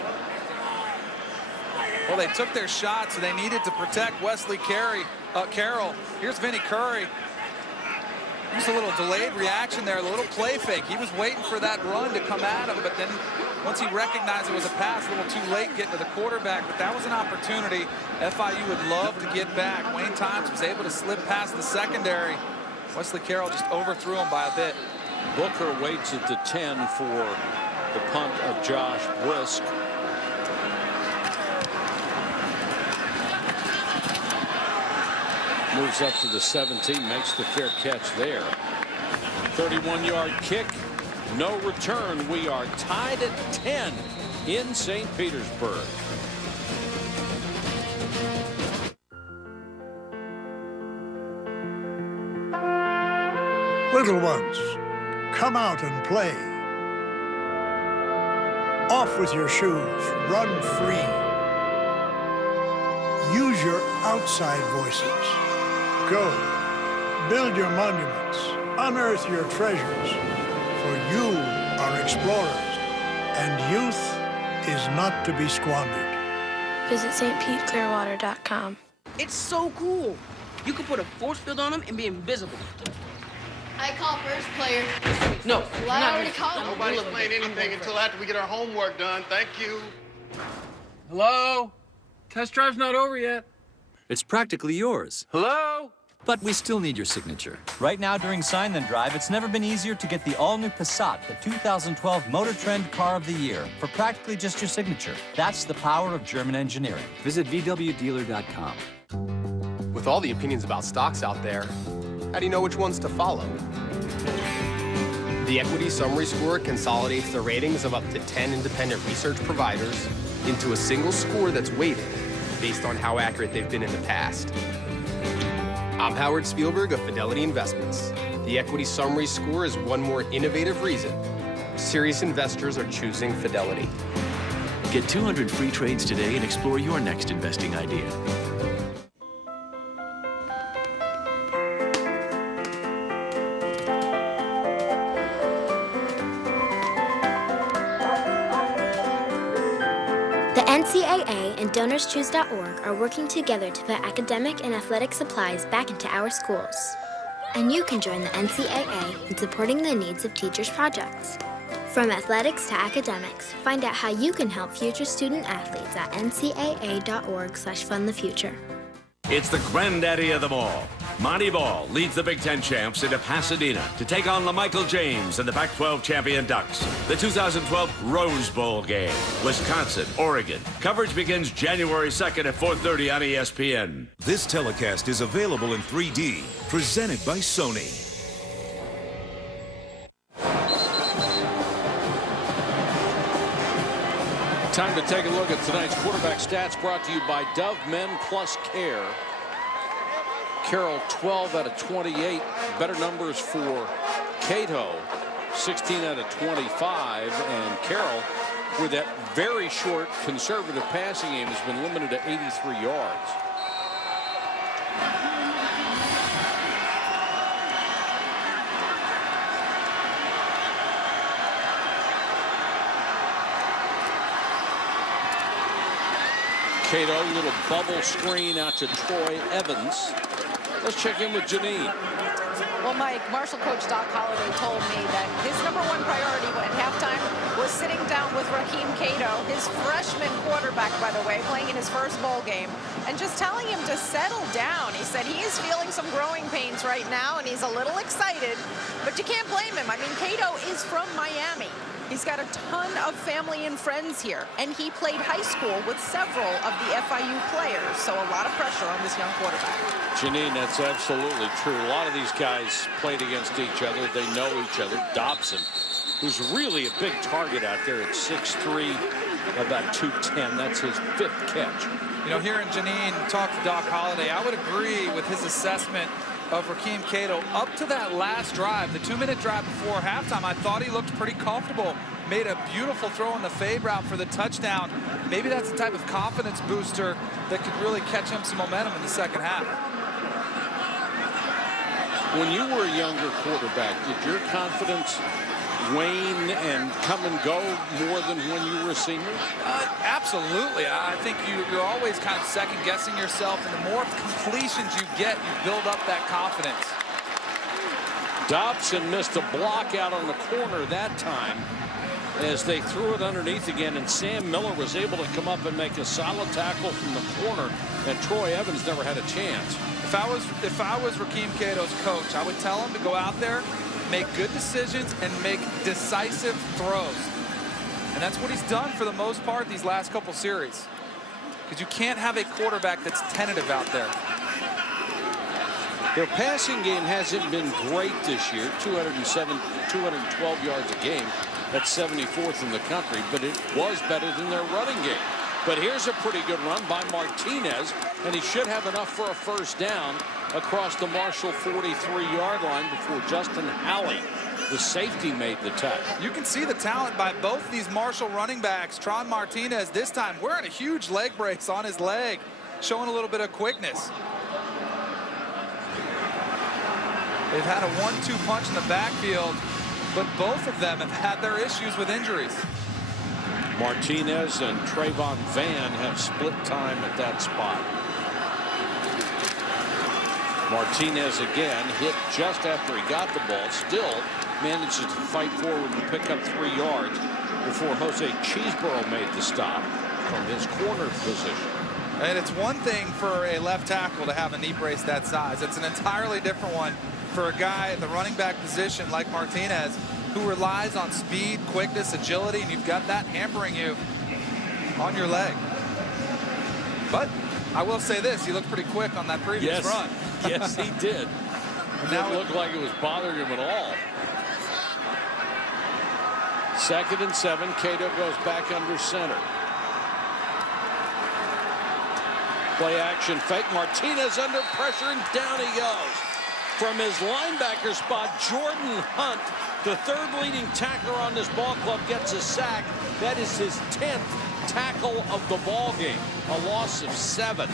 Well, they took their shot, so they needed to protect Wesley Carroll. Here's Vinny Curry. Just a little delayed reaction there, a little play fake. He was waiting for that run to come at him, but then once he recognized it was a pass, a little too late getting to the quarterback. But that was an opportunity FIU would love to get back. Wayne Times was able to slip past the secondary. Wesley Carroll just overthrew him by a bit. Booker waits at the 10 for the punt of Josh Brisk. Moves up to the 17, makes the fair catch there. 31-yard kick, no return. We are tied at 10 in St. Petersburg. Little ones, come out and play. Off with your shoes, run free. Use your outside voices. Go, build your monuments, unearth your treasures, for you are explorers, and youth is not to be squandered. Visit stpeteclearwater.com. It's so cool. You can put a force field on them and be invisible. I call first player. No, well, I already called. Nobody's playing anything until after we get our homework done. Thank you. Hello? Test drive's not over yet. It's practically yours. Hello? But we still need your signature. Right now during Sign Then Drive, it's never been easier to get the all-new Passat, the 2012 Motor Trend Car of the Year, for practically just your signature. That's the power of German engineering. Visit VWDealer.com. With all the opinions about stocks out there, how do you know which ones to follow? The Equity Summary Score consolidates the ratings of up to 10 independent research providers into a single score that's weighted based on how accurate they've been in the past. I'm Howard Spielberg of Fidelity Investments. The Equity Summary Score is one more innovative reason serious investors are choosing Fidelity. Get 200 free trades today and explore your next investing idea. The NCAA and DonorsChoose.org are working together to put academic and athletic supplies back into our schools. And you can join the NCAA in supporting the needs of teachers' projects. From athletics to academics, find out how you can help future student athletes at ncaa.org/fundthefuture. It's the granddaddy of them all. Monty Ball leads the Big Ten champs into Pasadena to take on LaMichael James and the Pac-12 champion Ducks. The 2012 Rose Bowl game, Wisconsin, Oregon. Coverage begins January 2nd at 4:30 on ESPN. This telecast is available in 3D, presented by Sony. Time to take a look at tonight's quarterback stats, brought to you by Dove Men Plus Care. Carroll 12 out of 28. Better numbers for Cato, 16 out of 25. And Carroll, with that very short conservative passing game, has been limited to 83 yards. Cato, little bubble screen out to Troy Evans. Let's check in with Janine. Well, Mike, Marshall coach Doc Holliday told me that his #1 priority at halftime was sitting down with Raheem Cato, his freshman quarterback, by the way, playing in his first bowl game, and just telling him to settle down. He said he is feeling some growing pains right now, and he's a little excited, but you can't blame him. I mean, Cato is from Miami. He's got a ton of family and friends here, and he played high school with several of the FIU players, so a lot of pressure on this young quarterback. Janine, that's absolutely true. A lot of these guys played against each other. They know each other. Dobson, who's really a big target out there at 6'3", about 210. That's his 5th catch. You know, hearing Janine talk to Doc Holliday, I would agree with his assessment of Raheem Cato. Up to that last drive, the 2-minute drive before halftime, I thought he looked pretty comfortable. Made a beautiful throw on the fade route for the touchdown. Maybe that's the type of confidence booster that could really catch him some momentum in the second half. When you were a younger quarterback, did your confidence wane and come and go more than when you were a senior? Absolutely. I think you're always kind of second-guessing yourself, and the more completions you get, you build up that confidence. Dobson missed a block out on the corner that time as they threw it underneath again, and Sam Miller was able to come up and make a solid tackle from the corner, and Troy Evans never had a chance. If I was Raheem Cato's coach, I would tell him to go out there, make good decisions, and make decisive throws. And that's what he's done for the most part these last couple series. Because you can't have a quarterback that's tentative out there. Their passing game hasn't been great this year, 212 yards a game. That's 74th in the country, but it was better than their running game. But here's a pretty good run by Martinez, and he should have enough for a first down across the Marshall 43-yard line before Justin Halley, the safety, made the tackle. You can see the talent by both these Marshall running backs. Tron Martinez this time wearing a huge leg brace on his leg, showing a little bit of quickness. They've had a 1-2 punch in the backfield, but both of them have had their issues with injuries. Martinez and Trayvon Van have split time at that spot. Martinez again hit just after he got the ball, still manages to fight forward and pick up 3 yards before Jose Cheeseborough made the stop from his corner position. And it's one thing for a left tackle to have a knee brace that size. It's an entirely different one for a guy at the running back position like Martinez, who relies on speed, quickness, agility, and you've got that hampering you on your leg. But I will say this, he looked pretty quick on that previous run. Yes, he did. It didn't look like it was bothering him at all. 2nd and 7, Cato goes back under center. Play action fake, Martinez under pressure, and down he goes. From his linebacker spot, Jordan Hunt, the 3rd leading tackler on this ball club, gets a sack. That is his 10th tackle of the ball game, a loss of 7.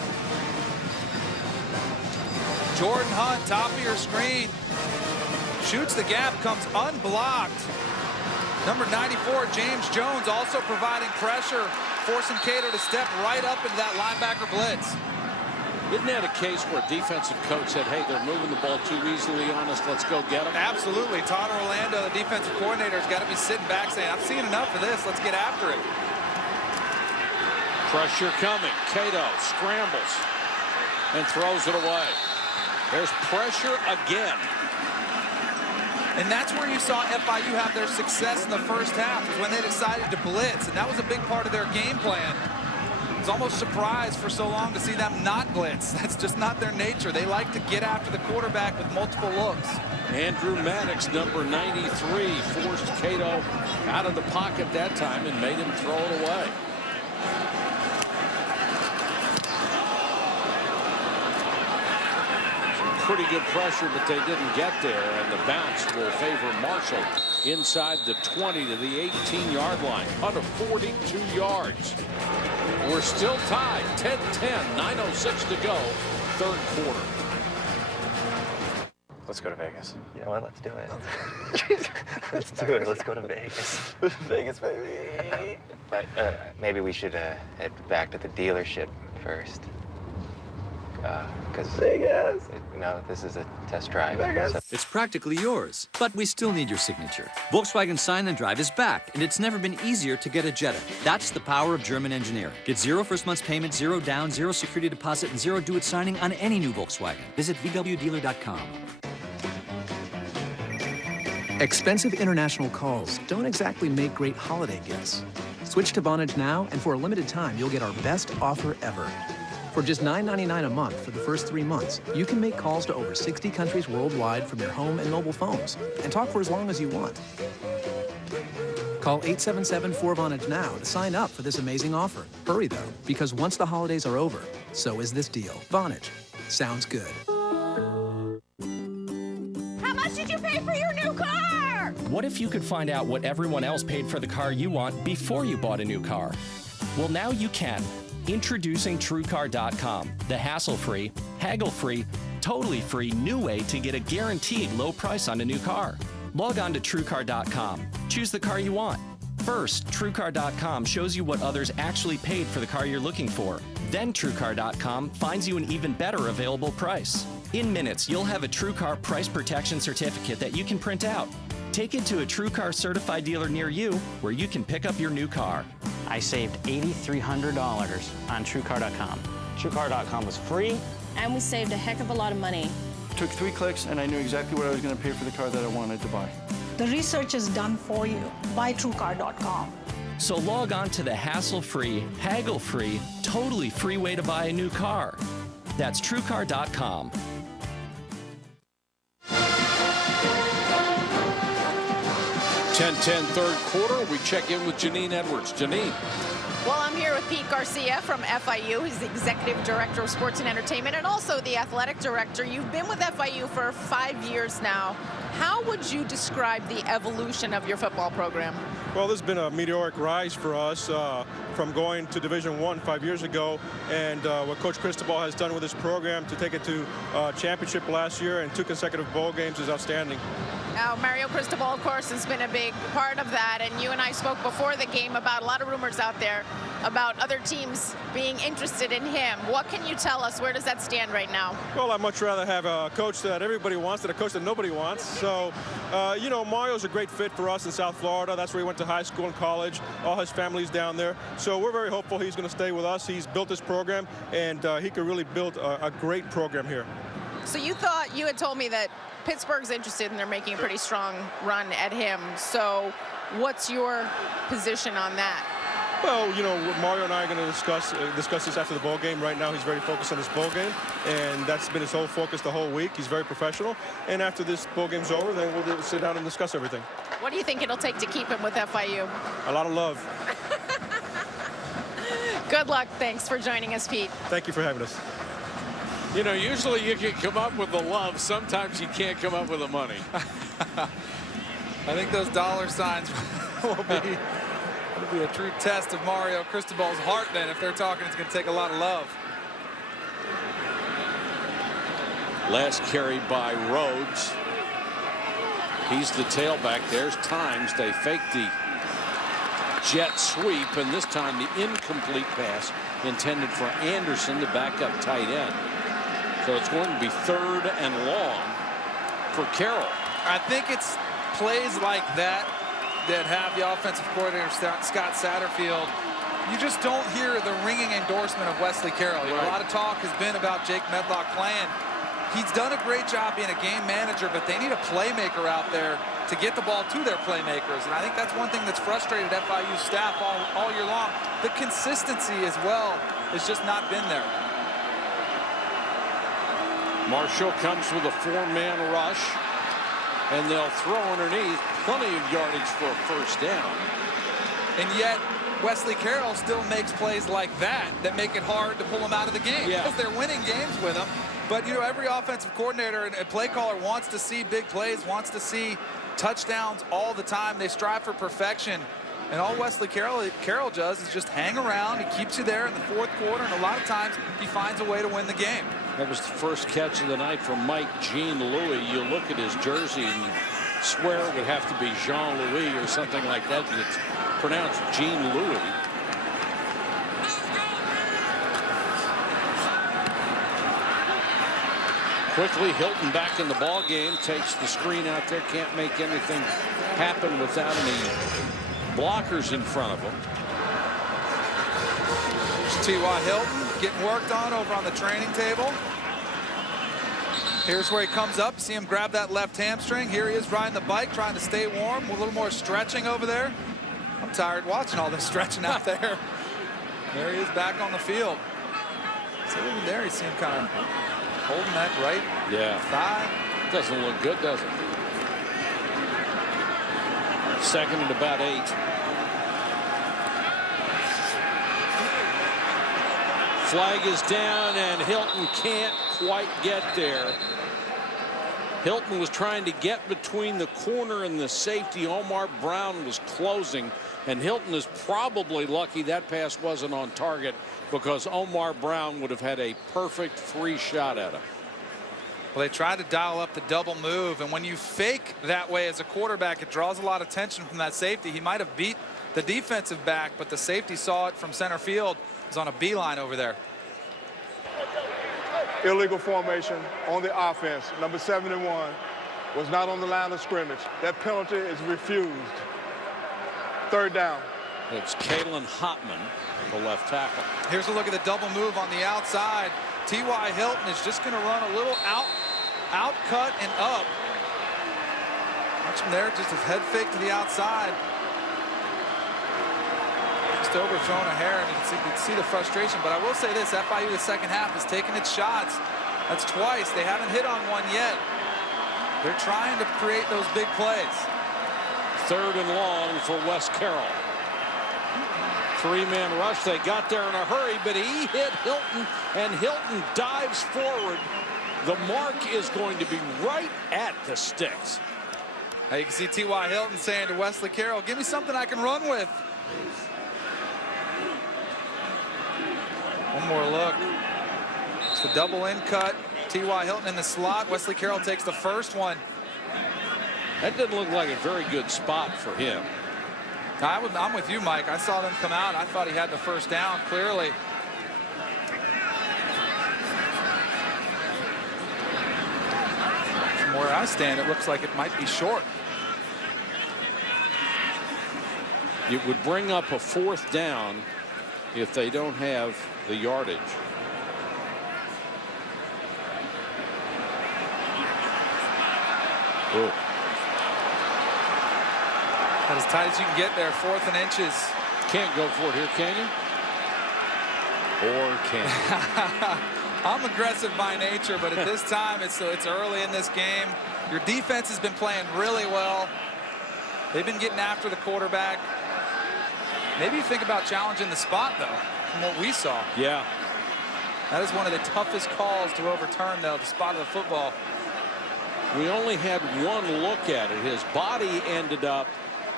Jordan Hunt, top of your screen, shoots the gap, comes unblocked. Number 94, James Jones, also providing pressure forcing Cato to step right up into that linebacker blitz. Isn't that a case where a defensive coach said, hey, they're moving the ball too easily on us, let's go get them? Absolutely. Todd Orlando, the defensive coordinator, has got to be sitting back saying, I've seen enough of this, let's get after it. Pressure coming. Cato scrambles and throws it away. There's pressure again. And that's where you saw FIU have their success in the first half, was when they decided to blitz, and that was a big part of their game plan. I was almost surprised for so long to see them not blitz. That's just not their nature. They like to get after the quarterback with multiple looks. Andrew Maddox, number 93, forced Cato out of the pocket that time and made him throw it away. Pretty good pressure, but they didn't get there, and the bounce will favor Marshall inside the 20 to the 18-yard line. Punt of 42 yards. We're still tied, 10-10, 9:06 to go, third quarter. Let's go to Vegas. You know what? Let's do it. Let's do it. Let's go to Vegas. Vegas, baby. But maybe we should head back to the dealership first. Because Vegas. This is a test drive. So. It's practically yours, but we still need your signature. Volkswagen Sign and Drive is back, and it's never been easier to get a Jetta. That's the power of German engineering. Get 0 first month's payment, 0 down, 0 security deposit, and 0 do-it signing on any new Volkswagen. Visit VWDealer.com. Expensive international calls don't exactly make great holiday gifts. Switch to Vonage now, and for a limited time, you'll get our best offer ever. For just $9.99 a month for the first 3 months, you can make calls to over 60 countries worldwide from your home and mobile phones and talk for as long as you want. Call 877-4VONAGE now to sign up for this amazing offer. Hurry, though, because once the holidays are over, so is this deal. Vonage. Sounds good. How much did you pay for your new car? What if you could find out what everyone else paid for the car you want before you bought a new car? Well, now you can. Introducing TrueCar.com, the hassle-free, haggle-free, totally free new way to get a guaranteed low price on a new car. Log on to TrueCar.com. Choose the car you want. First, TrueCar.com shows you what others actually paid for the car you're looking for. Then TrueCar.com finds you an even better available price. In minutes, you'll have a TrueCar price protection certificate that you can print out. Take it to a TrueCar certified dealer near you where you can pick up your new car. I saved $8,300 on TrueCar.com. TrueCar.com was free. And we saved a heck of a lot of money. Took 3 clicks and I knew exactly what I was going to pay for the car that I wanted to buy. The research is done for you by TrueCar.com. So log on to the hassle-free, haggle-free, totally free way to buy a new car. That's TrueCar.com. 10-10 third quarter. We check in with Janine Edwards. Janine. Well, I'm here with Pete Garcia from FIU. He's the Executive Director of Sports and Entertainment and also the Athletic Director. You've been with FIU for 5 years now. How would you describe the evolution of your football program? Well, this has been a meteoric rise for us from going to Division I 5 years ago, and what Coach Cristobal has done with his program to take it to championship last year and 2 consecutive bowl games is outstanding. Now, Mario Cristobal, of course, has been a big part of that, and you and I spoke before the game about a lot of rumors out there about other teams being interested in him. What can you tell us? Where does that stand right now? Well, I'd much rather have a coach that everybody wants than a coach that nobody wants. So, you know, Mario's a great fit for us in South Florida. That's where he went to high school and college. All his family's down there. So we're very hopeful he's going to stay with us. He's built this program, and he could really build a great program here. So you had told me that Pittsburgh's interested and they're making a pretty strong run at him. So what's your position on that? Well, you know, Mario and I are going to discuss this after the bowl game. Right now, he's very focused on his bowl game, and that's been his whole focus the whole week. He's very professional, and after this bowl game's over, then we'll sit down and discuss everything. What do you think it'll take to keep him with FIU? A lot of love. Good luck. Thanks for joining us, Pete. Thank you for having us. You know, usually you can come up with the love. Sometimes you can't come up with the money. I think those dollar signs will be a true test of Mario Cristobal's heart then. If they're talking, it's going to take a lot of love. Last carry by Rhodes. He's the tailback. There's Times. They fake the jet sweep, and this time the incomplete pass intended for Anderson, the backup tight end. So it's going to be 3rd and long for Carroll. I think it's plays like that that have the offensive coordinator Scott Satterfield. You just don't hear the ringing endorsement of Wesley Carroll. Right. A lot of talk has been about Jake Medlock playing. He's done a great job being a game manager, but they need a playmaker out there to get the ball to their playmakers. And I think that's one thing that's frustrated FIU staff all year long. The consistency as well has just not been there. Marshall comes with a 4-man rush, and they'll throw underneath. Plenty of yardage for a first down. And yet, Wesley Carroll still makes plays like that make it hard to pull them out of the game. Yeah. Because they're winning games with him. But, you know, every offensive coordinator and play caller wants to see big plays, wants to see touchdowns all the time. They strive for perfection. And all Wesley Carroll does is just hang around. He keeps you there in the 4th quarter, and a lot of times he finds a way to win the game. That was the first catch of the night from Mike Jean Louis. You look at his jersey and you swear it would have to be Jean Louis or something like that, but it's pronounced Jean Louis. Quickly, Hilton back in the ball game, takes the screen out there, can't make anything happen without any blockers in front of him. There's T.Y. Hilton getting worked on over on the training table. Here's where he comes up. See him grab that left hamstring. Here he is riding the bike, trying to stay warm. A little more stretching over there. I'm tired watching all this stretching out there. There he is back on the field. So even there, he seemed kind of holding that right thigh. Doesn't look good, does it? 2nd and about 8. Flag is down, and Hilton can't quite get there. Hilton was trying to get between the corner and the safety. Omar Brown was closing, and Hilton is probably lucky that pass wasn't on target, because Omar Brown would have had a perfect free shot at him. Well, they tried to dial up the double move, and when you fake that way as a quarterback, it draws a lot of attention from that safety. He might have beat the defensive back, but the safety saw it from center field. He's on a beeline over there. Illegal formation on the offense. Number 71 was not on the line of scrimmage. That penalty is refused. 3rd down. It's Kalen Hotman, the left tackle. Here's a look at the double move on the outside. T.Y. Hilton is just going to run a little out cut and up. Watch him there, just his head fake to the outside. Just overthrown a hair, and you can see the frustration. But I will say this, FIU the second half is taking its shots. That's twice. They haven't hit on one yet. They're trying to create those big plays. 3rd and long for Wes Carroll. 3-man rush. They got there in a hurry, but he hit Hilton, and Hilton dives forward. The mark is going to be right at the sticks. Now you can see T.Y. Hilton saying to Wesley Carroll, give me something I can run with. One more look. It's the double in cut. T.Y. Hilton in the slot. Wesley Carroll takes the first one. That didn't look like a very good spot for him. I'm with you, Mike. I saw them come out. I thought he had the first down clearly. From where I stand, it looks like it might be short. It would bring up a 4th down if they don't have the yardage. Ooh. About as tight as you can get there, 4th and inches. Can't go for it here, can you? Or can you? I'm aggressive by nature, but at this time, it's early in this game. Your defense has been playing really well. They've been getting after the quarterback. Maybe you think about challenging the spot, though, from what we saw. Yeah. That is one of the toughest calls to overturn, though, the spot of the football. We only had one look at it. His body ended up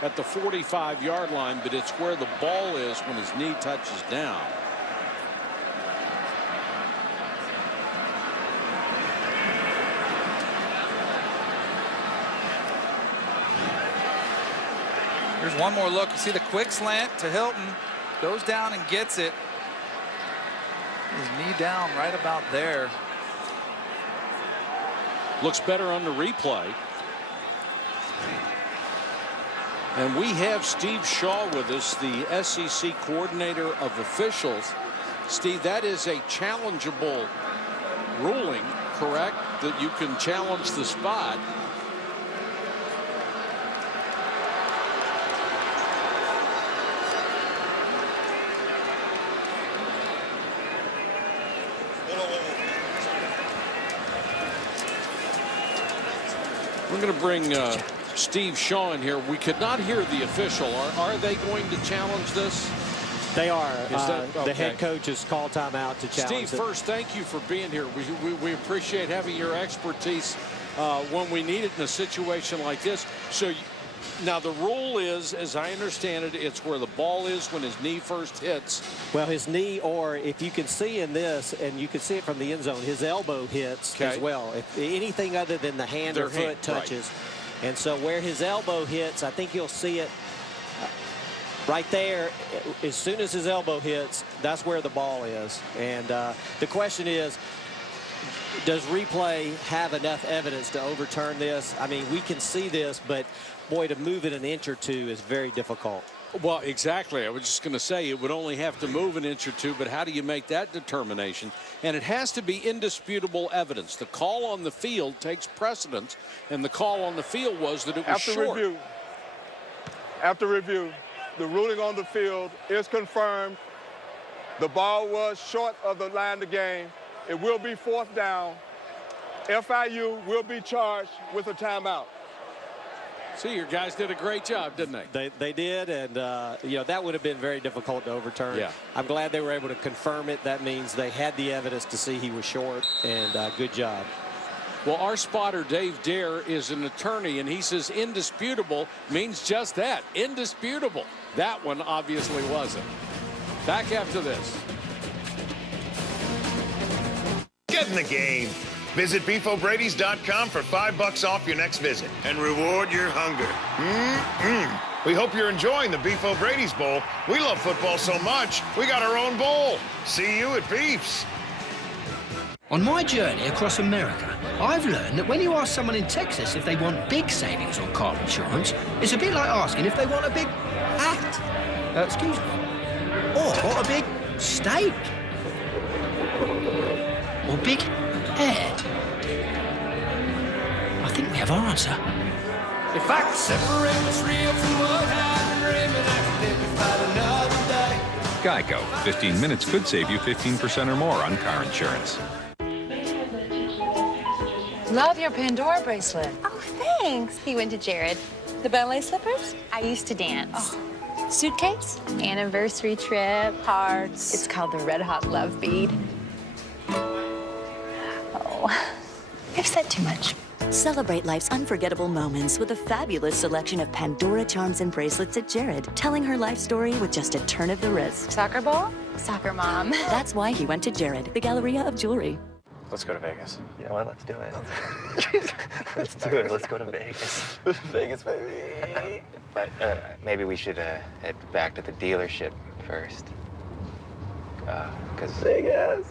at the 45-yard line, but it's where the ball is when his knee touches down. Here's one more look. You see the quick slant to Hilton. Goes down and gets it. His knee down right about there. Looks better on the replay. And we have Steve Shaw with us, the SEC coordinator of officials. Steve, that is a challengeable ruling, correct? That you can challenge the spot. We're going to bring Steve Shaw in here. We could not hear the official. Are they going to challenge this? They are. Okay. The head coach has called timeout to challenge Steve, first, thank you for being here. We appreciate having your expertise when we need it in a situation like this. So now the rule is, as I understand it, it's where the ball is when his knee first hits. Well, his knee, or if you can see in this, and you can see it from the end zone, his elbow hits as well. If anything other than the hand or foot touches. Right. And so where his elbow hits, I think you'll see it right there. As soon as his elbow hits, that's where the ball is. And the question is, does replay have enough evidence to overturn this? I mean, we can see this, but boy, to move it an inch or two is very difficult. Well, exactly. I was just going to say it would only have to move an inch or two, but how do you make that determination? And it has to be indisputable evidence. The call on the field takes precedence, and the call on the field was that it was short. After review, the ruling on the field is confirmed. The ball was short of the line of the game. It will be 4th down. FIU will be charged with a timeout. See, your guys did a great job, didn't they? They did, and you know, that would have been very difficult to overturn. Yeah. I'm glad they were able to confirm it. That means they had the evidence to see he was short, and good job. Well, our spotter, Dave Dare, is an attorney, and he says indisputable means just that, indisputable. That one obviously wasn't. Back after this. Get in the game. Visit BeefO'Brady's.com for $5 off your next visit and reward your hunger. We hope you're enjoying the Beef O'Brady's Bowl. We love football so much, we got our own bowl. See you at Beef's. On my journey across America, I've learned that when you ask someone in Texas if they want big savings on car insurance, it's a bit like asking if they want a big hat. Excuse me. Or a big steak. Or big hair. I think we have our answer. If I could separate what's real from what I've been dreaming, I could live without another day. Geico. 15 minutes could save you 15% or more on car insurance. Love your Pandora bracelet. Oh, thanks. He went to Jared. The ballet slippers? I used to dance. Oh. Suitcase? Anniversary trip. Hearts. It's called the Red Hot Love Bead. Oh, I've said too much. Celebrate life's unforgettable moments with a fabulous selection of Pandora charms and bracelets at Jared, telling her life story with just a turn of the wrist. Soccer ball? Soccer mom. That's why he went to Jared, the Galleria of Jewelry. Let's go to Vegas. You know what? Let's do it. Let's do it. Let's go to Vegas. Vegas, baby. But maybe we should head back to the dealership first. Because Vegas.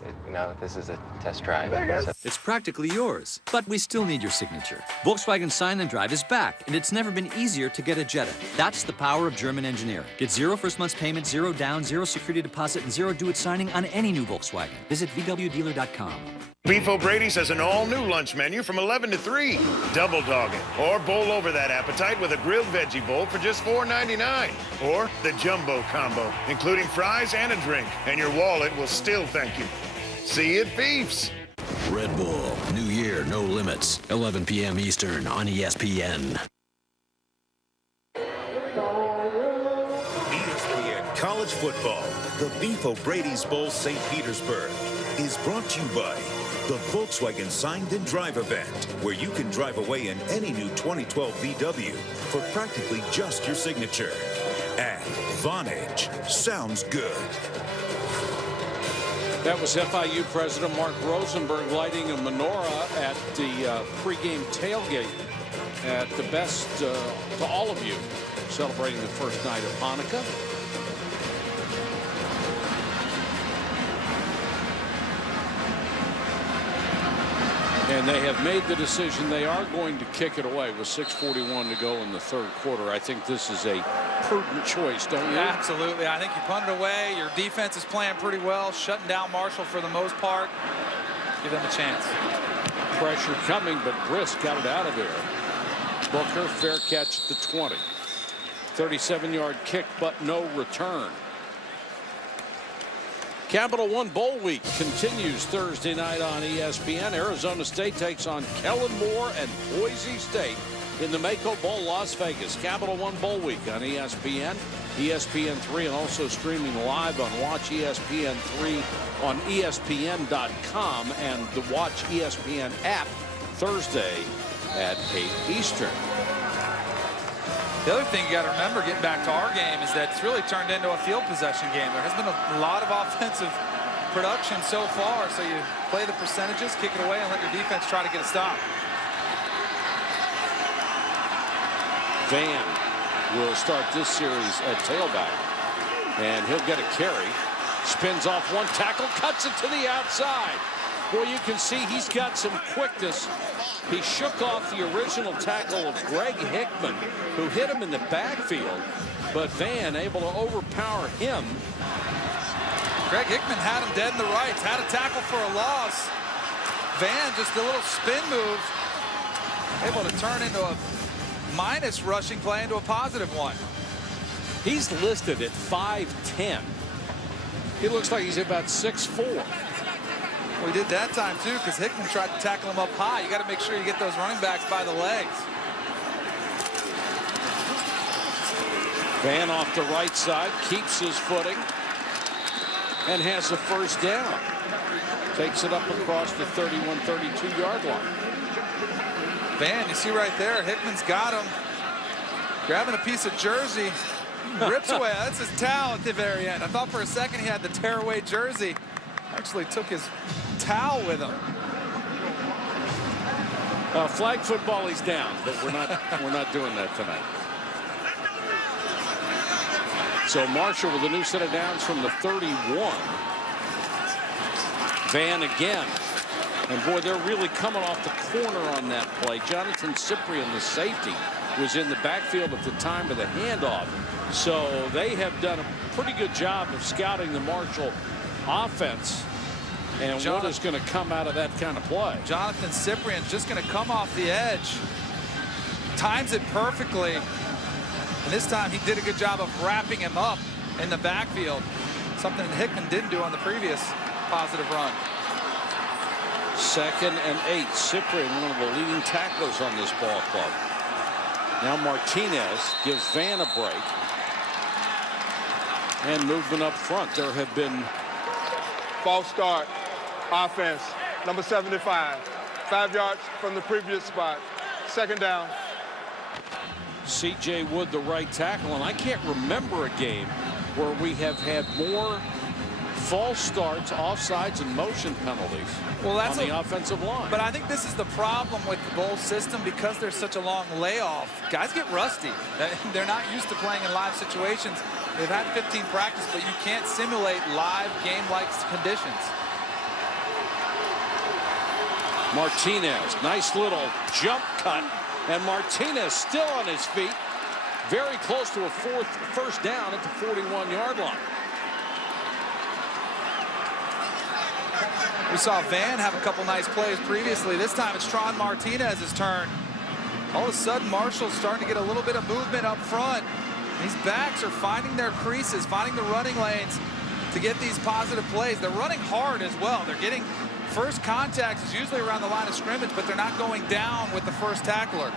This is a test drive. Vegas. It's practically yours, but we still need your signature. Volkswagen Sign and Drive is back, and it's never been easier to get a Jetta. That's the power of German engineering. Get 0 first month's payment, 0 down, 0 security deposit, and 0 do-it signing on any new Volkswagen. Visit VWDealer.com. Beef O'Brady's has an all-new lunch menu from 11 to 3. Double dog it, or bowl over that appetite with a grilled veggie bowl for just $4.99. Or the jumbo combo, including fries and a drink, and your wallet will still thank you. See you at Beef's. Red Bull, New Year, No Limits, 11 p.m. Eastern on ESPN. ESPN College Football, the Beef O'Brady's Bowl St. Petersburg, is brought to you by the Volkswagen Signed and Drive event, where you can drive away in any new 2012 VW for practically just your signature. And Vonage, sounds good. That was FIU President Mark Rosenberg lighting a menorah at the pregame tailgate at the best to all of you. celebrating the first night of Hanukkah. And they have made the decision they are going to kick it away with 6:41 to go in the third quarter. I think this is a prudent choice, don't you? Absolutely. I think you punt it away. Your defense is playing pretty well, shutting down Marshall for the most part. Give them a chance. Pressure coming, but Brisk got it out of there. Booker, fair catch at the 20. 37-yard kick, but no return. Capital One Bowl Week continues Thursday night on ESPN. Arizona State takes on Kellen Moore and Boise State in the Mako Bowl, Las Vegas. Capital One Bowl Week on ESPN, ESPN3, and also streaming live on Watch ESPN 3 on ESPN.com and the Watch ESPN app Thursday at 8 Eastern. The other thing you got to remember getting back to our game is that it's really turned into a field possession game. There has been a lot of offensive production so far, so you play the percentages, kick it away, and let your defense try to get a stop. Van will start this series at tailback, and he'll get a carry. Spins off one tackle, cuts it to the outside. Boy, you can see he's got some quickness. He shook off the original tackle of Greg Hickman, who hit him in the backfield, but Van able to overpower him. Greg Hickman had him dead in the rights, had a tackle for a loss. Van, just a little spin move, able to turn into a minus rushing play into a positive one. He's listed at 5'10". He looks like he's about 6'4". We did that time too, because Hickman tried to tackle him up high. You got to make sure you get those running backs by the legs. Van off the right side, keeps his footing, and has the first down. Takes it up across the 31-32-yard line. Van, you see right there, Hickman's got him. Grabbing a piece of jersey, rips away. That's his towel at the very end. I thought for a second he had the tearaway jersey. Actually took his towel with him. Flag football, he's down, but we're not doing that tonight. So Marshall with a new set of downs from the 31. Van again. And boy, they're really coming off the corner on that play. Jonathan Cyprian, the safety, was in the backfield at the time of the handoff. So they have done a pretty good job of scouting the Marshall offense and what is going to come out of that kind of play. Jonathan Cyprian just going to come off the edge, times it perfectly, and this time he did a good job of wrapping him up in the backfield, something that Hickman didn't do on the previous positive run. 2nd and 8. Cyprian, one of the leading tacklers on this ball club. Now Martinez gives Van a break. And movement up front. There have been false start offense, number 75, 5 yards from the previous spot. 2nd down. C.J. Wood, the right tackle, and I can't remember a game where we have had more false starts, offsides, and motion penalties on the offensive line. But I think this is the problem with the bowl system because there's such a long layoff. Guys get rusty. They're not used to playing in live situations. They've had 15 practice, but you can't simulate live game-like conditions. Martinez, nice little jump cut, and Martinez still on his feet, very close to a first down at the 41-yard line. We saw Van have a couple nice plays previously. This time it's Tron Martinez's turn. All of a sudden, Marshall's starting to get a little bit of movement up front. These backs are finding their creases, finding the running lanes to get these positive plays. They're running hard as well. They're getting first contact is usually around the line of scrimmage, but they're not going down with the first tackler.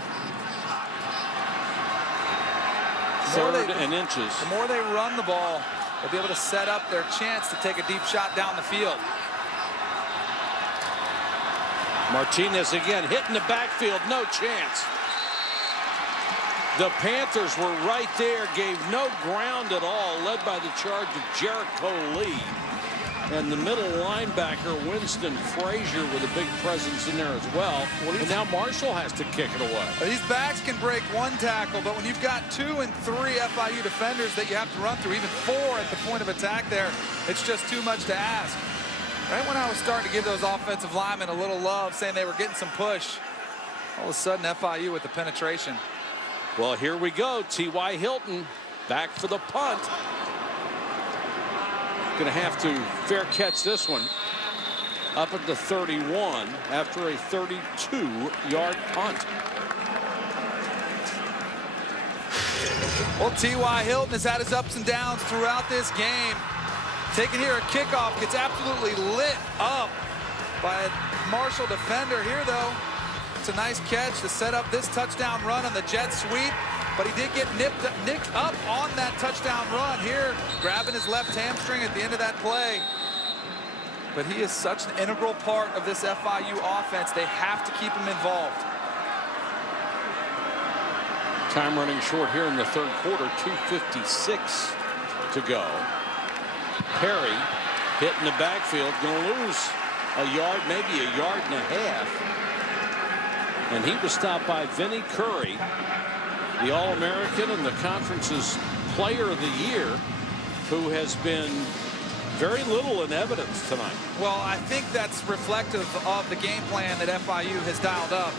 3rd and inches. The more they run the ball, they'll be able to set up their chance to take a deep shot down the field. Martinez again hitting the backfield, no chance. The Panthers were right there, gave no ground at all, led by the charge of Jericho Lee. And the middle linebacker, Winston Frazier, with a big presence in there as well. And now Marshall has to kick it away. These backs can break one tackle, but when you've got 2 and 3 FIU defenders that you have to run through, even 4 at the point of attack there, it's just too much to ask. Right when I was starting to give those offensive linemen a little love, saying they were getting some push, all of a sudden FIU with the penetration. Well, here we go. T.Y. Hilton back for the punt. Going to have to fair catch this one up at the 31 after a 32-yard punt. Well, T.Y. Hilton has had his ups and downs throughout this game. Taking here a kickoff, gets absolutely lit up by a Marshall defender. Here, though, it's a nice catch to set up this touchdown run on the jet sweep. But he did get nicked up on that touchdown run here, grabbing his left hamstring at the end of that play. But he is such an integral part of this FIU offense. They have to keep him involved. Time running short here in the third quarter, 2:56 to go. Perry hit in the backfield, going to lose a yard, maybe a yard and a half. And he was stopped by Vinnie Curry, the All-American and the conference's Player of the Year, who has been very little in evidence tonight. Well, I think that's reflective of the game plan that FIU has dialed up.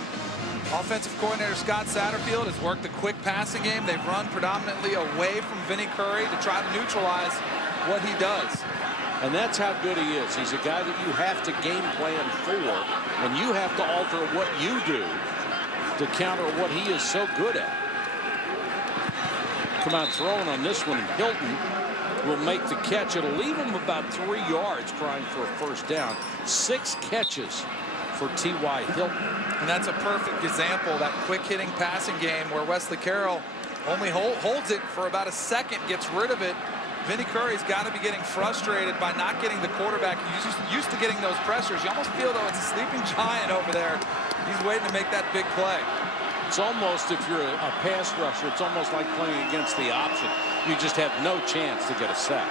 Offensive coordinator Scott Satterfield has worked a quick passing game. They've run predominantly away from Vinnie Curry to try to neutralize what he does. And that's how good he is. He's a guy that you have to game plan for, and you have to alter what you do to counter what he is so good at. Come out throwing on this one, and Hilton will make the catch. It'll leave him about 3 yards, trying for a first down. 6 catches for T.Y. Hilton. And that's a perfect example, that quick-hitting passing game where Wesley Carroll only holds it for about a second, gets rid of it. Vinnie Curry's got to be getting frustrated by not getting the quarterback. He's used to getting those pressures. You almost feel, though, it's a sleeping giant over there. He's waiting to make that big play. It's almost, if you're a pass rusher, it's almost like playing against the option. You just have no chance to get a sack.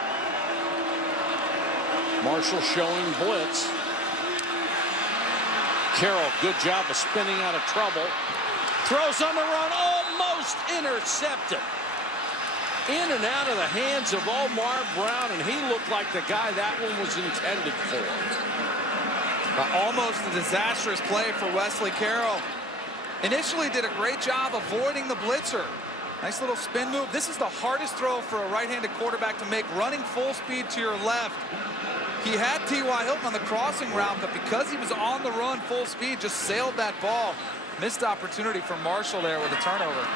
Marshall showing blitz. Carroll, good job of spinning out of trouble. Throws on the run, almost intercepted. In and out of the hands of Omar Brown, and he looked like the guy that one was intended for. Almost a disastrous play for Wesley Carroll. Initially did a great job avoiding the blitzer. Nice little spin move. This is the hardest throw for a right-handed quarterback to make, running full speed to your left. He had T.Y. Hilton on the crossing route, but because he was on the run full speed, just sailed that ball. Missed opportunity for Marshall there with a turnover.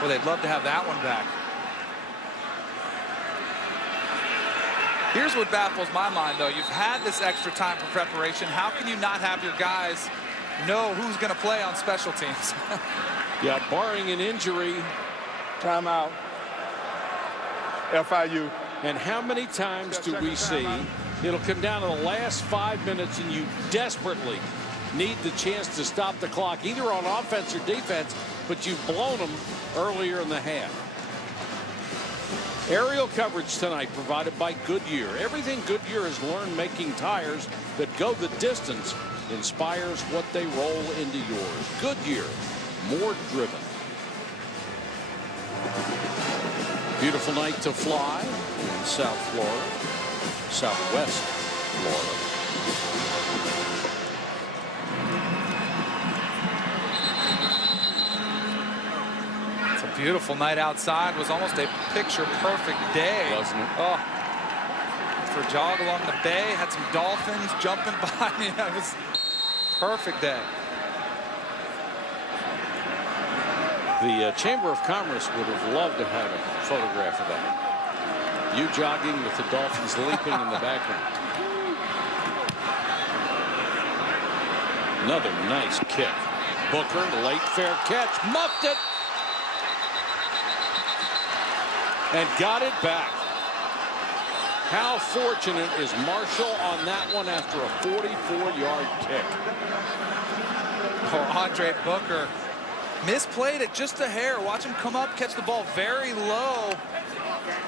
Well, they'd love to have that one back. Here's what baffles my mind, though. You've had this extra time for preparation. How can you not have your guys know who's going to play on special teams? Yeah, barring an injury. Timeout. FIU. And how many times do we see it'll come down to the last 5 minutes and you desperately need the chance to stop the clock, either on offense or defense, but you've blown them earlier in the half. Aerial coverage tonight provided by Goodyear. Everything Goodyear has learned making tires that go the distance inspires what they roll into yours. Goodyear, more driven. Beautiful night to fly in South Florida, Southwest Florida. It's a beautiful night outside. It was almost a picture-perfect day. Wasn't it? Oh, for a jog along the bay, had some dolphins jumping by me. It was a perfect day. The Chamber of Commerce would have loved to have a photograph of that. You jogging with the dolphins leaping in the background. Another nice kick. Booker, late fair catch, muffed it. And got it back. How fortunate is Marshall on that one after a 44-yard kick? Oh, Andre Booker misplayed it just a hair. Watch him come up, catch the ball very low,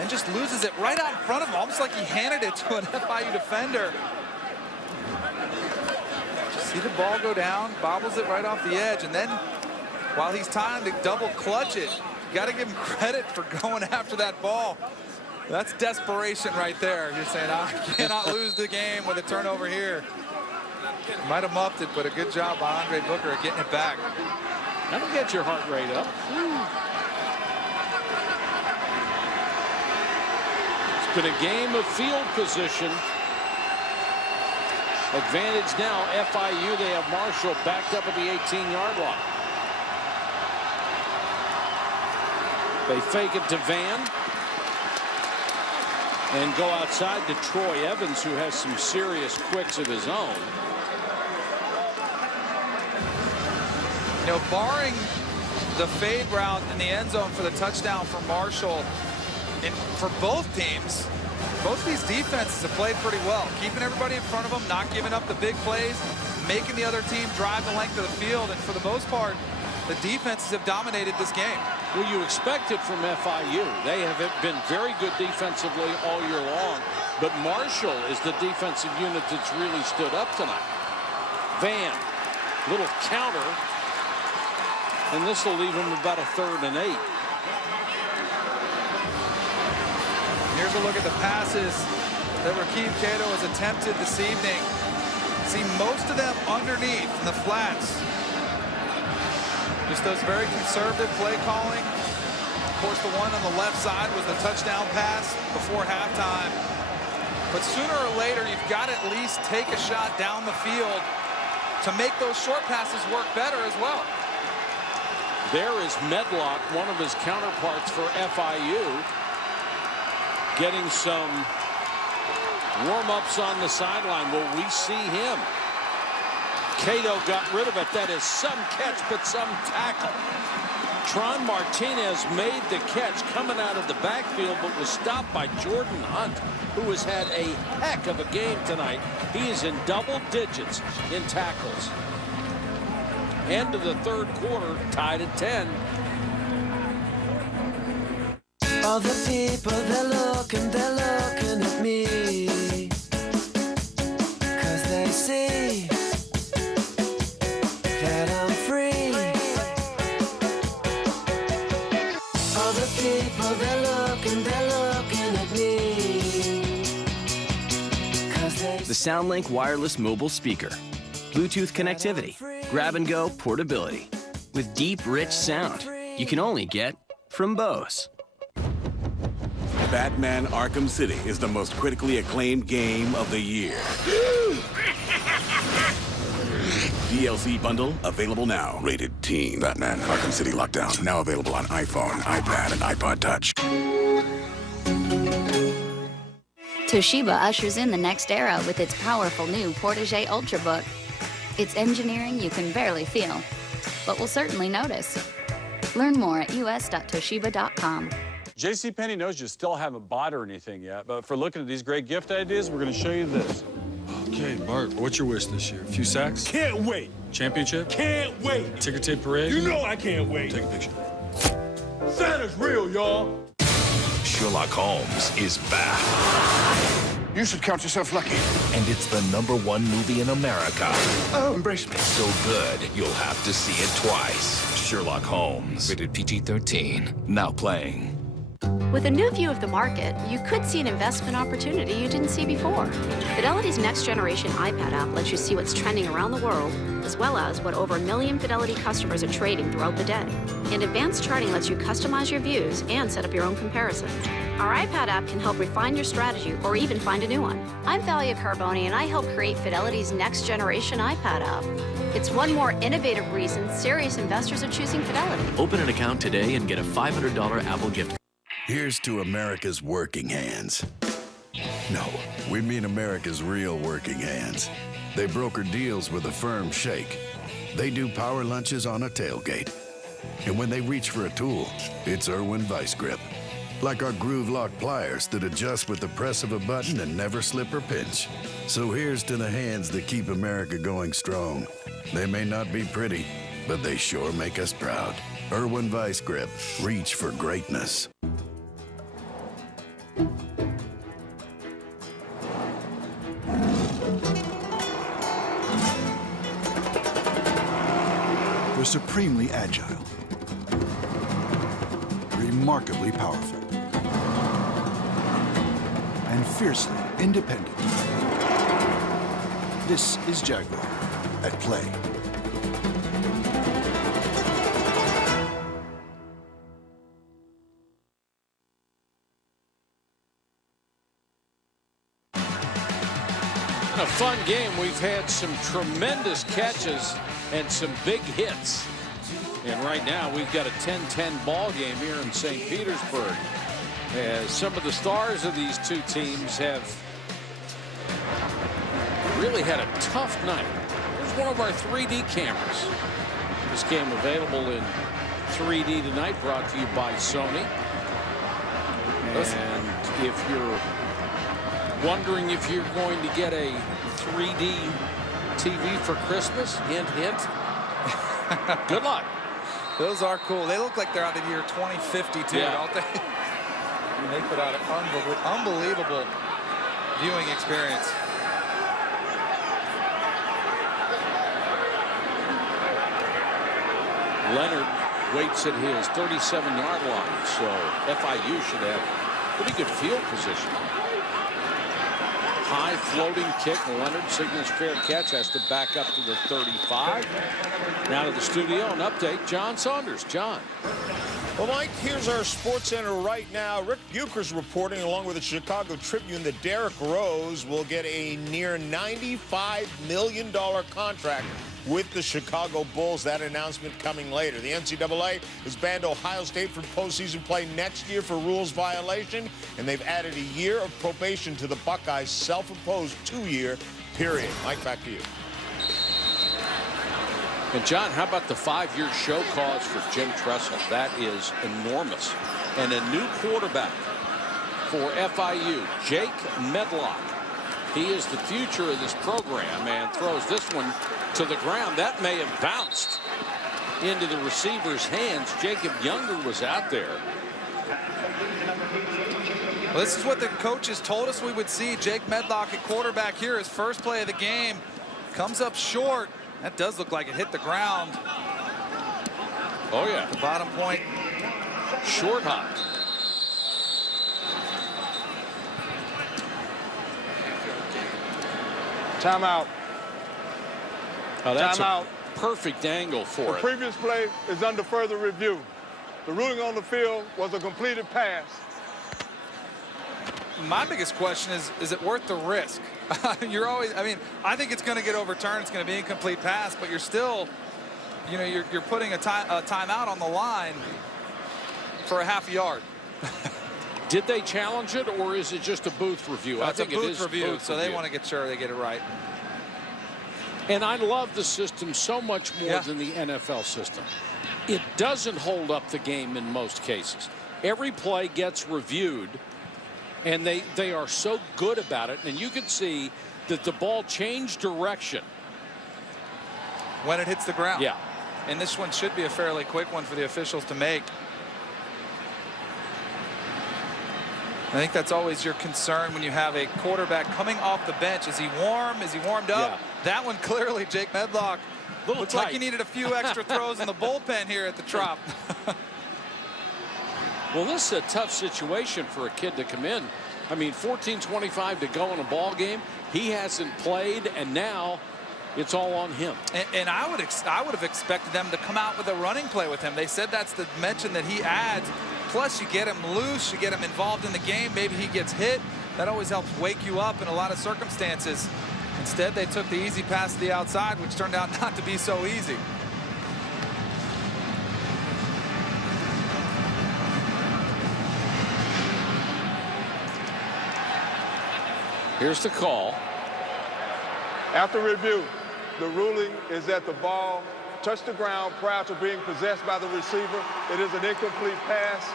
and just loses it right out in front of him, almost like he handed it to an FIU defender. Just see the ball go down, bobbles it right off the edge, and then while he's trying to double clutch it, you got to give him credit for going after that ball. That's desperation right there. You're saying, I cannot lose the game with a turnover here. Might have muffed it, but a good job by Andre Booker at getting it back. That'll get your heart rate up. It's been a game of field position. Advantage now, FIU. They have Marshall backed up at the 18-yard line. They fake it to Van. And go outside to Troy Evans, who has some serious quicks of his own. You know, barring the fade route in the end zone for the touchdown for Marshall, and for both teams, both these defenses have played pretty well, keeping everybody in front of them, not giving up the big plays, making the other team drive the length of the field, and for the most part, the defenses have dominated this game. Well, you expect it from FIU. They have been very good defensively all year long, but Marshall is the defensive unit that's really stood up tonight. Van, little counter, and this will leave him about a 3rd and 8. Here's a look at the passes that Rakeem Cato has attempted this evening. See most of them underneath in the flats. Just those very conservative play calling. Of course, the one on the left side was the touchdown pass before halftime. But sooner or later, you've got to at least take a shot down the field to make those short passes work better as well. There is Medlock, one of his counterparts for FIU, getting some warm-ups on the sideline. Will we see him? Cato got rid of it. That is some catch, but some tackle. Tron Martinez made the catch coming out of the backfield, but was stopped by Jordan Hunt, who has had a heck of a game tonight. He is in double digits in tackles. End of the 3rd quarter, tied at 10. All the people, they're looking at me. 'Cause they see that I'm free. All the people, they're looking at me. 'Cause they The SoundLink wireless mobile speaker. Bluetooth connectivity, grab-and-go portability. With deep, rich sound you can only get from Bose. Batman Arkham City is the most critically acclaimed game of the year. DLC bundle available now. Rated teen. Batman Arkham City Lockdown. Now available on iPhone, iPad, and iPod Touch. Toshiba ushers in the next era with its powerful new Portage Ultrabook. It's engineering you can barely feel, but will certainly notice. Learn more at us.toshiba.com. JCPenney knows you still haven't bought or anything yet, but for looking at these great gift ideas, we're going to show you this. Okay, Bart, what's your wish this year? A few sacks? Can't wait. Championship? Can't wait. Ticker tape parade? You know I can't wait. Take a picture. Santa's real, y'all. Sherlock Holmes is back. You should count yourself lucky. And it's the #1 movie in America. Oh, embrace me. So good, you'll have to see it twice. Sherlock Holmes. Rated PG-13. Now playing. With a new view of the market, you could see an investment opportunity you didn't see before. Fidelity's next generation iPad app lets you see what's trending around the world, as well as what over 1 million Fidelity customers are trading throughout the day. And advanced charting lets you customize your views and set up your own comparisons. Our iPad app can help refine your strategy or even find a new one. I'm Thalia Carboni, and I help create Fidelity's next generation iPad app. It's one more innovative reason serious investors are choosing Fidelity. Open an account today and get a $500 Apple gift card. Here's to America's working hands. No, we mean America's real working hands. They broker deals with a firm shake. They do power lunches on a tailgate. And when they reach for a tool, it's Irwin Vice Grip. Like our groove lock pliers that adjust with the press of a button and never slip or pinch. So here's to the hands that keep America going strong. They may not be pretty, but they sure make us proud. Irwin Vice Grip. Reach for greatness. They're supremely agile, remarkably powerful, and fiercely independent. This is Jaguar at play. A fun game. We've had some tremendous catches and some big hits. And right now we've got a 10-10 ball game here in St. Petersburg, as some of the stars of these two teams have really had a tough night. Here's one of our 3D cameras. This game available in 3D tonight, brought to you by Sony. And if you're wondering if you're going to get a 3D TV for Christmas, hint, hint, good luck. Those are cool. They look like they're out of the year 2050 too, Yeah. don't they? And they put out an unbelievable viewing experience. Leonard waits at his 37-yard line, so FIU should have pretty good field position. High floating kick. Leonard signals fair catch, has to back up to the 35. Now to the studio, an update. John Saunders. John. Well, Mike, here's our Sports Center right now. Rick Bucher's reporting, along with the Chicago Tribune, that Derrick Rose will get a near $95 million contract with the Chicago Bulls. That announcement coming later. The NCAA has banned Ohio State from postseason play next year for rules violation, and they've added a year of probation to the Buckeyes' self-imposed 2-year period. Mike, back to you. And John, how about the 5-year show cause for Jim Tressel? That is enormous. And a new quarterback for FIU, Jake Medlock. He is the future of this program, and throws this one to the ground. That may have bounced into the receiver's hands. Jacob Younger was out there. Well, this is what the coaches told us we would see. Jake Medlock at quarterback here. His first play of the game comes up short. That does look like it hit the ground. Oh, yeah. The bottom point. Short hop. Timeout. Oh, that's Timeout. a perfect angle for The it. previous play is under further review. The ruling on the field was a completed pass. My biggest question is it worth the risk? You're always, I mean, I think it's going to get overturned. It's going to be an incomplete pass, but you're still, you know, you're putting a timeout on the line for a half a yard. Did they challenge it, or is it just a booth review? It's a booth it is review, booth so review. they want to get sure they get it right. And I love the system so much more than the NFL system. It doesn't hold up the game in most cases. Every play gets reviewed, and they are so good about it. And you can see that the ball changed direction when it hits the ground. Yeah. And this one should be a fairly quick one for the officials to make. I think that's always your concern when you have a quarterback coming off the bench. Is he warm? Is he warmed up? Yeah. That one clearly, Jake Medlock, looks like he needed a few extra throws in the bullpen here at the Trop. Well, this is a tough situation for a kid to come in. I mean, 14-25 to go in a ball game. He hasn't played, and now it's all on him. And I would have expected them to come out with a running play with him. They said that's the mention that he adds. Plus, you get him loose, you get him involved in the game. Maybe he gets hit. That always helps wake you up in a lot of circumstances. Instead, they took the easy pass to the outside, which turned out not to be so easy. Here's the call. After review, the ruling is that the ball touched the ground prior to being possessed by the receiver. It is an incomplete pass.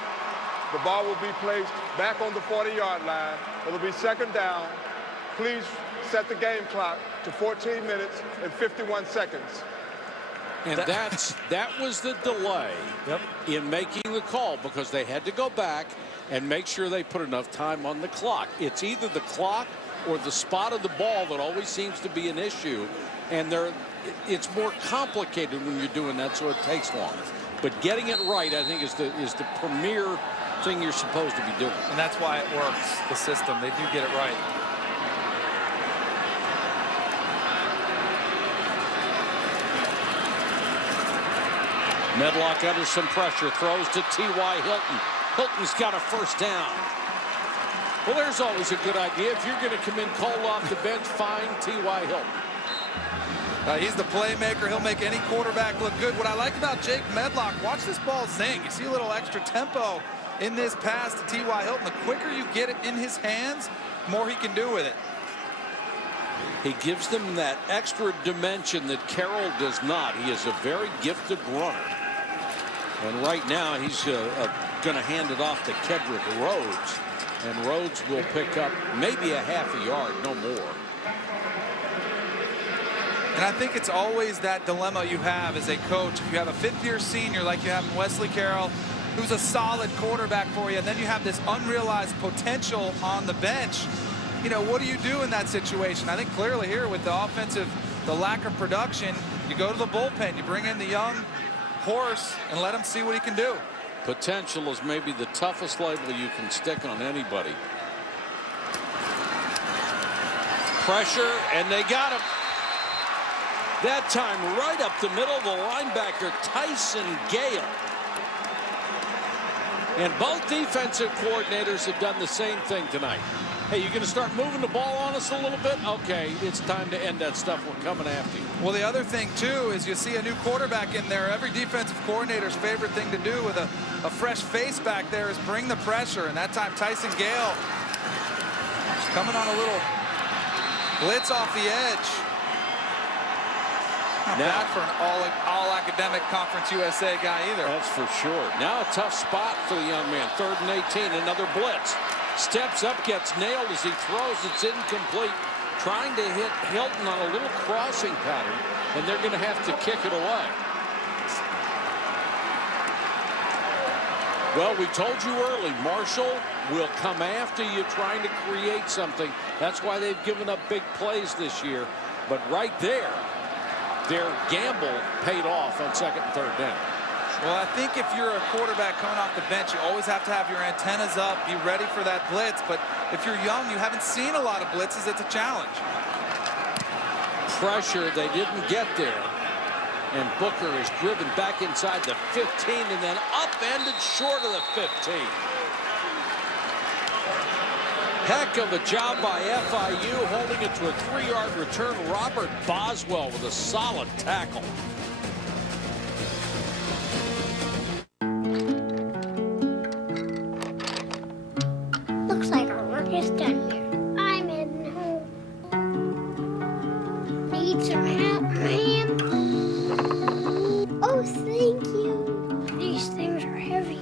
The ball will be placed back on the 40-yard line. It'll be second down. Please set the game clock to 14 minutes and 51 seconds. And that was the delay in making the call, because they had to go back and make sure they put enough time on the clock. It's either the clock or the spot of the ball that always seems to be an issue. And it's more complicated when you're doing that, so it takes longer. But getting it right, I think, is the premier thing you're supposed to be doing. And that's why it works, the system. They do get it right. Medlock under some pressure, throws to T.Y. Hilton. Hilton's got a first down. Well, there's always a good idea. If you're going to come in cold off the bench, find T.Y. Hilton. He's the playmaker. He'll make any quarterback look good. What I like about Jake Medlock, watch this ball zing. You see a little extra tempo in this pass to T.Y. Hilton. The quicker you get it in his hands, the more he can do with it. He gives them that extra dimension that Carroll does not. He is a very gifted runner. And right now, he's going to hand it off to Kedrick Rhodes. And Rhodes will pick up maybe a half a yard, no more. And I think it's always that dilemma you have as a coach. If you have a fifth-year senior like you have in Wesley Carroll, who's a solid quarterback for you, and then you have this unrealized potential on the bench, you know, what do you do in that situation? I think clearly here with the lack of production, you go to the bullpen, you bring in the young horse and let him see what he can do. Potential is maybe the toughest label you can stick on anybody. Pressure, and they got him. That time right up the middle of the linebacker, Tyson Gale. And both defensive coordinators have done the same thing tonight. Hey, you're going to start moving the ball on us a little bit? Okay, it's time to end that stuff. We're coming after you. Well, the other thing, too, is you see a new quarterback in there. Every defensive coordinator's favorite thing to do with a fresh face back there is bring the pressure. And that time, Tyson Gale is coming on a little blitz off the edge. Not bad for an all-academic Conference USA guy either. That's for sure. Now a tough spot for the young man. 3rd and 18, another blitz. Steps up, gets nailed as he throws. It's incomplete. Trying to hit Hilton on a little crossing pattern, and they're going to have to kick it away. Well, we told you early, Marshall will come after you trying to create something. That's why they've given up big plays this year. But right there, their gamble paid off on 2nd and 3rd down. Well, I think if you're a quarterback coming off the bench, you always have to have your antennas up, be ready for that blitz. But if you're young, you haven't seen a lot of blitzes, it's a challenge. Pressure, they didn't get there. And Booker is driven back inside the 15 and then upended short of the 15. Heck of a job by FIU holding it to a 3-yard return. Robert Boswell with a solid tackle. Looks like our work is done here. I'm heading home. Need some help, ma'am? Oh, thank you. These things are heavy.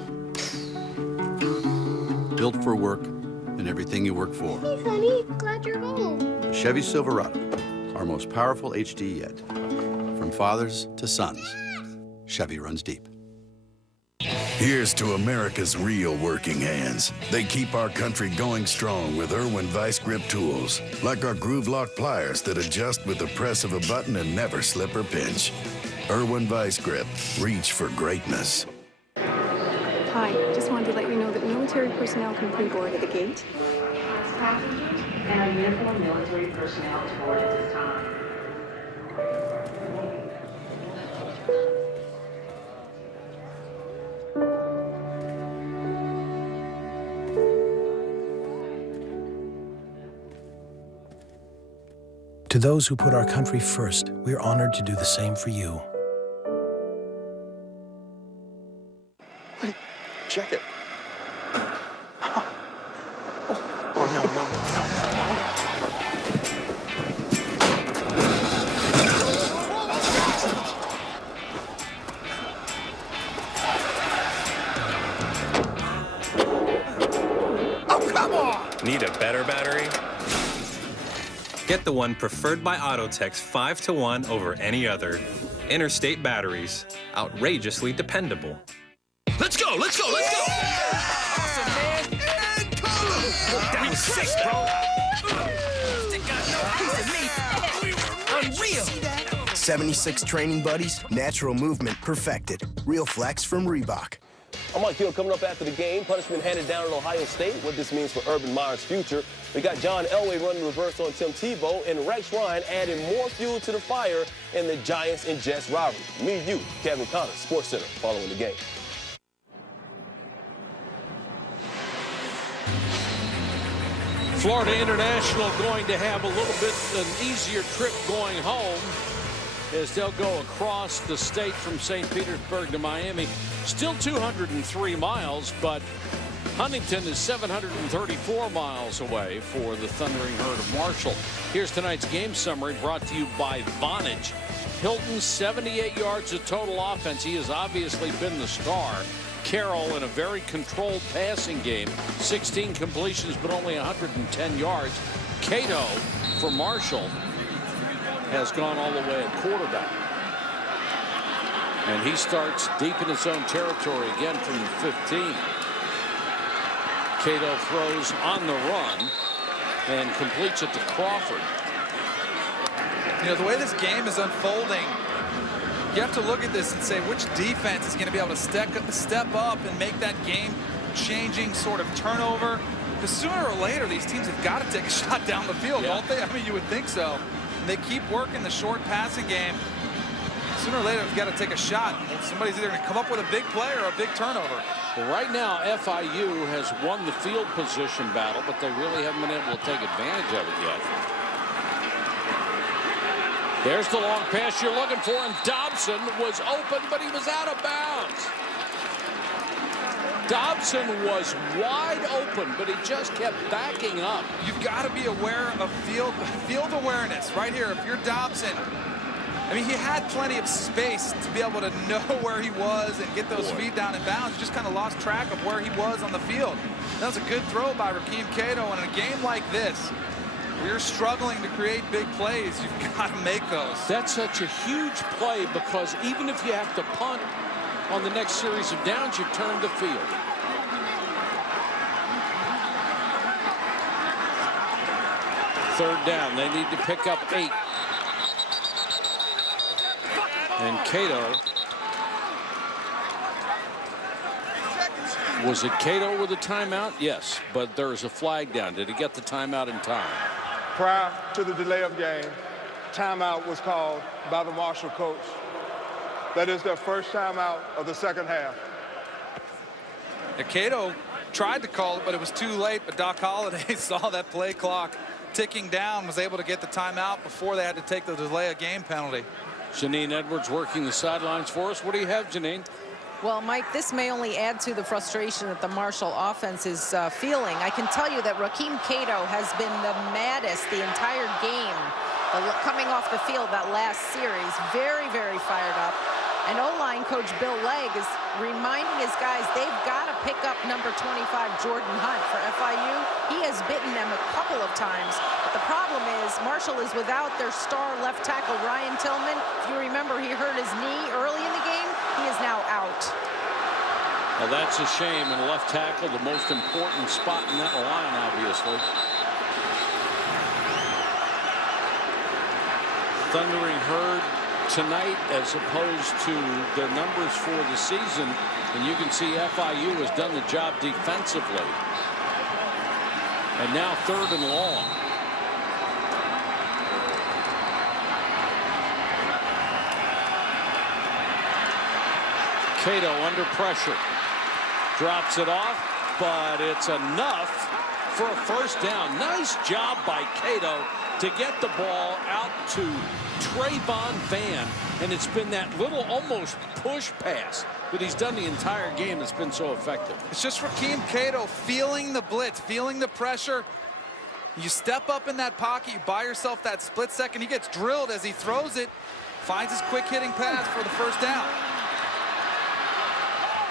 Built for work and everything you work for. Hey, honey, glad you're home. The Chevy Silverado, our most powerful HD yet. From fathers to sons, Chevy runs deep. Here's to America's real working hands. They keep our country going strong with Irwin Vice Grip tools, like our Groove Lock pliers that adjust with the press of a button and never slip or pinch. Irwin Vice Grip, reach for greatness. Hi, just wanted to let you know that military personnel can pre-board at the gate. Passengers and our uniformed military personnel to board at this time. To those who put our country first, we're honored to do the same for you. Check it. Oh, Oh, come on! Need a better battery? Get the one preferred by Autotex 5-to-1 over any other. Interstate batteries. Outrageously dependable. Let's go! Let's go! Let's go! Awesome, man! And that was sick, bro! Stick got no piece of me! Unreal! 76 training buddies, natural movement perfected. Real flex from Reebok. I'm Mike Hill. Coming up after the game, punishment handed down at Ohio State, what this means for Urban Meyer's future. We got John Elway running reverse on Tim Tebow, and Rex Ryan adding more fuel to the fire in the Giants and Jets rivalry. Me, you, Kevin Connors, Sports Center, following the game. Florida International going to have a little bit an easier trip going home as they'll go across the state from St. Petersburg to Miami. Still 203 miles, but Huntington is 734 miles away for the Thundering Herd of Marshall. Here's tonight's game summary brought to you by Vonage. Hilton, 78 yards of total offense. He has obviously been the star. Carroll in a very controlled passing game, 16 completions but only 110 yards. Cato for Marshall has gone all the way at quarterback. And he starts deep in his own territory again from the 15. Cato throws on the run and completes it to Crawford. You know, the way this game is unfolding, you have to look at this and say which defense is going to be able to step up and make that game-changing sort of turnover. Because sooner or later, these teams have got to take a shot down the field, don't they? I mean, you would think so. And they keep working the short passing game. Sooner or later, they've got to take a shot. Somebody's either going to come up with a big play or a big turnover. Well, right now, FIU has won the field position battle, but they really haven't been able to take advantage of it yet. There's the long pass you're looking for, and Dobson was open, but he was out of bounds. Dobson was wide open, but he just kept backing up. You've got to be aware of field awareness right here. If you're Dobson, I mean, he had plenty of space to be able to know where he was and get those feet down in bounds. He just kind of lost track of where he was on the field. That was a good throw by Rakeem Cato, and in a game like this, where you're struggling to create big plays, you've got to make those. That's such a huge play because even if you have to punt on the next series of downs, you turn the field. Third down, they need to pick up 8. And Cato, was it Cato with a timeout? Yes, but there's a flag down. Did he get the timeout in time? Prior to the delay of game, timeout was called by the Marshall coach. That is their first timeout of the second half. Cato tried to call it, but it was too late. But Doc Holliday saw that play clock ticking down, was able to get the timeout before they had to take the delay of game penalty. Janine Edwards working the sidelines for us. What do you have, Janine? Well, Mike, this may only add to the frustration that the Marshall offense is feeling. I can tell you that Rakeem Cato has been the maddest the entire game. Coming off the field that last series, very, very fired up. And O-line coach Bill Legg is reminding his guys they've got to pick up number 25, Jordan Hunt, for FIU. He has bitten them a couple of times. But the problem is Marshall is without their star left tackle, Ryan Tillman. If you remember, he hurt his knee early in the game. He is now out. Well, that's a shame. And left tackle, the most important spot in that line, obviously. Thundering Herd tonight as opposed to their numbers for the season, and you can see FIU has done the job defensively. And now 3rd and long. Cato under pressure, drops it off, but it's enough for a first down. Nice job by Cato to get the ball out to Trayvon Van, and it's been that little almost push pass that he's done the entire game that's been so effective. It's just Rakeem Cato feeling the blitz, feeling the pressure. You step up in that pocket, you buy yourself that split second. He gets drilled as he throws it, finds his quick hitting pass for the first down.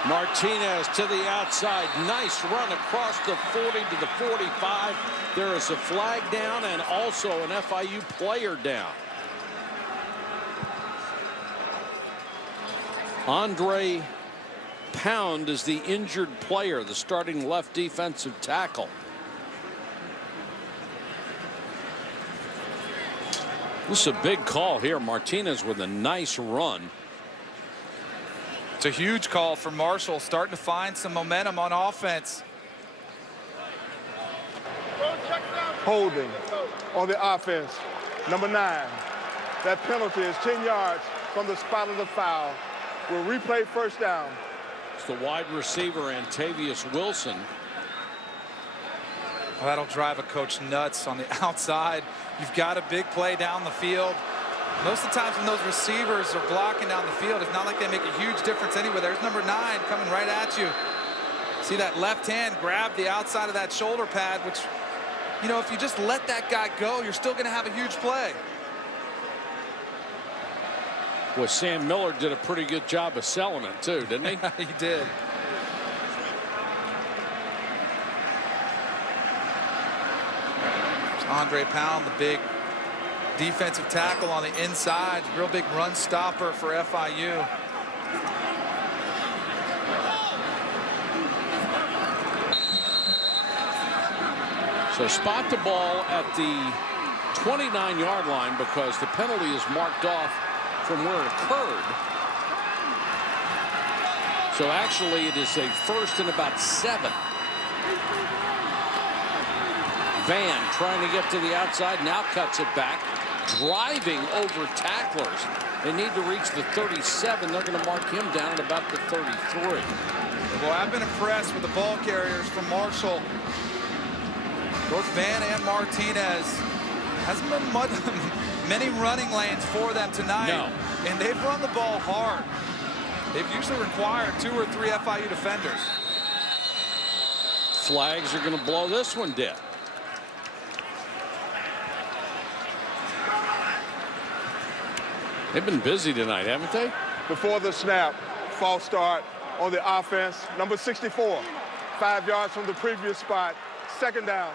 Martinez to the outside. Nice run across the 40 to the 45. There is a flag down and also an FIU player down. Andre Pound is the injured player, the starting left defensive tackle. This is a big call here. Martinez with a nice run. It's a huge call for Marshall, starting to find some momentum on offense. Holding on the offense, number 9. That penalty is 10 yards from the spot of the foul. We'll replay first down. It's the wide receiver, Antavius Wilson. Well, that'll drive a coach nuts on the outside. You've got a big play down the field. Most of the times when those receivers are blocking down the field, it's not like they make a huge difference anyway. There's number 9 coming right at you. See that left hand grab the outside of that shoulder pad, which, you know, if you just let that guy go, you're still going to have a huge play. Well, Sam Miller did a pretty good job of selling it too, didn't he? He did. Andre Pound, the big defensive tackle on the inside, real big run stopper for FIU. So spot the ball at the 29-yard line because the penalty is marked off from where it occurred. So actually it is a first and about 7. Van trying to get to the outside, now cuts it back, driving over tacklers. They need to reach the 37. They're going to mark him down at about the 33. Well, I've been impressed with the ball carriers from Marshall. Both Van and Martinez. Hasn't been many running lanes for them tonight. No. And they've run the ball hard. They've usually required 2 or 3 FIU defenders. Flags are going to blow this one dead. They've been busy tonight, haven't they? Before the snap, false start on the offense, number 64. 5 yards from the previous spot, second down.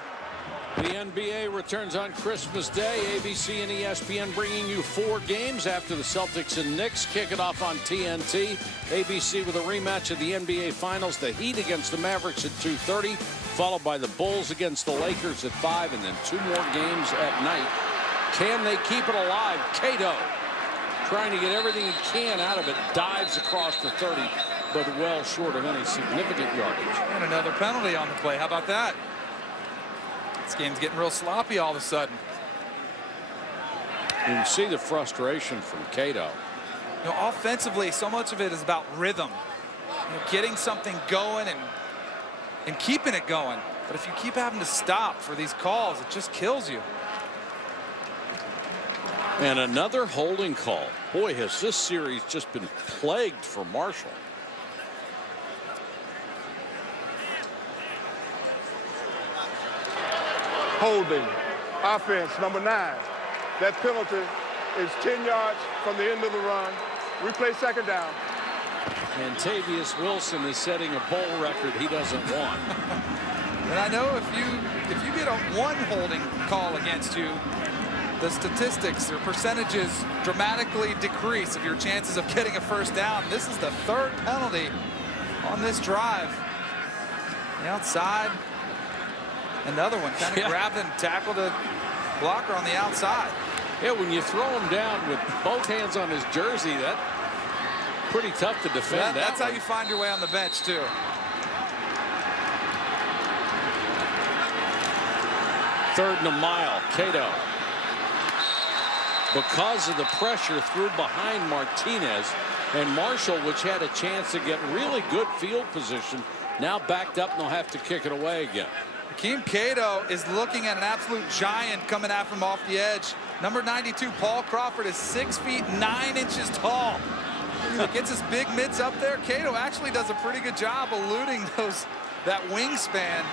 The NBA returns on Christmas Day. ABC and ESPN bringing you 4 games after the Celtics and Knicks kick it off on TNT. ABC with a rematch of the NBA Finals. The Heat against the Mavericks at 2:30, followed by the Bulls against the Lakers at 5, and then 2 more games at night. Can they keep it alive? Cato trying to get everything he can out of it. Dives across the 30, but well short of any significant yardage. And another penalty on the play. How about that? This game's getting real sloppy all of a sudden. You can see the frustration from Cato. You know, offensively, so much of it is about rhythm. You know, getting something going and keeping it going. But if you keep having to stop for these calls, it just kills you. And another holding call. Boy, has this series just been plagued for Marshall. Holding, offense, number 9. That penalty is 10 yards from the end of the run. Replay second down. Antavius Wilson is setting a bowl record he doesn't want. And I know if you get a 1 holding call against you, the statistics or percentages dramatically decrease of your chances of getting a first down. This is the 3rd penalty on this drive. The outside. Another one kind of grabbed and tackled a blocker on the outside. Yeah, when you throw him down with both hands on his jersey, that's pretty tough to defend. That's how you find your way on the bench, too. Third and a mile. Cato. Because of the pressure through behind Martinez, and Marshall, which had a chance to get really good field position, now backed up and they'll have to kick it away again. Akeem Cato is looking at an absolute giant coming after him off the edge. Number 92, Paul Crawford, is 6 feet 9 inches tall. Gets his big mitts up there. Cato actually does a pretty good job eluding that wingspan,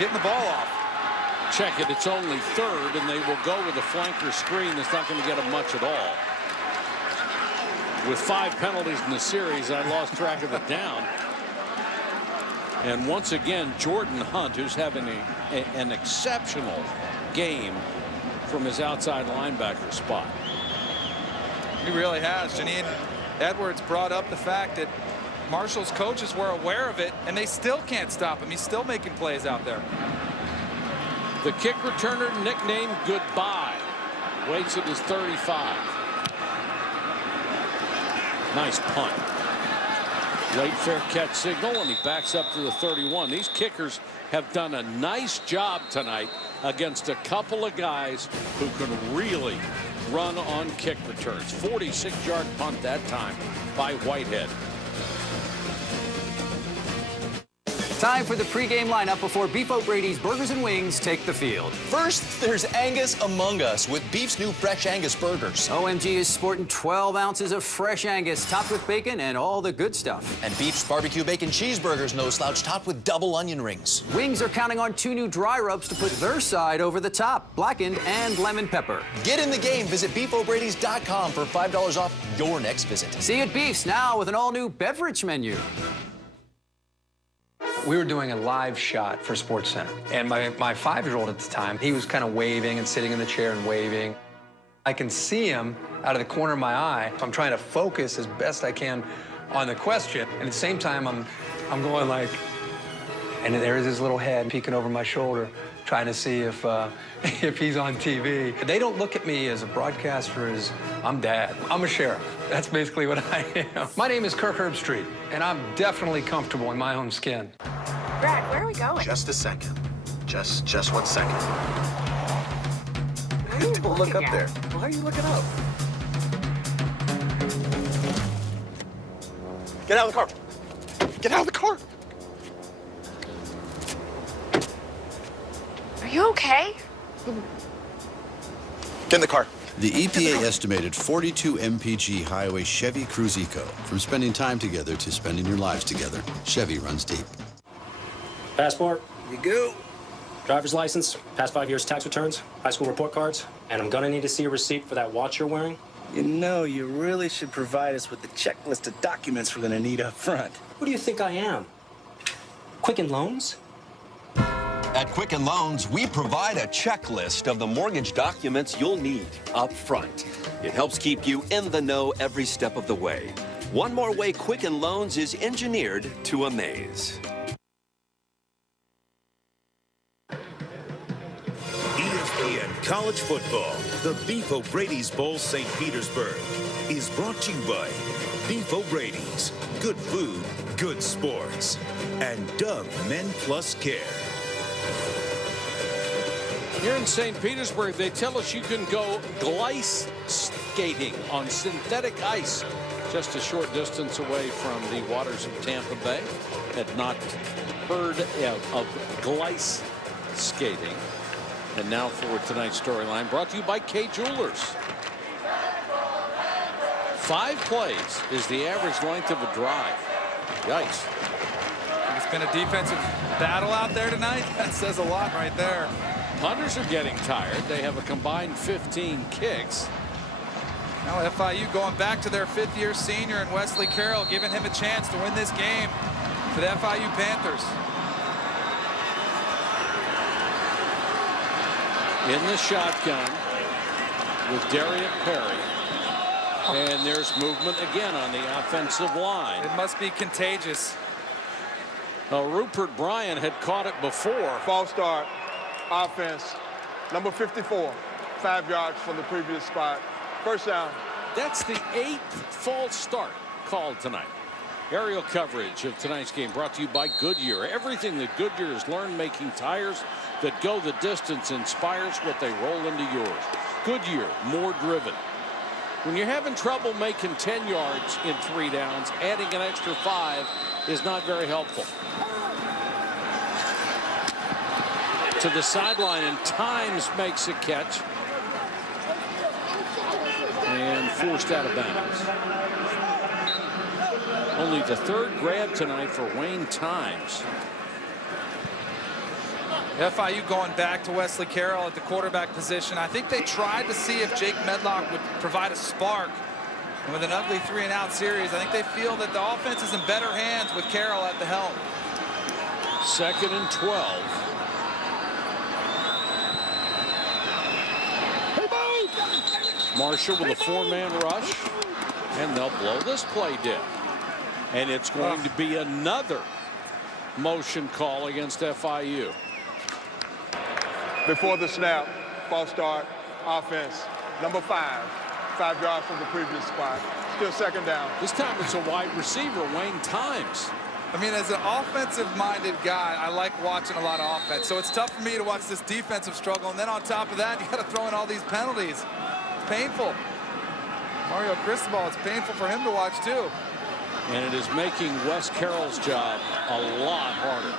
getting the ball off. Check it, it's only 3rd, and they will go with a flanker screen that's not going to get them much at all. With 5 penalties in the series, I lost track of the down. And once again, Jordan Hunt, who's having an exceptional game from his outside linebacker spot. He really has. Janine Edwards brought up the fact that Marshall's coaches were aware of it, and they still can't stop him. He's still making plays out there. The kick returner nicknamed Goodbye. waits at his 35. Nice punt. Late fair catch signal, and he backs up to the 31. These kickers have done a nice job tonight against a couple of guys who can really run on kick returns. 46-yard punt that time by Whitehead. Time for the pregame lineup before Beef O'Brady's Burgers and Wings take the field. First, there's Angus Among Us with Beef's new Fresh Angus burgers. OMG is sporting 12 ounces of fresh Angus, topped with bacon and all the good stuff. And Beef's barbecue bacon cheeseburgers, no slouch, topped with double onion rings. Wings are counting on 2 new dry rubs to put their side over the top, blackened and lemon pepper. Get in the game. Visit BeefO'Brady's.com for $5 off your next visit. See you at Beef's now with an all-new beverage menu. We were doing a live shot for SportsCenter, and my 5-year-old at the time, he was kind of waving and sitting in the chair and waving. I can see him out of the corner of my eye. I'm trying to focus as best I can on the question, and at the same time, I'm going like, and there's his little head peeking over my shoulder, trying to see if he's on TV. They don't look at me as a broadcaster as I'm dad. I'm a sheriff. That's basically what I am. My name is Kirk Herbstreit, and I'm definitely comfortable in my own skin. Brad, where are we going? Just a second. Just 1 second. Don't look up there. Why are you looking up? Get out of the car. Get out of the car. Are you okay? Get in the car. The EPA estimated 42 mpg highway Chevy Cruze Eco. From spending time together to spending your lives together, Chevy runs deep. Passport. You go. Driver's license, past 5 years tax returns, high school report cards, and I'm gonna need to see a receipt for that watch you're wearing. You know, you really should provide us with the checklist of documents we're gonna need up front. Who do you think I am? Quicken Loans? At Quicken Loans, we provide a checklist of the mortgage documents you'll need up front. It helps keep you in the know every step of the way. One more way Quicken Loans is engineered to amaze. ESPN College Football, the Beef O'Brady's Bowl St. Petersburg, is brought to you by Beef O'Brady's, good food, good sports, and Dove Men Plus Care. Here in St. Petersburg, they tell us you can go glice skating on synthetic ice just a short distance away from the waters of Tampa Bay. Had not heard of glice skating. And now for tonight's storyline, brought to you by K Jewelers. 5 plays is the average length of a drive. Yikes. It's been a defensive battle out there tonight. That says a lot right there. Punters are getting tired. They have a combined 15 kicks. Now FIU going back to their 5th-year senior and Wesley Carroll, giving him a chance to win this game for the FIU Panthers. In the shotgun with Darian Perry. And there's movement again on the offensive line. It must be contagious. Rupert Bryan had caught it before. False start. Offense. Number 54. 5 yards from the previous spot. First down. That's the 8th false start called tonight. Aerial coverage of tonight's game brought to you by Goodyear. Everything that Goodyear has learned making tires that go the distance inspires what they roll into yours. Goodyear, more driven. When you're having trouble making 10 yards in 3 downs, adding an extra 5 is not very helpful. To the sideline, and Times makes a catch. And forced out of bounds. Only the 3rd grab tonight for Wayne Times. FIU going back to Wesley Carroll at the quarterback position. I think they tried to see if Jake Medlock would provide a spark. And with an ugly 3-and-out series, I think they feel that the offense is in better hands with Carroll at the helm. 2nd and 12. Marshall with a 4-man rush, and they'll blow this play dead. And it's going to be another motion call against FIU. Before the snap, false start, offense. number 5. 5 yards from the previous spot. Still second down. This time it's a wide receiver, Wayne Times. I mean, as an offensive-minded guy, I like watching a lot of offense. So it's tough for me to watch this defensive struggle. And then on top of that, you got to throw in all these penalties. It's painful. Mario Cristobal, it's painful for him to watch, too. And it is making Wes Carroll's job a lot harder.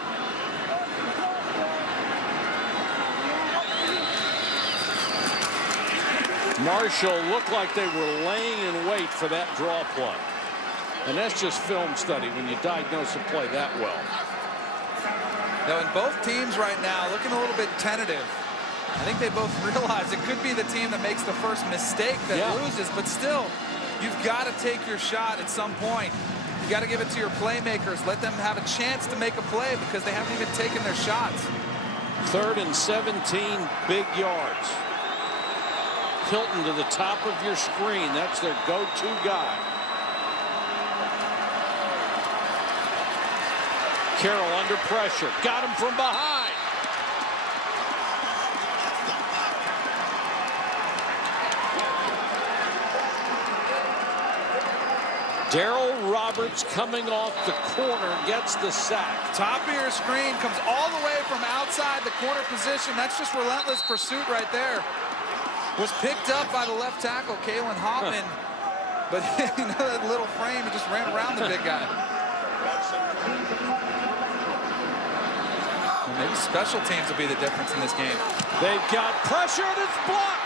Marshall looked like they were laying in wait for that draw play. And that's just film study when you diagnose a play that well. Now, in both teams right now, looking a little bit tentative. I think they both realize it could be the team that makes the first mistake that loses, but still, you've got to take your shot at some point. You got to give it to your playmakers. Let them have a chance to make a play because they haven't even taken their shots. 3rd and 17, big yards. Hilton to the top of your screen. That's their go-to guy. Carroll under pressure. Got him from behind. Darrell Roberts coming off the corner gets the sack. Top of your screen comes all the way from outside the corner position. That's just relentless pursuit right there. Was picked up by the left tackle, Kalen Hoffman. But you know that little frame, he just ran around the big guy. Well, maybe special teams will be the difference in this game. They've got pressure and it's blocked.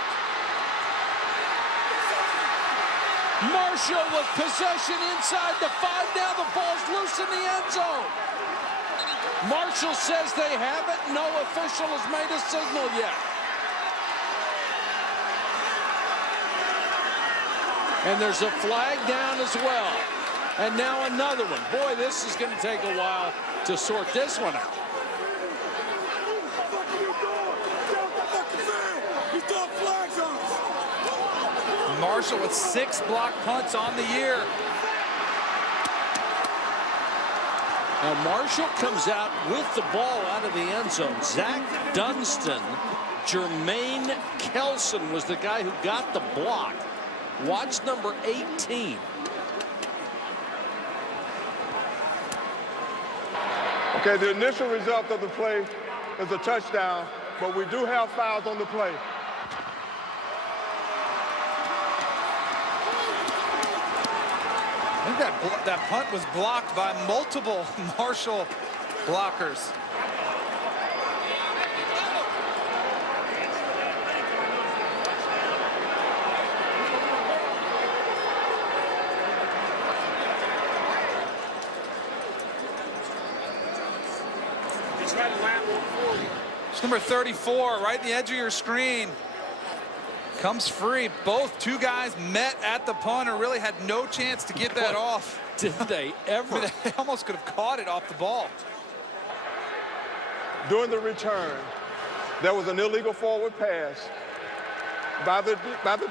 Marshall with possession inside the 5. Now the ball's loose in the end zone. Marshall says they have it. No official has made a signal yet. And there's a flag down as well. And now another one. Boy, this is going to take a while to sort this one out. Marshall with 6 block punts on the year. Now Marshall comes out with the ball out of the end zone. Zach Dunston, Jermaine Kelson was the guy who got the block. Watch number 18. Okay, the initial result of the play is a touchdown, but we do have fouls on the play. I think that punt was blocked by multiple Marshall blockers. It's number 34, right in the edge of your screen. Comes free. Both 2 guys met at the punt or really had no chance to get that off. Did they ever? I mean, they almost could have caught it off the ball. During the return, there was an illegal forward pass by the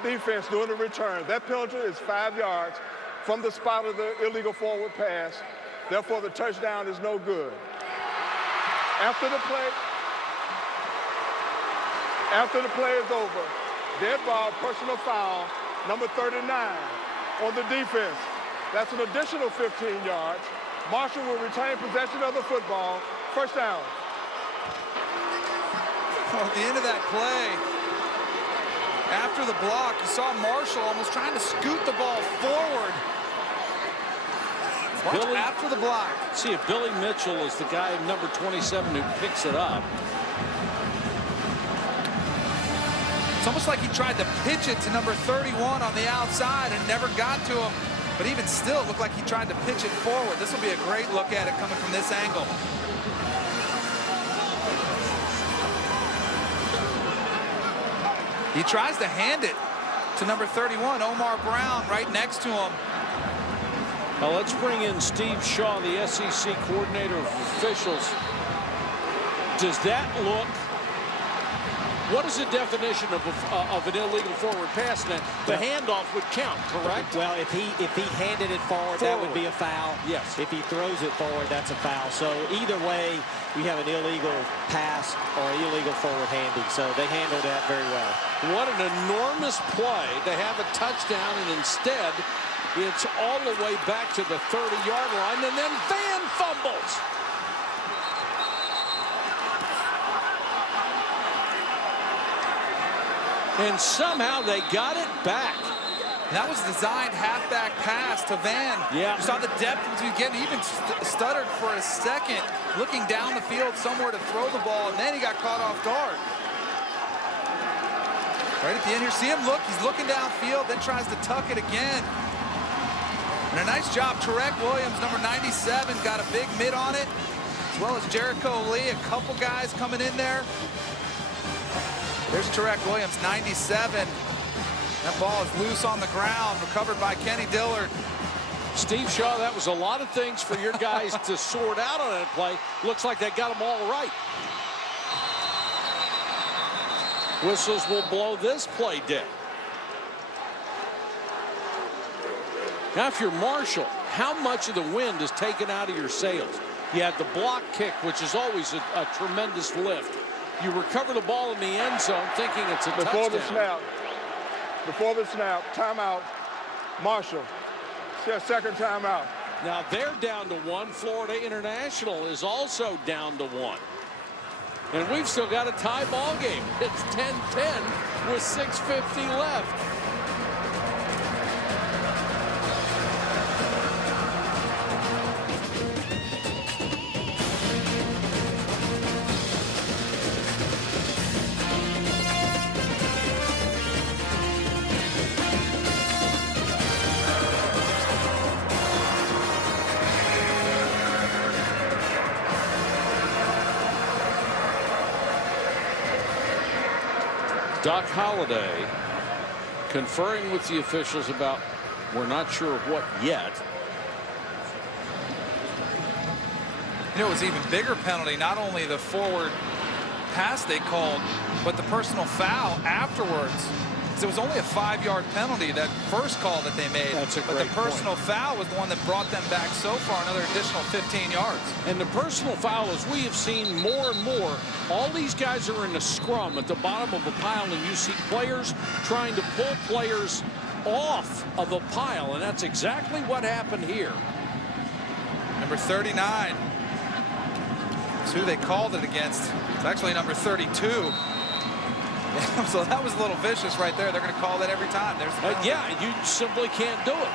defense during the return. That penalty is 5 yards from the spot of the illegal forward pass. Therefore, the touchdown is no good. After the play is over, dead ball, personal foul, number 39 on the defense. That's an additional 15 yards. Marshall will retain possession of the football. First down. Well, at the end of that play, after the block, you saw Marshall almost trying to scoot the ball forward. Billy, after the block. See if Billy Mitchell is the guy, number 27, who picks it up. It's almost like he tried to pitch it to number 31 on the outside and never got to him. But even still, it looked like he tried to pitch it forward. This will be a great look at it coming from this angle. He tries to hand it to number 31, Omar Brown, right next to him. Now let's bring in Steve Shaw, the SEC coordinator of officials. Does that look What is the definition of an illegal forward pass? Then the handoff would count, correct? Well, if he handed it forward, that would be a foul. Yes. If he throws it forward, that's a foul. So either way, you have an illegal pass or illegal forward handing. So they handled that very well. What an enormous play to have a touchdown, and instead it's all the way back to the 30-yard line, and then Van fumbles. And somehow they got it back. That was designed halfback pass to Van. Yeah. You saw the depth he was getting. He even stuttered for a second, looking down the field somewhere to throw the ball, and then he got caught off guard. Right at the end here, see him look. He's looking downfield, then tries to tuck it again. And a nice job, Tarek Williams, number 97, got a big mid on it, as well as Jericho Lee, a couple guys coming in there. There's Tarek Williams, 97. That ball is loose on the ground, recovered by Kenny Dillard. Steve Shaw, that was a lot of things for your guys to sort out on that play. Looks like they got them all right. Whistles will blow this play dead. Now, if you're Marshall, how much of the wind is taken out of your sails? You had the block kick, which is always a tremendous lift. You recover the ball in the end zone thinking it's a touchdown. Before the snap, timeout, Marshall. Second timeout. Now they're down to 1. Florida International is also down to 1. And we've still got a tie ball game. It's 10-10 with 6:50 left. Doc Holliday conferring with the officials about we're not sure what yet. You know, it was even bigger penalty, not only the forward pass they called, but the personal foul afterwards. It was only a 5-yard penalty, that first call that they made. That's a great But the personal point. foul was the one that brought them back so far, another additional 15 yards. And the personal foul, as we have seen more and more, all these guys are in a scrum at the bottom of a pile, and you see players trying to pull players off of a pile, and that's exactly what happened here. Number 39. That's who they called it against. It's actually number 32. So that was a little vicious right there. They're going to call that every time. There's yeah, you simply can't do it.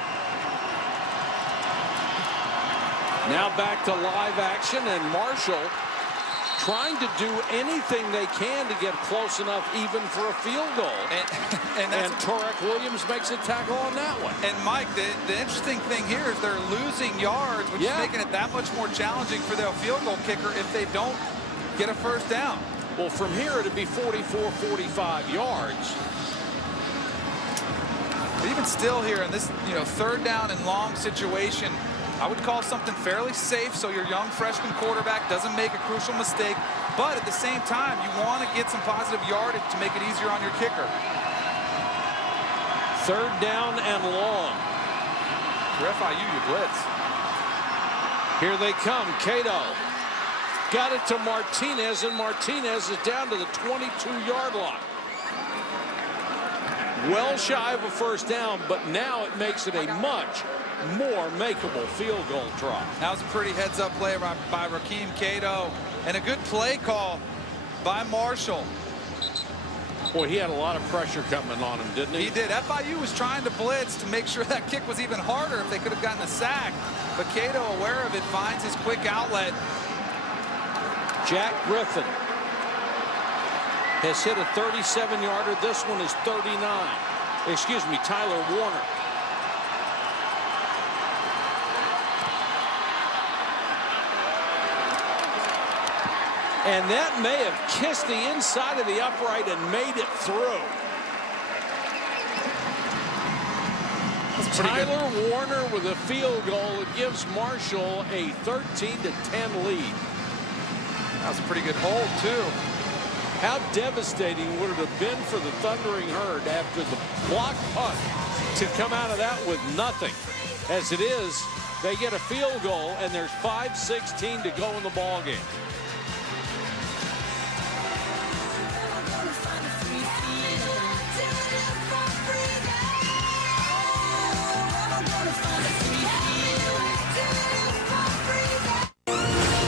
Now back to live action, and Marshall trying to do anything they can to get close enough even for a field goal. And Tarek Williams makes a tackle on that one. And Mike, the interesting thing here is they're losing yards, which is making it that much more challenging for their field goal kicker if they don't get a first down. Well, from here it'd be 44, 45 yards. But even still here in this, third down and long situation, I would call something fairly safe so your young freshman quarterback doesn't make a crucial mistake. But at the same time, you want to get some positive yardage to make it easier on your kicker. Third down and long. For FIU, you blitz. Here they come. Cato got it to Martinez, and Martinez is down to the 22-yard line. Well shy of a first down, but now it makes it a much more makeable field goal try. That was a pretty heads-up play by Rakeem Cato, and a good play call by Marshall. Boy, he had a lot of pressure coming on him, didn't he? He did. FIU was trying to blitz to make sure that kick was even harder if they could have gotten a sack, but Cato, aware of it, finds his quick outlet. Jack Griffin has hit a 37-yarder. This one is 39. Excuse me, Tyler Warner. And that may have kissed the inside of the upright and made it through. Tyler Warner with a field goal. It gives Marshall a 13-10 lead. That was a pretty good hold, too. How devastating would it have been for the Thundering Herd after the block punt to come out of that with nothing? As it is, they get a field goal, and there's 5:16 to go in the ball game.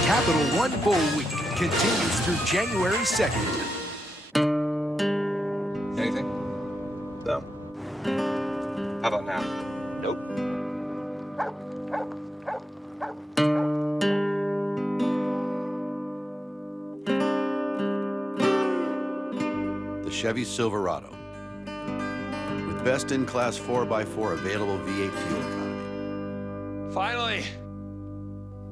Capital One Bowl Week continues through January 2nd. Anything? No. How about now? Nope. The Chevy Silverado. With best-in-class 4x4 available V8 fuel economy. Finally.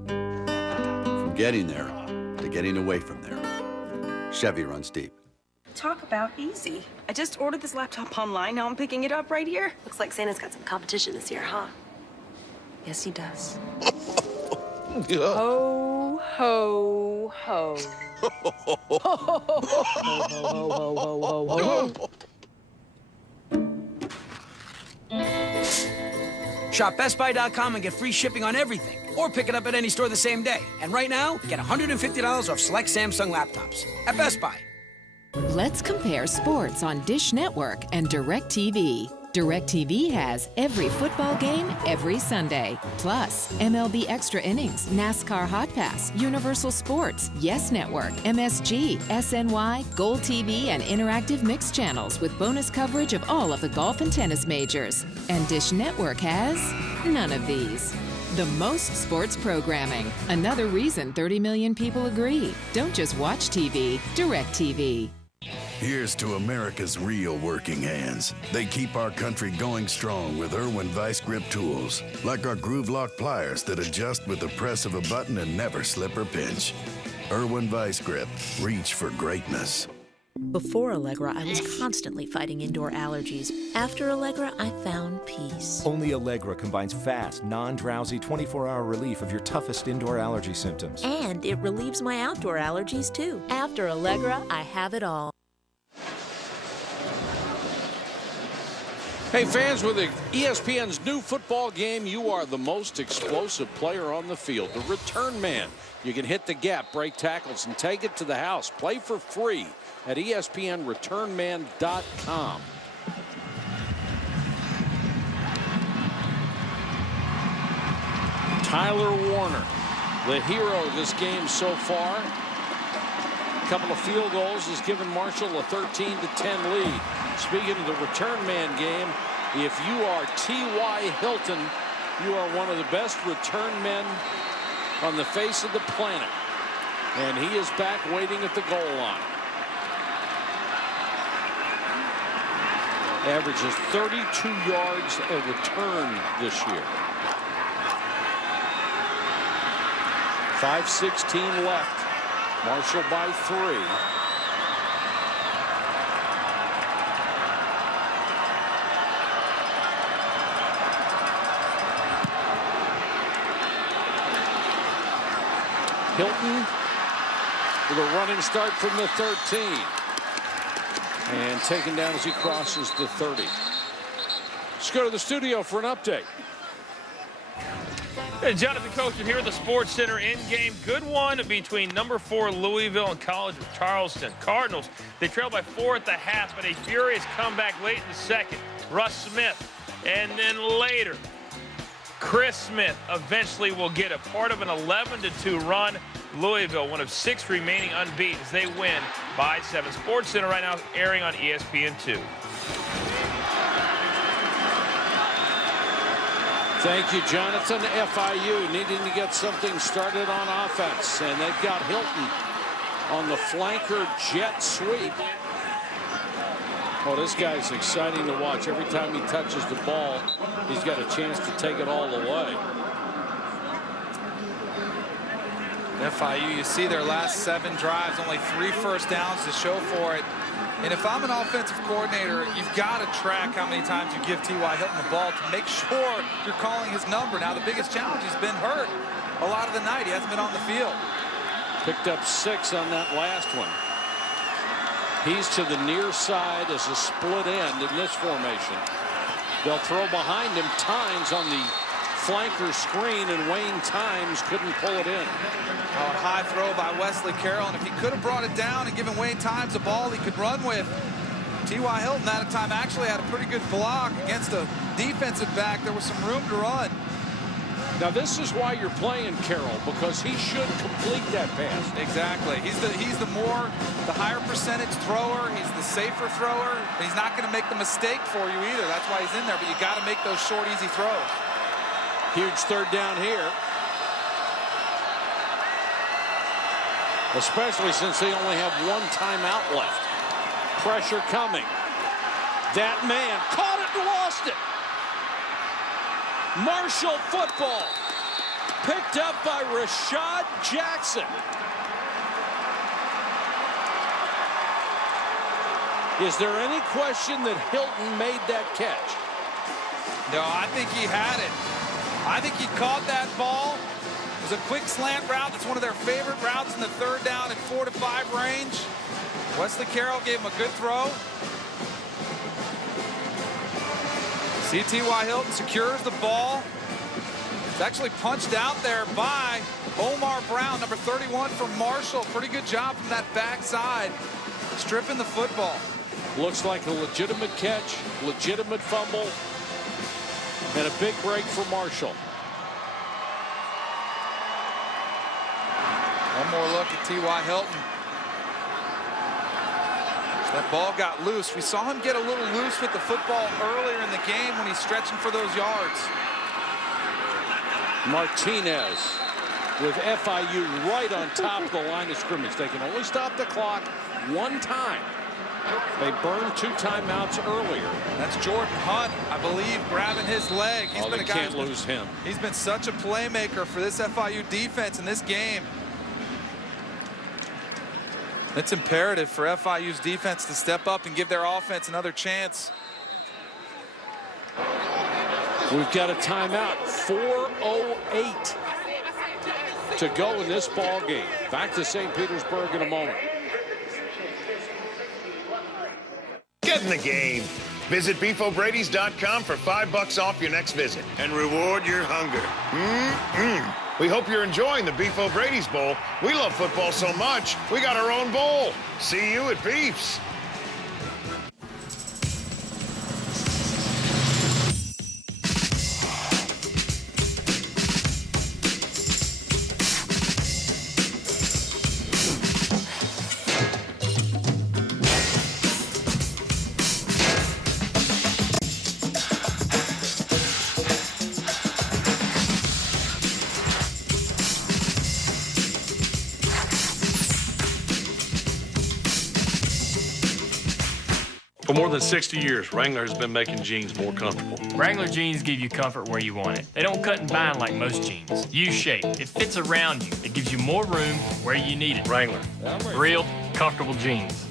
From getting there to getting away from there, Chevy runs deep. Talk about easy. I just ordered this laptop online. Now I'm picking it up right here. Looks like Santa's got some competition this year, huh? Yes, he does. Ho, ho, ho. Ho, ho, ho, ho, ho, ho. Shop BestBuy.com and get free shipping on everything. Or pick it up at any store the same day. And right now, get $150 off select Samsung laptops at Best Buy. Let's compare sports on Dish Network and DirecTV. DirecTV has every football game every Sunday. Plus, MLB Extra Innings, NASCAR Hot Pass, Universal Sports, Yes Network, MSG, SNY, Gold TV, and interactive mix channels with bonus coverage of all of the golf and tennis majors. And Dish Network has none of these. The most sports programming. Another reason 30 million people agree. Don't just watch TV, DirecTV. Here's to America's real working hands. They keep our country going strong with Irwin Vice Grip tools, like our Groove Lock pliers that adjust with the press of a button and never slip or pinch. Irwin Vice Grip, reach for greatness. Before Allegra, I was constantly fighting indoor allergies. After Allegra, I found peace. Only Allegra combines fast, non-drowsy, 24-hour relief of your toughest indoor allergy symptoms. And it relieves my outdoor allergies, too. After Allegra, I have it all. Hey, fans, with ESPN's new football game, you are the most explosive player on the field, the return man. You can hit the gap, break tackles, and take it to the house. Play for free at ESPNReturnman.com. Tyler Warner, the hero of this game so far. A couple of field goals has given Marshall a 13-10 lead. Speaking of the return man game, if you are T.Y. Hilton, you are one of the best return men on the face of the planet. And he is back waiting at the goal line. Averages 32 yards a return this year. 5:16 left. Marshall by 3. Hilton with a running start from the 13. And taken down as he crosses the 30. Let's go to the studio for an update. Hey, Jonathan Coachman here at the Sports Center in-game. Good one between number 4 Louisville and College of Charleston. Cardinals, they trailed by 4 at the half, but a furious comeback late in the second. Russ Smith, and then later, Chris Smith eventually will get a part of an 11-2 run. Louisville, one of 6 remaining unbeaten as they win by 7. Sports Center right now airing on ESPN2. Thank you, Jonathan. FIU needing to get something started on offense, and they've got Hilton on the flanker jet sweep. Oh, this guy's exciting to watch. Every time he touches the ball, he's got a chance to take it all the way. FIU, you see their last 7 drives, only 3 first downs to show for it. And if I'm an offensive coordinator, you've got to track how many times you give T.Y. Hilton the ball to make sure you're calling his number. Now, the biggest challenge, he's been hurt a lot of the night. He hasn't been on the field. Picked up 6 on that last one. He's to the near side as a split end in this formation. They'll throw behind him. Tynes on the flanker screen, and Wayne Tynes couldn't pull it in. Oh, a high throw by Wesley Carroll, and if he could have brought it down and given Wayne Tynes a ball he could run with. T.Y. Hilton that time actually had a pretty good block against a defensive back. There was some room to run. Now this is why you're playing Carroll, because he should complete that pass. Exactly. He's the higher percentage thrower. He's the safer thrower. He's not going to make the mistake for you either. That's why he's in there. But you got to make those short, easy throws. Huge third down here, especially since they only have one timeout left. Pressure coming. That man caught it and lost it. Marshall football picked up by Rashad Jackson. Is there any question that Hilton made that catch? No, I think he had it. I think he caught that ball. It was a quick slant route. That's one of their favorite routes in the third down at 4 to 5 range. Wesley Carroll gave him a good throw. T.Y. Hilton secures the ball. It's actually punched out there by Omar Brown, number 31 from Marshall. Pretty good job from that backside, stripping the football. Looks like a legitimate catch, legitimate fumble, and a big break for Marshall. One more look at T.Y. Hilton. That ball got loose. We saw him get a little loose with the football earlier in the game when he's stretching for those yards. Martinez with FIU right on top of the line of scrimmage. They can only stop the clock one time. They burned 2 timeouts earlier. That's Jordan Hunt, I believe, grabbing his leg. He's been a guy can't lose him. He's been such a playmaker for this FIU defense in this game. It's imperative for FIU's defense to step up and give their offense another chance. We've got a timeout. 4:08 to go in this ball game. Back to St. Petersburg in a moment. Get in the game. Visit BeefO'Brady's.com for $5 off your next visit and reward your hunger. We hope you're enjoying the Beef O'Brady's Bowl. We love football so much, we got our own bowl. See you at Beef's. For more than 60 years, Wrangler has been making jeans more comfortable. Wrangler jeans give you comfort where you want it. They don't cut and bind like most jeans. U-shape. It fits around you. It gives you more room where you need it. Wrangler. Real, comfortable jeans.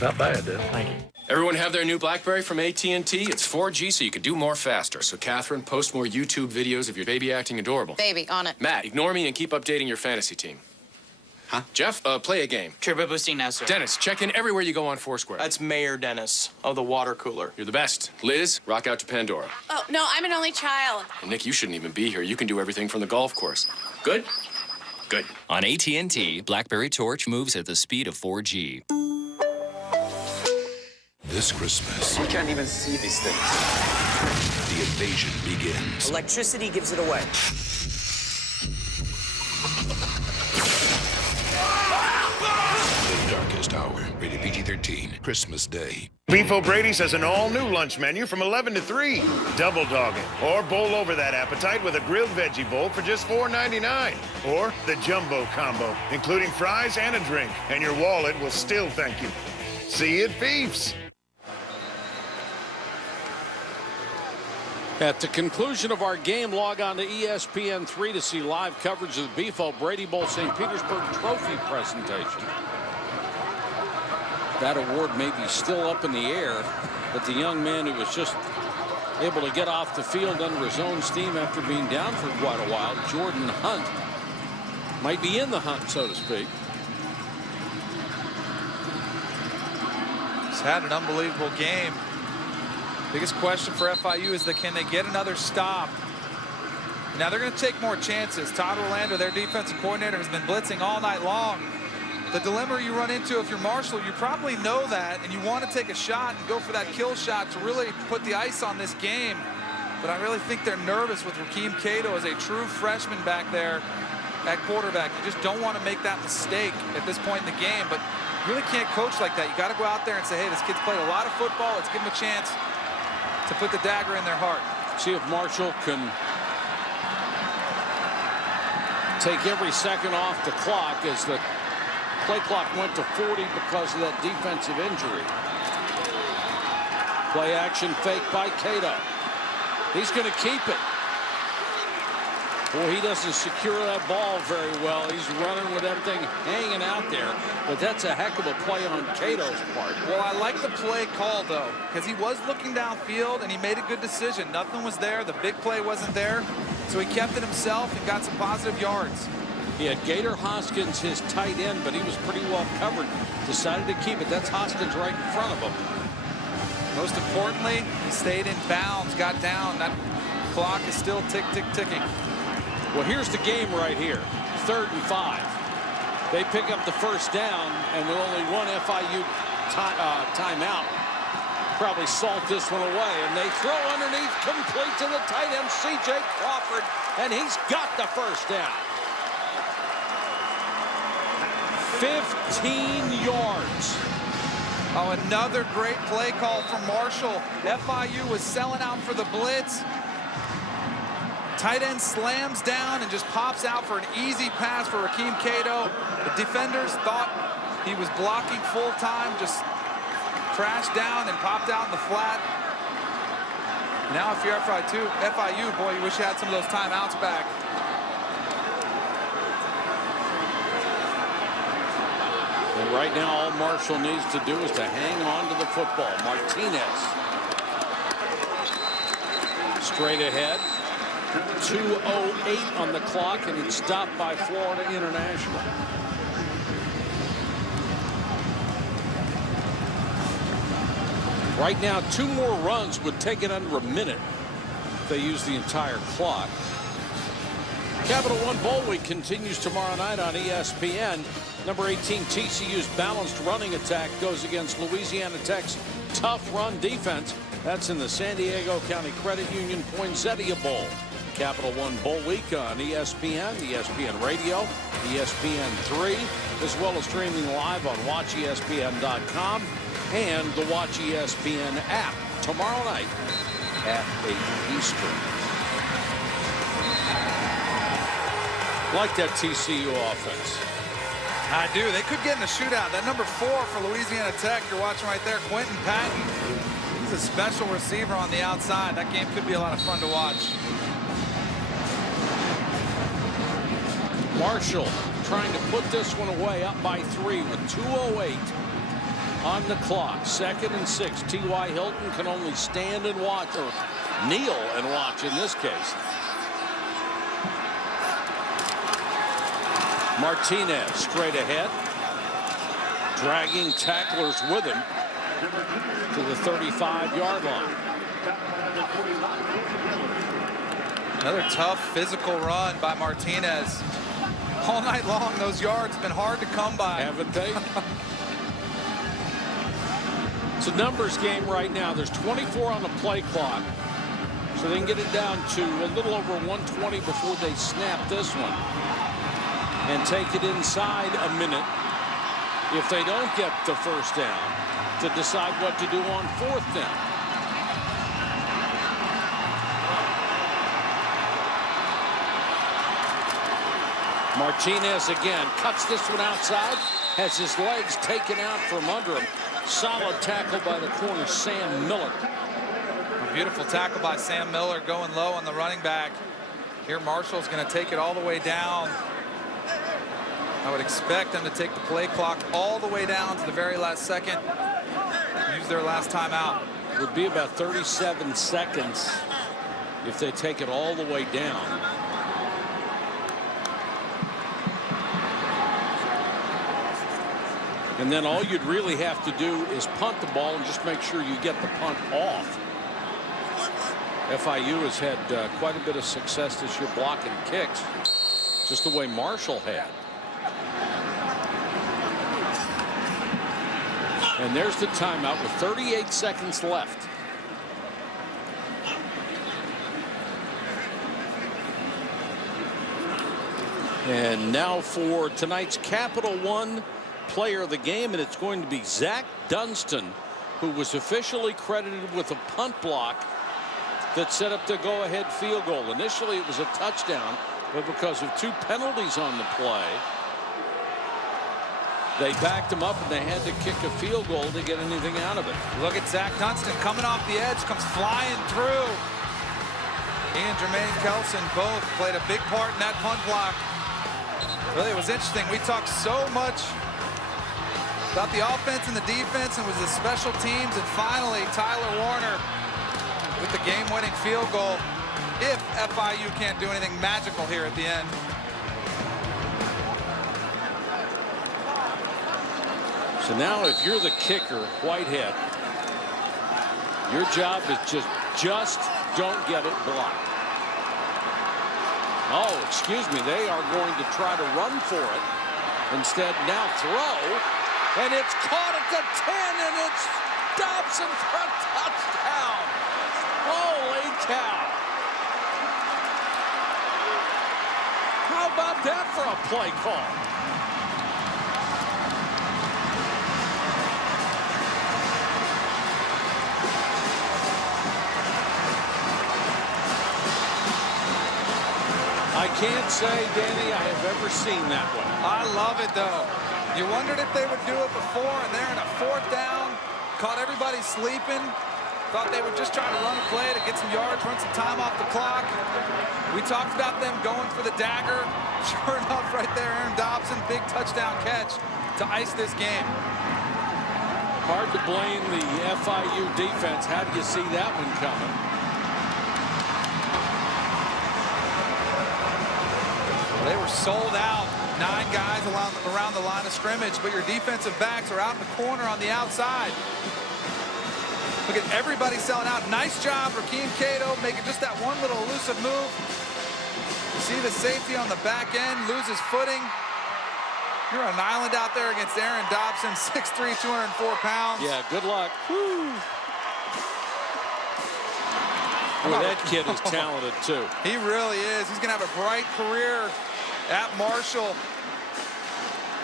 Not bad, Dale. Thank you. Everyone have their new BlackBerry from AT&T? It's 4G, so you can do more faster. So, Catherine, post more YouTube videos of your baby acting adorable. Baby, on it. Matt, ignore me and keep updating your fantasy team. Huh? Jeff, play a game. Turbo boosting now, sir. Dennis, check in everywhere you go on Foursquare. That's Mayor Dennis of the water cooler. You're the best. Liz, rock out to Pandora. Oh, no, I'm an only child. And Nick, you shouldn't even be here. You can do everything from the golf course. Good? Good. On AT&T, BlackBerry Torch moves at the speed of 4G. This Christmas, You can't even see these things. the invasion begins. Electricity gives it away. The darkest hour, rated PG-13, Christmas Day. Beef O'Brady's has an all-new lunch menu from 11 to 3. Double dog it, or bowl over that appetite with a grilled veggie bowl for just $4.99. Or the jumbo combo, including fries and a drink, and your wallet will still thank you. See you at Beef's. At the conclusion of our game, log on to ESPN3 to see live coverage of the Beef O'Brady Bowl St. Petersburg Trophy presentation. That award may be still up in the air, but the young man who was just able to get off the field under his own steam after being down for quite a while, Jordan Hunt, might be in the hunt, so to speak. had an unbelievable game. Biggest question for FIU is can they get another stop? Now they're going to take more chances. Todd Orlando, their defensive coordinator, has been blitzing all night long. The dilemma you run into if you're Marshall, you probably know that, and you want to take a shot and go for that kill shot to really put the ice on this game. But I really think they're nervous with Rakeem Cato as a true freshman back there at quarterback. You just don't want to make that mistake at this point in the game, but you really can't coach like that. You got to go out there and say, hey, this kid's played a lot of football. Let's give him a chance to put the dagger in their heart. See if Marshall can take every second off the clock as the play clock went to 40 because of that defensive injury. Play action fake by Cato. He's going to keep it. Boy, he doesn't secure that ball very well. He's running with everything hanging out there. But that's a heck of a play on Cato's part. Well, I like the play call, though, because he was looking downfield, and he made a good decision. Nothing was there. The big play wasn't there. So he kept it himself and got some positive yards. He had Gator Hoskins, his tight end, but he was pretty well covered. Decided to keep it. That's Hoskins right in front of him. Most importantly, he stayed in bounds, got down. That clock is still tick, tick, ticking. Well, here's the game right here. 3rd and 5. They pick up the first down, and with only one FIU timeout, probably salt this one away. And they throw underneath, complete to the tight end, C.J. Crawford, and he's got the first down. 15 yards. Oh, another great play call from Marshall. FIU was selling out for the blitz. Tight end slams down and just pops out for an easy pass for Rakeem Cato. The defenders thought he was blocking full time, just crashed down and popped out in the flat. Now if you're FIU, boy, you wish you had some of those timeouts back. And right now, all Marshall needs to do is to hang on to the football. Martinez. Straight ahead. 2:08 on the clock, and it's stopped by Florida International. Right now, 2 more runs would take it under a minute if they use the entire clock. Capital One Bowl Week continues tomorrow night on ESPN. Number 18, TCU's balanced running attack goes against Louisiana Tech's tough run defense. That's in the San Diego County Credit Union Poinsettia Bowl. Capital One Bowl Week on ESPN, ESPN Radio, ESPN3, as well as streaming live on WatchESPN.com and the Watch ESPN app tomorrow night at 8 Eastern. Like that TCU offense. I do. They could get in a shootout. That number 4 for Louisiana Tech, you're watching right there, Quentin Patton. He's a special receiver on the outside. That game could be a lot of fun to watch. Marshall trying to put this one away, up by 3 with 2:08 on the clock. 2nd and 6. T.Y. Hilton can only stand and watch, or kneel and watch in this case. Martinez straight ahead, dragging tacklers with him to the 35-yard line. Another tough physical run by Martinez. All night long, those yards have been hard to come by. Haven't they? It's a numbers game right now. There's 24 on the play clock, so they can get it down to a little over 120 before they snap this one and take it inside a minute if they don't get the first down to decide what to do on 4th down. Martinez again cuts this one outside, has his legs taken out from under him. Solid tackle by the corner, Sam Miller. A beautiful tackle by Sam Miller, going low on the running back. Here Marshall's going to take it all the way down. I would expect them to take the play clock all the way down to the very last second. Use their last timeout. It would be about 37 seconds if they take it all the way down. And then all you'd really have to do is punt the ball and just make sure you get the punt off. FIU has had quite a bit of success this year blocking kicks, just the way Marshall had. And there's the timeout with 38 seconds left. And now for tonight's Capital One player of the game, and it's going to be Zach Dunston, who was officially credited with a punt block that set up the go-ahead field goal. Initially it was a touchdown, but because of 2 penalties on the play, they backed him up and they had to kick a field goal to get anything out of it. Look at Zach Dunston coming off the edge, comes flying through. He and Jermaine Kelson both played a big part in that punt block. Really, it was interesting. We talked so much about the offense and the defense, and it was the special teams, and finally Tyler Warner with the game-winning field goal, if FIU can't do anything magical here at the end. So now if you're the kicker, Whitehead, your job is just don't get it blocked. Oh, excuse me, they are going to try to run for it. Instead, now throw, and it's caught at the 10, and it's Dobson for a touchdown. Holy cow. How about that for a play call? I can't say, Danny, I have ever seen that one. I love it, though. You wondered if they would do it before, and they're in a 4th down. Caught everybody sleeping. Thought they would just try to run a play to get some yards, run some time off the clock. We talked about them going for the dagger. Sure enough, right there, Aaron Dobson, big touchdown catch to ice this game. Hard to blame the FIU defense. How do you see that one coming? They were sold out. 9 guys around the line of scrimmage, but your defensive backs are out in the corner on the outside. Look at everybody selling out. Nice job, Rakeem Cato, making just that one little elusive move. You see the safety on the back end, loses footing. You're on an island out there against Aaron Dobson, 6'3", 204 pounds. Yeah, good luck. Woo. Well, that kid is talented, too. He really is. He's going to have a bright career at Marshall.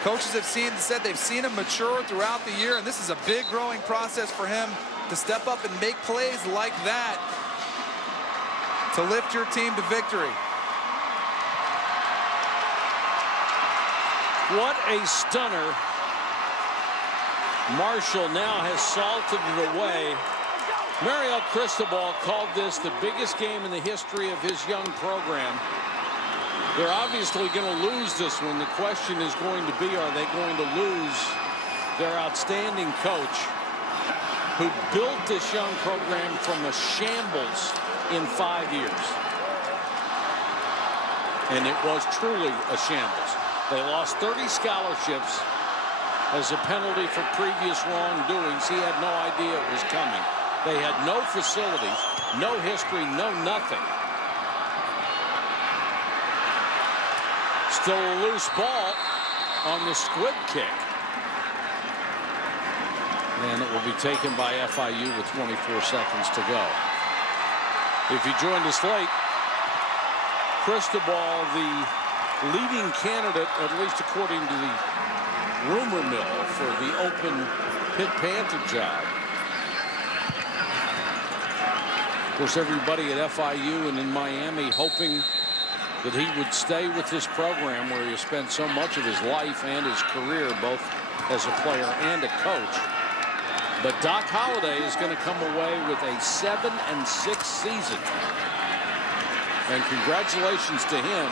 Coaches have said they've seen him mature throughout the year, and this is a big growing process for him to step up and make plays like that to lift your team to victory. What a stunner. Marshall now has salted it away. Mario Cristobal called this the biggest game in the history of his young program. They're obviously going to lose this one. The question is going to be, are they going to lose their outstanding coach who built this young program from a shambles in 5 years? And it was truly a shambles. They lost 30 scholarships as a penalty for previous wrongdoings. He had no idea it was coming. They had no facilities, no history, no nothing. Still a loose ball on the squib kick. And it will be taken by FIU with 24 seconds to go. If you joined us late, Cristobal, the leading candidate, at least according to the rumor mill, for the open Pitt Panther job. Of course, everybody at FIU and in Miami hoping that he would stay with this program where he has spent so much of his life and his career, both as a player and a coach. But Doc Holliday is going to come away with a 7-6 season. And congratulations to him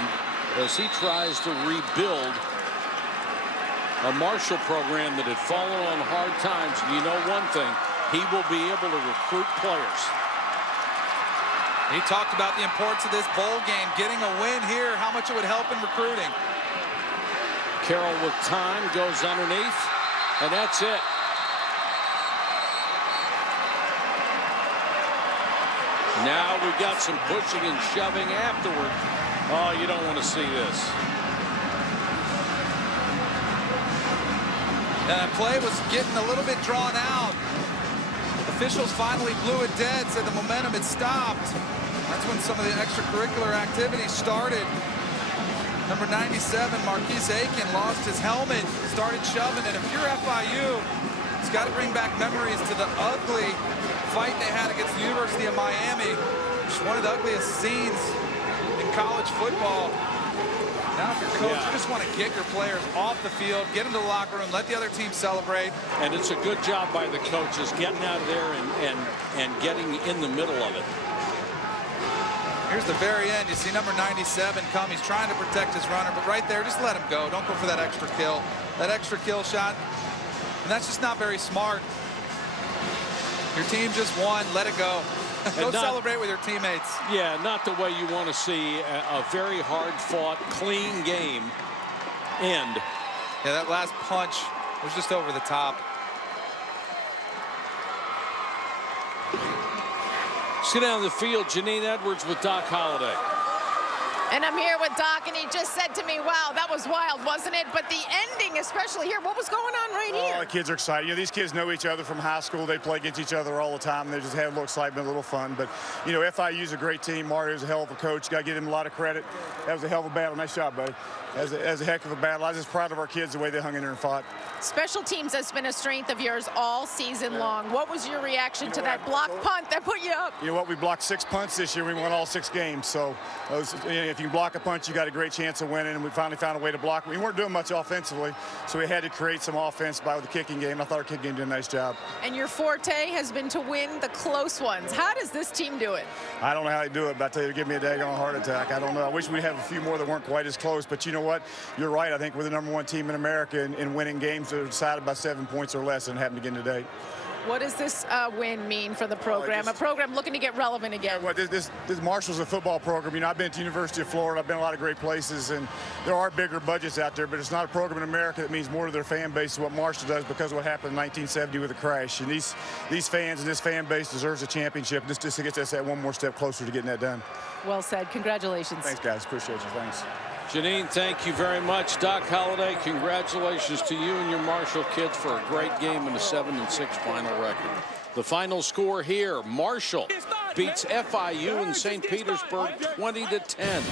as he tries to rebuild a Marshall program that had fallen on hard times. And you know one thing, he will be able to recruit players. He talked about the importance of this bowl game, getting a win here, how much it would help in recruiting. Carroll with time goes underneath. And that's it. Now we got some pushing and shoving afterward. Oh, you don't want to see this. That play was getting a little bit drawn out. Officials finally blew it dead, said the momentum had stopped. That's when some of the extracurricular activities started. Number 97, Marquise Aiken, lost his helmet, started shoving, and if you're FIU, it's got to bring back memories to the ugly fight they had against the University of Miami. Just one of the ugliest scenes in college football. Now if you're coach, you just want to get your players off the field, get into the locker room, let the other team celebrate. And it's a good job by the coaches getting out of there and getting in the middle of it. Here's the very end. You see number 97 come. He's trying to protect his runner, but right there, just let him go. Don't go for that extra kill. That extra kill shot, and that's just not very smart. Your team just won. Let it go. Go celebrate with your teammates. Yeah, not the way you want to see a very hard-fought, clean game end. Yeah, that last punch was just over the top. Sit down the field, Janine Edwards with Doc Holliday. And I'm here with Doc, and he just said to me, wow, that was wild, wasn't it? But the ending, especially here, what was going on right here? Oh, the kids are excited. You know, these kids know each other from high school. They play against each other all the time, and they just have a little excitement, a little fun. But, you know, FIU's a great team. Mario's a hell of a coach. Got to give him a lot of credit. That was a hell of a battle. Nice job, buddy. That was a heck of a battle. I was just proud of our kids, the way they hung in there and fought. Special teams has been a strength of yours all season long. What was your reaction to that block punt that put you up? You know what? We blocked 6 punts this year. We won all 6 games. So if you can block a punch, you got a great chance of winning. And we finally found a way to block. We weren't doing much offensively, so we had to create some offense by the kicking game. I thought our kicking game did a nice job. And your forte has been to win the close ones. How does this team do it? I don't know how they do it, but I tell you, give me a daggone heart attack. I don't know. I wish we'd have a few more that weren't quite as close. But you know what? You're right. I think we're the #1 team in America in winning games that are decided by 7 points or less, and it happened again today. What does this win mean for the program? A program looking to get relevant again. Yeah, well, this Marshall's a football program. You know, I've been to University of Florida. I've been to a lot of great places, and there are bigger budgets out there, but it's not a program in America that means more to their fan base than what Marshall does because of what happened in 1970 with the crash. And these fans and this fan base deserves a championship. This just gets us that one more step closer to getting that done. Well said. Congratulations. Thanks, guys. Appreciate you. Thanks. Janine, thank you very much. Doc Holliday, congratulations to you and your Marshall kids for a great game and a 7-6 final record. The final score here, Marshall beats FIU in St. Petersburg 20-10.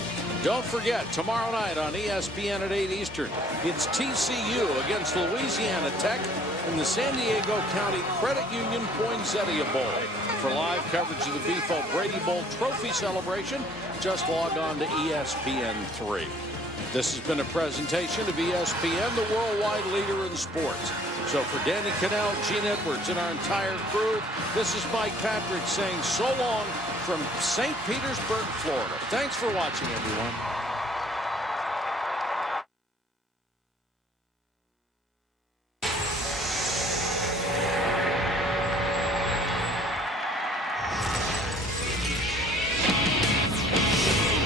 Don't forget, tomorrow night on ESPN at 8 Eastern, it's TCU against Louisiana Tech in the San Diego County Credit Union Poinsettia Bowl. For live coverage of the Beefo Brady Bowl trophy celebration, just log on to ESPN3. This has been a presentation of ESPN, the worldwide leader in sports. So for Danny Cannell, Gene Edwards, and our entire crew, this is Mike Patrick saying so long from St. Petersburg, Florida. Thanks for watching, everyone.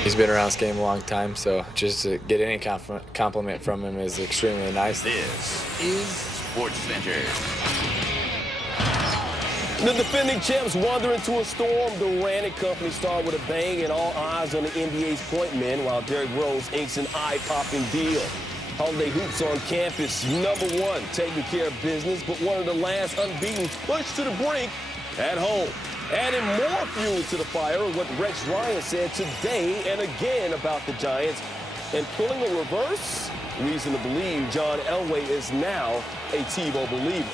He's been around this game a long time, so just to get any compliment from him is extremely nice. This is SportsCenter. The defending champs wander into a storm. Durant and company start with a bang, and all eyes on the NBA's point men, while Derrick Rose inks an eye-popping deal. Holiday hoops on campus, #1, taking care of business, but one of the last unbeaten pushed to the brink at home. Adding more fuel to the fire is what Rex Ryan said today and again about the Giants. And pulling a reverse, reason to believe John Elway is now a Tebow believer.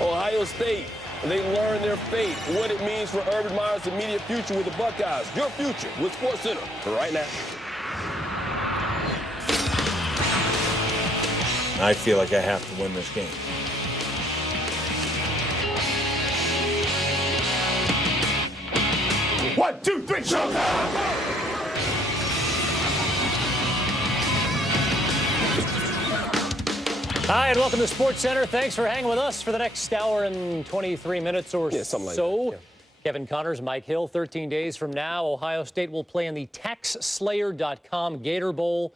Ohio State, they learn their fate, what it means for Urban Meyer's immediate future with the Buckeyes. Your future with SportsCenter right now. I feel like I have to win this game. One, two, three, showtime! Hi, and welcome to SportsCenter. Thanks for hanging with us for the next hour and 23 minutes or something like so. that, yeah. Kevin Connors, Mike Hill, 13 days from now, Ohio State will play in the TaxSlayer.com Gator Bowl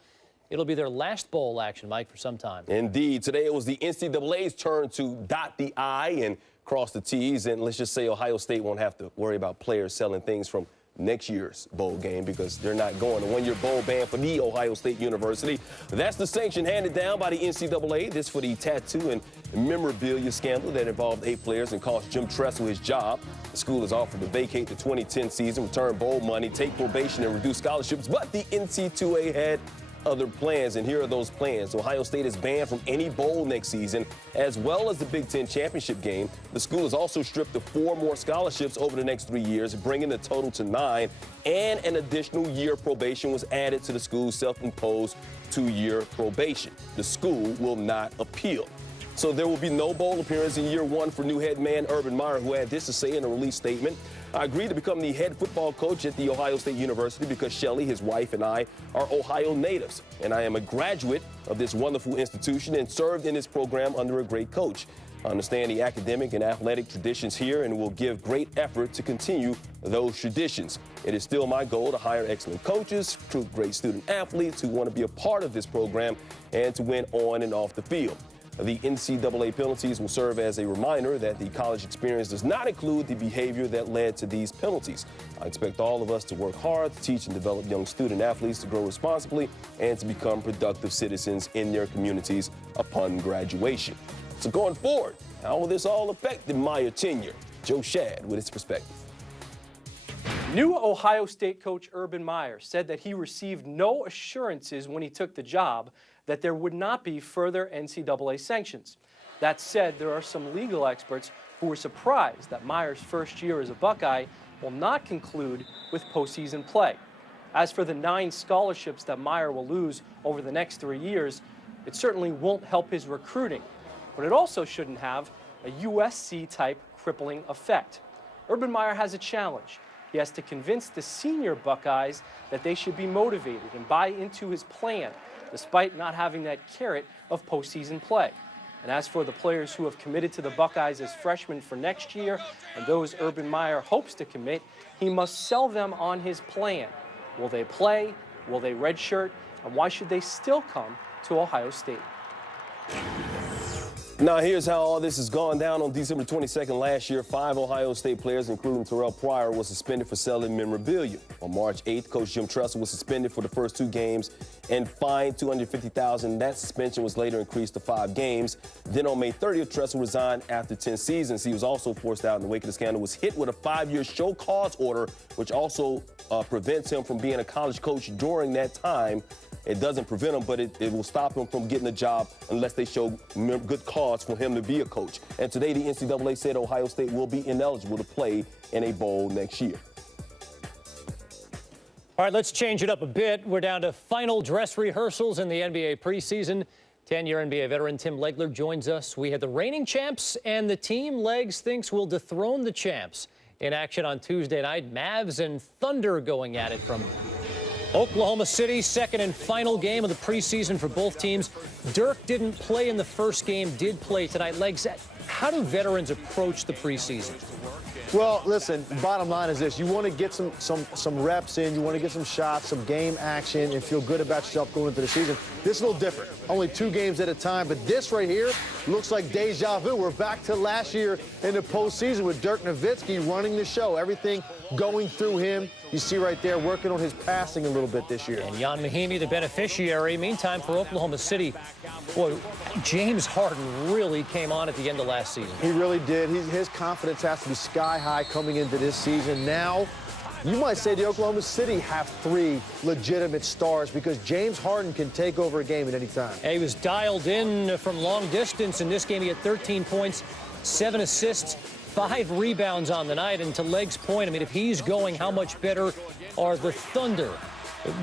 It'll be their last bowl action, Mike, for some time. Indeed. Today it was the NCAA's turn to dot the I and cross the T's. And let's just say Ohio State won't have to worry about players selling things from next year's bowl game because they're not going. A one-year bowl ban for the Ohio State University. That's the sanction handed down by the NCAA. This for the tattoo and memorabilia scandal that involved 8 players and cost Jim Tressel his job. The school has offered to vacate the 2010 season, return bowl money, take probation, and reduce scholarships. But the NC2A had other plans, and here are those plans. Ohio State is banned from any bowl next season, as well as the Big Ten championship game. The school is also stripped of 4 more scholarships over the next 3 years, bringing the total to 9, and an additional year of probation was added to the school's self-imposed 2-year probation. The school will not appeal. So there will be no bowl appearance in year 1 for new head man Urban Meyer, who had this to say in a release statement. I agreed to become the head football coach at the Ohio State University because Shelley, his wife, and I are Ohio natives, and I am a graduate of this wonderful institution and served in this program under a great coach. I understand the academic and athletic traditions here and will give great effort to continue those traditions. It is still my goal to hire excellent coaches, recruit great student athletes who want to be a part of this program and to win on and off the field. The NCAA penalties will serve as a reminder that the college experience does not include the behavior that led to these penalties. I expect all of us to work hard to teach and develop young student athletes to grow responsibly and to become productive citizens in their communities upon graduation. So going forward, how will this all affect the Meyer tenure? Joe Shad with his perspective. New Ohio State coach Urban Meyer said that he received no assurances when he took the job that there would not be further NCAA sanctions. That said, there are some legal experts who were surprised that Meyer's first year as a Buckeye will not conclude with postseason play. As for the 9 scholarships that Meyer will lose over the next 3 years, it certainly won't help his recruiting, but it also shouldn't have a USC-type crippling effect. Urban Meyer has a challenge. He has to convince the senior Buckeyes that they should be motivated and buy into his plan, despite not having that carrot of postseason play. And as for the players who have committed to the Buckeyes as freshmen for next year, and those Urban Meyer hopes to commit, he must sell them on his plan. Will they play? Will they redshirt? And why should they still come to Ohio State? Now, here's how all this has gone down. On December 22nd last year, 5 Ohio State players, including Terrell Pryor, was suspended for selling memorabilia. On March 8th, Coach Jim Tressel was suspended for the first 2 games and fined $250,000. That suspension was later increased to 5 games. Then on May 30th, Tressel resigned after 10 seasons. He was also forced out in the wake of the scandal, was hit with a 5-year show cause order, which also prevents him from being a college coach during that time. It doesn't prevent him, but it will stop him from getting a job unless they show good cause for him to be a coach. And today, the NCAA said Ohio State will be ineligible to play in a bowl next year. All right, let's change it up a bit. We're down to final dress rehearsals in the NBA preseason. 10-year NBA veteran Tim Legler joins us. We had the reigning champs, and the team Legs thinks will dethrone the champs. In action on Tuesday night, Mavs and Thunder going at it from Oklahoma City, second and final game of the preseason for both teams. Dirk didn't play in the first game, did play tonight. Legs, how do veterans approach the preseason? Well, listen, bottom line is this. You want to get some reps in. You want to get some shots, some game action, and feel good about yourself going into the season. This is a little different. Only 2 games at a time, but this right here looks like deja vu. We're back to last year in the postseason with Dirk Nowitzki running the show. Everything going through him. You see right there working on his passing a little bit this year. And Jan Mahimi, the beneficiary. Meantime, for Oklahoma City, boy, James Harden really came on at the end of last season. He really did. His confidence has to be sky high coming into this season. Now, you might say the Oklahoma City have 3 legitimate stars because James Harden can take over a game at any time. And he was dialed in from long distance in this game. He had 13 points, 7 assists, 5 rebounds on the night. And to Leg's point, I mean, if he's going, how much better are the Thunder?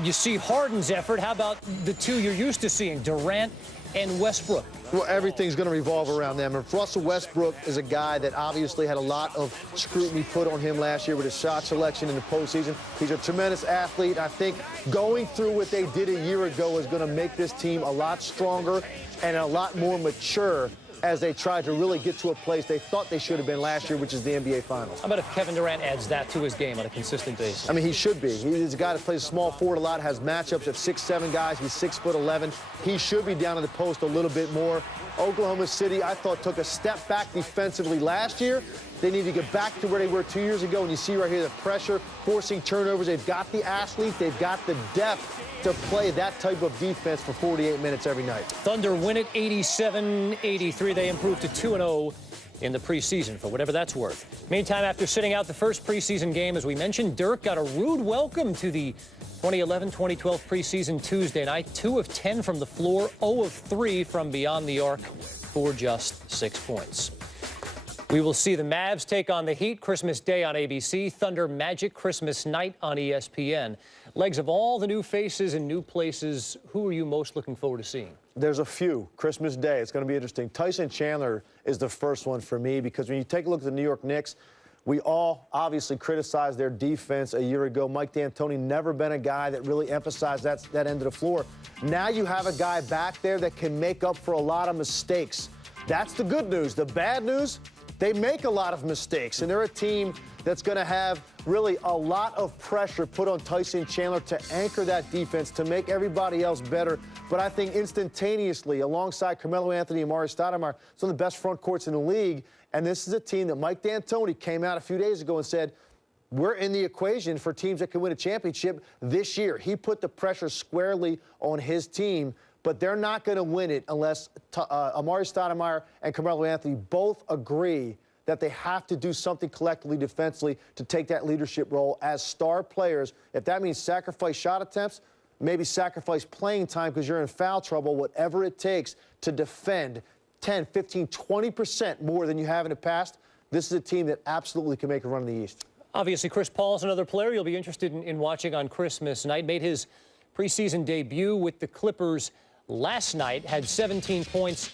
You see Harden's effort. How about the 2 you're used to seeing, Durant and Westbrook? Well, everything's going to revolve around them. And Russell Westbrook is a guy that obviously had a lot of scrutiny put on him last year with his shot selection in the postseason. He's a tremendous athlete. I think going through what they did a year ago is going to make this team a lot stronger and a lot more mature as they tried to really get to a place they thought they should have been last year, which is the NBA Finals. How about if Kevin Durant adds that to his game on a consistent basis? I mean, he should be. He's a guy that plays small forward a lot, has matchups of 6'7" guys. He's 6'11". He should be down in the post a little bit more. Oklahoma City, I thought, took a step back defensively last year. They need to get back to where they were 2 years ago. And you see right here the pressure, forcing turnovers. They've got the athletes. They've got the depth to play that type of defense for 48 minutes every night. Thunder win it 87-83. They improved to 2-0 in the preseason, for whatever that's worth. Meantime, after sitting out the first preseason game, as we mentioned, Dirk got a rude welcome to the 2011-2012 preseason Tuesday night. 2 of 10 from the floor, 0 of 3 from beyond the arc for just 6 points. We will see the Mavs take on the Heat Christmas Day on ABC, Thunder Magic Christmas Night on ESPN. Legs, of all the new faces and new places, who are you most looking forward to seeing? There's a few. Christmas Day, it's going to be interesting. Tyson Chandler is the first one for me because when you take a look at the New York Knicks, we all obviously criticized their defense a year ago. Mike D'Antoni never been a guy that really emphasized that end of the floor. Now you have a guy back there that can make up for a lot of mistakes. That's the good news. The bad news, they make a lot of mistakes, and they're a team that's going to have really a lot of pressure put on Tyson Chandler to anchor that defense, to make everybody else better. But I think instantaneously, alongside Carmelo Anthony and Amari Stoudemire, some of the best front courts in the league. And this is a team that Mike D'Antoni came out a few days ago and said, we're in the equation for teams that can win a championship this year. He put the pressure squarely on his team, but they're not going to win it unless Amari Stoudemire and Carmelo Anthony both agree that they have to do something collectively defensively to take that leadership role as star players. If that means sacrifice shot attempts, maybe sacrifice playing time because you're in foul trouble, whatever it takes to defend 10, 15, 20% more than you have in the past, this is a team that absolutely can make a run in the East. Obviously, Chris Paul's another player you'll be interested in watching on Christmas night. Made his preseason debut with the Clippers last night, had 17 points,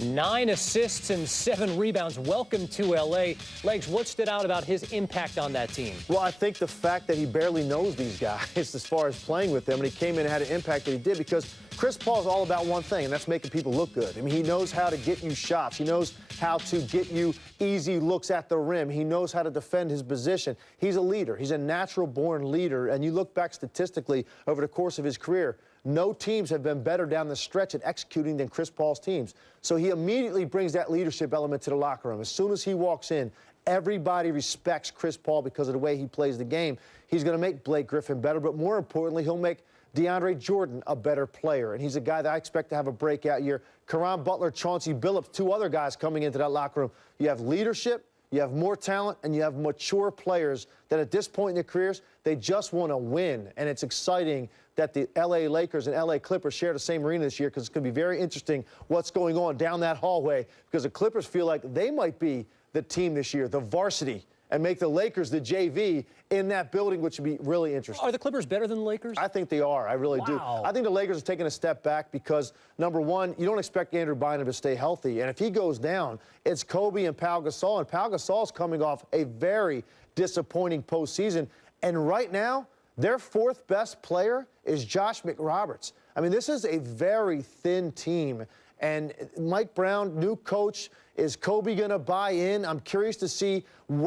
9 assists, and 7 rebounds. Welcome to L.A. Legs, what stood out about his impact on that team? Well, I think the fact that he barely knows these guys as far as playing with them, and he came in and had an impact that he did because Chris Paul is all about one thing, and that's making people look good. I mean, he knows how to get you shots. He knows how to get you easy looks at the rim. He knows how to defend his position. He's a leader. He's a natural-born leader, and you look back statistically over the course of his career, no teams have been better down the stretch at executing than Chris Paul's teams. So he immediately brings that leadership element to the locker room. As soon as he walks in, everybody respects Chris Paul because of the way he plays the game. He's going to make Blake Griffin better, but more importantly, he'll make DeAndre Jordan a better player. And he's a guy that I expect to have a breakout year. Caron Butler, Chauncey Billups, 2 other guys coming into that locker room. You have leadership, you have more talent, and you have mature players that at this point in their careers, they just want to win. And it's exciting that the L.A. Lakers and L.A. Clippers share the same arena this year because it's going to be very interesting what's going on down that hallway because the Clippers feel like they might be the team this year, the varsity, and make the Lakers the JV in that building, which would be really interesting. Are the Clippers better than the Lakers? I think they are. I really do. I think the Lakers are taking a step back because, number one, you don't expect Andrew Bynum to stay healthy. And if he goes down, it's Kobe and Pau Gasol. And Pau Gasol's coming off a very disappointing postseason. And right now, their 4th best player is Josh McRoberts. I mean, this is a very thin team. And Mike Brown, new coach, is Kobe going to buy in? I'm curious to see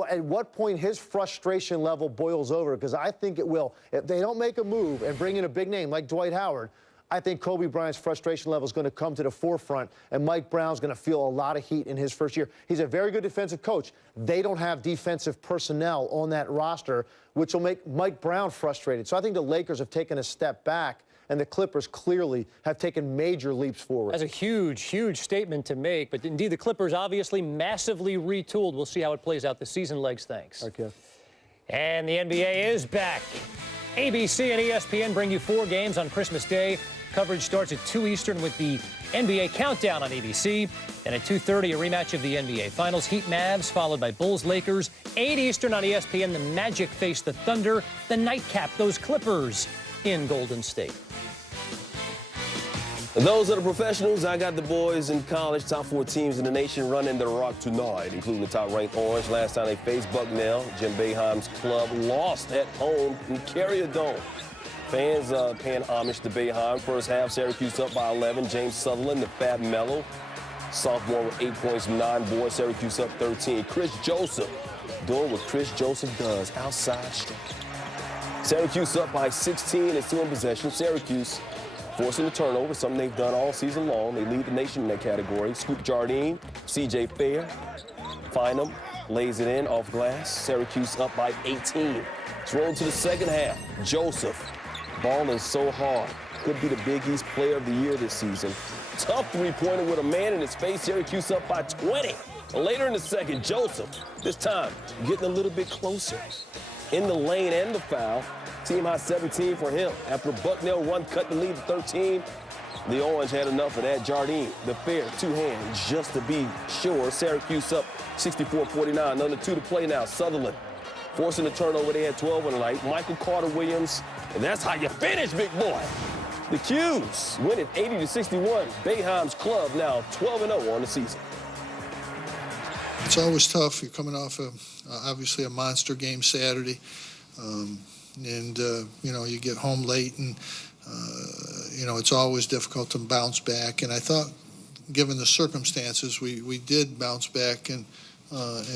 at what point his frustration level boils over, because I think it will. If they don't make a move and bring in a big name like Dwight Howard, I think Kobe Bryant's frustration level is going to come to the forefront, and Mike Brown's going to feel a lot of heat in his first year. He's a very good defensive coach. They don't have defensive personnel on that roster, which will make Mike Brown frustrated. So I think the Lakers have taken a step back, and the Clippers clearly have taken major leaps forward. That's a huge, huge statement to make, but indeed the Clippers obviously massively retooled. We'll see how it plays out this season. Legs, thanks. Okay. And the NBA is back. ABC and ESPN bring you 4 games on Christmas Day. Coverage starts at 2 Eastern with the NBA Countdown on ABC. And at 2:30, a rematch of the NBA Finals. Heat Mavs, followed by Bulls Lakers. 8 Eastern on ESPN, the Magic face the Thunder. The nightcap, those Clippers in Golden State. Those are the professionals. I got the boys in college. Top 4 teams in the nation running the rock tonight, including the top-ranked Orange. Last time they faced Bucknell, Jim Boeheim's club lost at home in Carrier Dome. Fans paying homage to Boeheim. First half, Syracuse up by 11. James Sutherland, the Fat Mello, sophomore with 8 points, 9 boards. Syracuse up 13. Chris Joseph doing what Chris Joseph does, outside strike. Syracuse up by 16 and still in possession. Syracuse forcing the turnover, something they've done all season long. They lead the nation in that category. Scoop Jardine, C.J. Fair, find them, lays it in off glass. Syracuse up by 18. It's rolled to the second half. Joseph, balling so hard. Could be the Big East Player of the Year this season. Tough three-pointer with a man in his face. Syracuse up by 20. Later in the second, Joseph, this time getting a little bit closer. In the lane and the foul. Team high 17 for him. After a Bucknell run, cut the lead to 13. The Orange had enough of that. Jardine, the fair, two-hand, just to be sure. Syracuse up 64-49. Under 2 to play now. Sutherland forcing the turnover. They had 12 on the night. Michael Carter-Williams, and that's how you finish, big boy. The Qs win it 80-61. Boeheim's club now 12-0 on the season. It's always tough. You're coming off obviously a monster game Saturday. You get home late and, it's always difficult to bounce back. And I thought, given the circumstances, we did bounce back and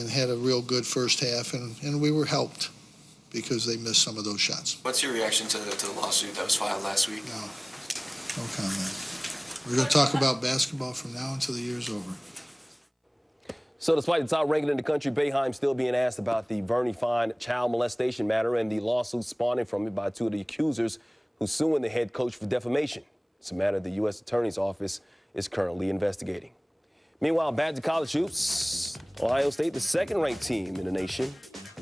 had a real good first half. And we were helped because they missed some of those shots. What's your reaction to the lawsuit that was filed last week? No comment. We're going to talk about basketball from now until the year's over. So despite the top ranking in the country, Boeheim still being asked about the Verney Fine child molestation matter and the lawsuit spawning from it by 2 of the accusers who's suing the head coach for defamation. It's a matter the U.S. Attorney's Office is currently investigating. Meanwhile, back to college hoops. Ohio State, the second-ranked team in the nation,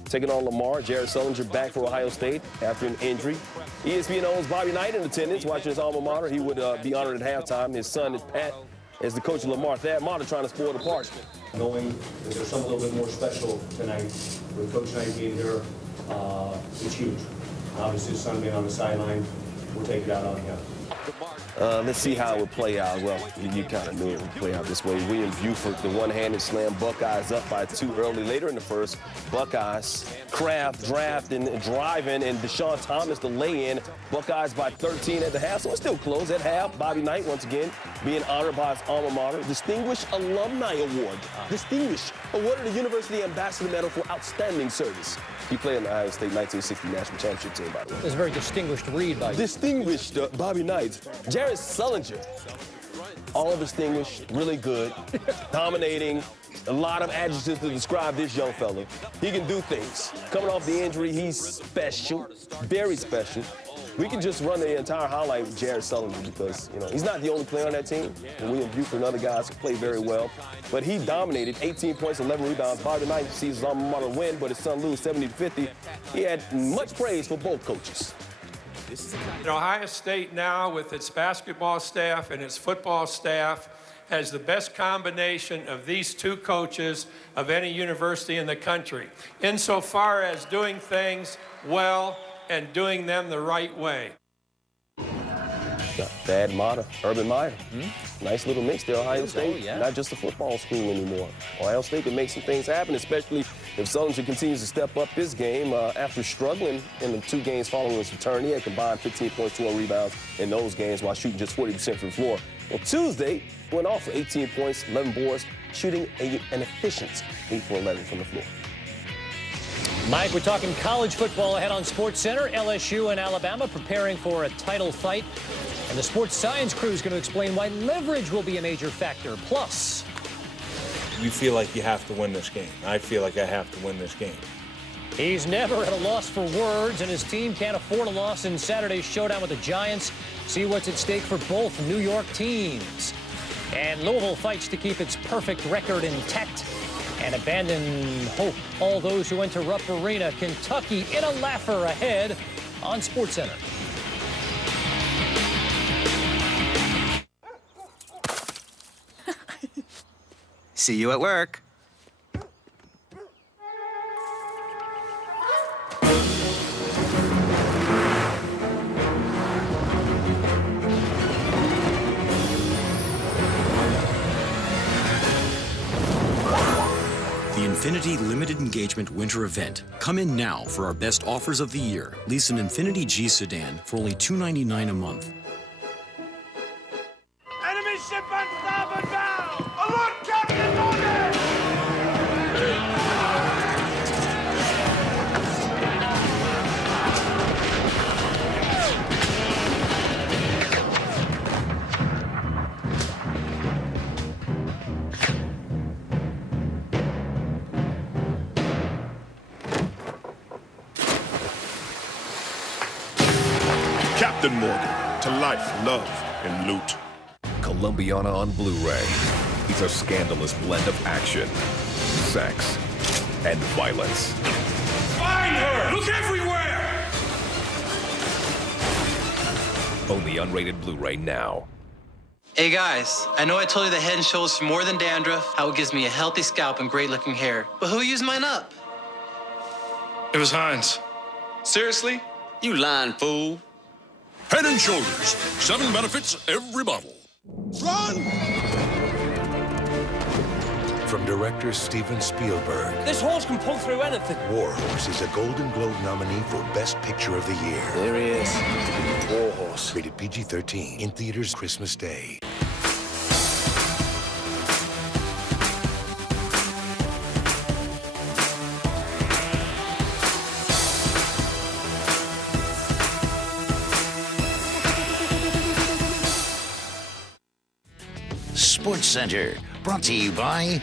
taking on Lamar. Jared Sullinger back for Ohio State after an injury. ESPN owns Bobby Knight in attendance, watching his alma mater. He would be honored at halftime. His son is Pat, as the coach of Lamar. Thad Matta trying to spoil the party. Knowing that there's something a little bit more special tonight, with Coach Knight being here, it's huge. Obviously, his son being on the sideline, we'll take it out on him. Let's see how it would play out. Well, you kind of knew it would play out this way. William Buford, the one-handed slam, Buckeyes up by 2 early. Later in the first, Buckeyes, Kraft, draft, and driving, and Deshaun Thomas, the lay-in. Buckeyes by 13 at the half, so it's still close at half. Bobby Knight, once again, being honored by his alma mater. Distinguished Alumni Award. Distinguished. Awarded the University Ambassador Medal for outstanding service. He played in the Ohio State 1960 National Championship team, by the way. It was a very distinguished read by you. Distinguished Bobby Knight. Jared Sullinger, all distinguished, really good, dominating. A lot of adjectives to describe this young fella. He can do things. Coming off the injury, he's special, very special. We can just run the entire highlight with Jared Sullinger because, he's not the only player on that team. And William Buford and other guys play very well. But he dominated, 18 points, 11 rebounds. Bobby Knight sees his alma mater win, but his son lose 70-50. He had much praise for both coaches. Ohio State now, with its basketball staff and its football staff, has the best combination of these two coaches of any university in the country, insofar as doing things well and doing them the right way. Thad Matta, Urban Meyer. Nice little mix there, Ohio State. Yeah. Not just a football school anymore. Ohio State can make some things happen, especially if Sullinger continues to step up this game after struggling in the 2 games following his return. He had combined 15 points, 12 rebounds in those games while shooting just 40% from the floor. Well, Tuesday went off for 18 points, 11 boards, shooting an efficient 8 for 11 from the floor. Mike, we're talking college football ahead on SportsCenter. LSU and Alabama preparing for a title fight. And the sports science crew is going to explain why leverage will be a major factor. Plus, you feel like you have to win this game. I feel like I have to win this game. he's never at a loss for words, and his team can't afford a loss in Saturday's showdown with the Giants. See what's at stake for both New York teams. And Louisville fights to keep its perfect record intact and abandon hope. All those who enter Rupp Arena, Kentucky in a laugher ahead on SportsCenter. See you at work. The Infiniti Limited Engagement Winter Event. Come in now for our best offers of the year. Lease an Infiniti G sedan for only $299 a month. Enemy ship on starboard bow! Alert! Captain Morgan, to life, love, and loot. Columbiana on Blu-ray. It's a scandalous blend of action, sex, and violence. Find her! Look everywhere! Only unrated Blu-ray now. Hey guys, I know I told you the Head and Shoulders for more than dandruff, how it gives me a healthy scalp and great looking hair. But who used mine up? It was Heinz. Seriously? You lying fool. Head and Shoulders. 7 benefits every bottle. Run! From director Steven Spielberg. This horse can pull through anything. War Horse is a Golden Globe nominee for Best Picture of the Year. There he is. War Horse. Rated PG-13. In theaters Christmas Day. Sports Center, brought to you by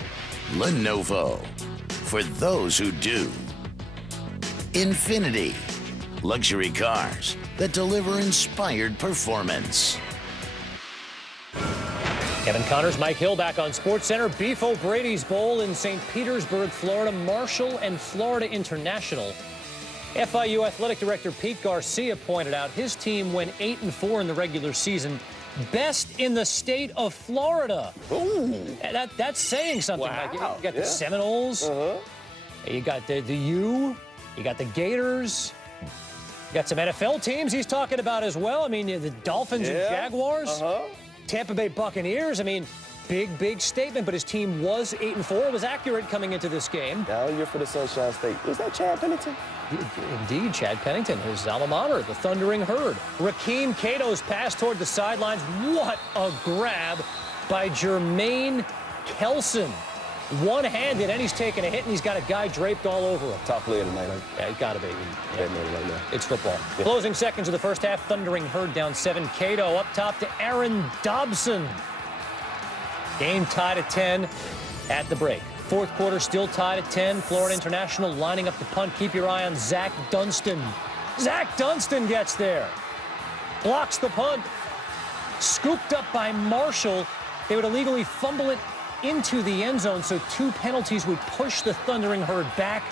Lenovo. For those who do. Infinity, luxury cars that deliver inspired performance. Kevin Connors, Mike Hill back on SportsCenter. Beef O'Brady's Bowl in St. Petersburg, Florida. Marshall and Florida International. FIU Athletic Director Pete Garcia pointed out his team went 8-4 in the regular season. Best in the state of Florida. Ooh. That's saying something. Wow. Like, you got the Seminoles. You got the U. You got the Gators. You got some NFL teams he's talking about as well. I mean, the Dolphins and Jaguars. Tampa Bay Buccaneers. I mean, big statement, but his team was 8-4. Was accurate coming into this game. Down year for the Sunshine State. Is that Chad Pennington? Indeed, Chad Pennington, his alma mater, the Thundering Herd. Rakeem Cato's pass toward the sidelines. What a grab by Jermaine Kelson. One-handed, and he's taking a hit, and he's got a guy draped all over him. Top player tonight, huh? Yeah, he's got to be. Right now. It's football. Yeah. Closing seconds of the first half, Thundering Herd down 7. Cato up top to Aaron Dobson. Game tied at 10 at the break. Fourth quarter still tied at 10. Florida International lining up the punt. Keep your eye on Zach Dunston. Zach Dunston gets there. Blocks the punt. Scooped up by Marshall. They would illegally fumble it into the end zone, so 2 penalties would push the Thundering Herd back,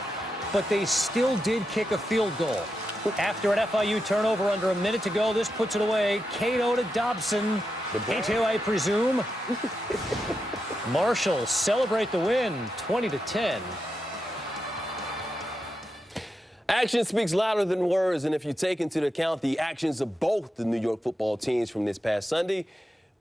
but they still did kick a field goal. After an FIU turnover under a minute to go, this puts it away. Cato to Dobson. Cato, I presume. Marshall celebrate the win, 20-10. Action speaks louder than words, and if you take into account the actions of both the New York football teams from this past Sunday,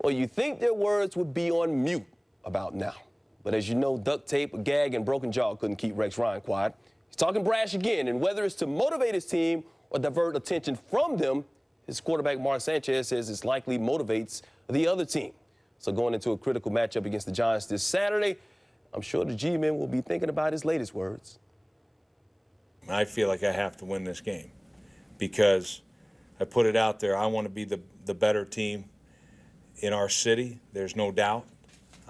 well, you think their words would be on mute about now. But as you know, duct tape, a gag, and broken jaw couldn't keep Rex Ryan quiet. He's talking brash again, and whether it's to motivate his team or divert attention from them, his quarterback Mark Sanchez says it likely motivates the other team. So going into a critical matchup against the Giants this Saturday, I'm sure the G-men will be thinking about his latest words. I feel like I have to win this game because I put it out there. I want to be the better team in our city. There's no doubt.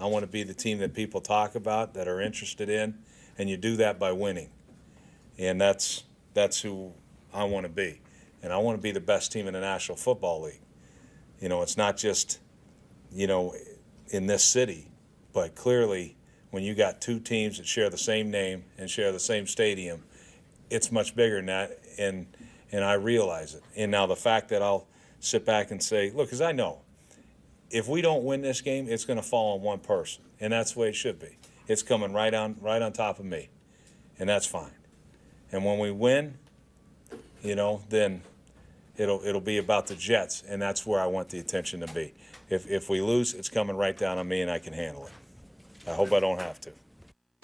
I want to be the team that people talk about, that are interested in, and you do that by winning. And that's who I want to be. And I want to be the best team in the National Football League. You know, it's not just, you know, in this city, but clearly when you got 2 teams that share the same name and share the same stadium, it's much bigger than that, and I realize it. And now the fact that I'll sit back and say, look, because I know, if we don't win this game, it's going to fall on one person, and that's the way it should be. It's coming right on top of me, and that's fine. And when we win, you know, then it'll be about the Jets, and that's where I want the attention to be. If we lose, it's coming right down on me, and I can handle it. I hope I don't have to.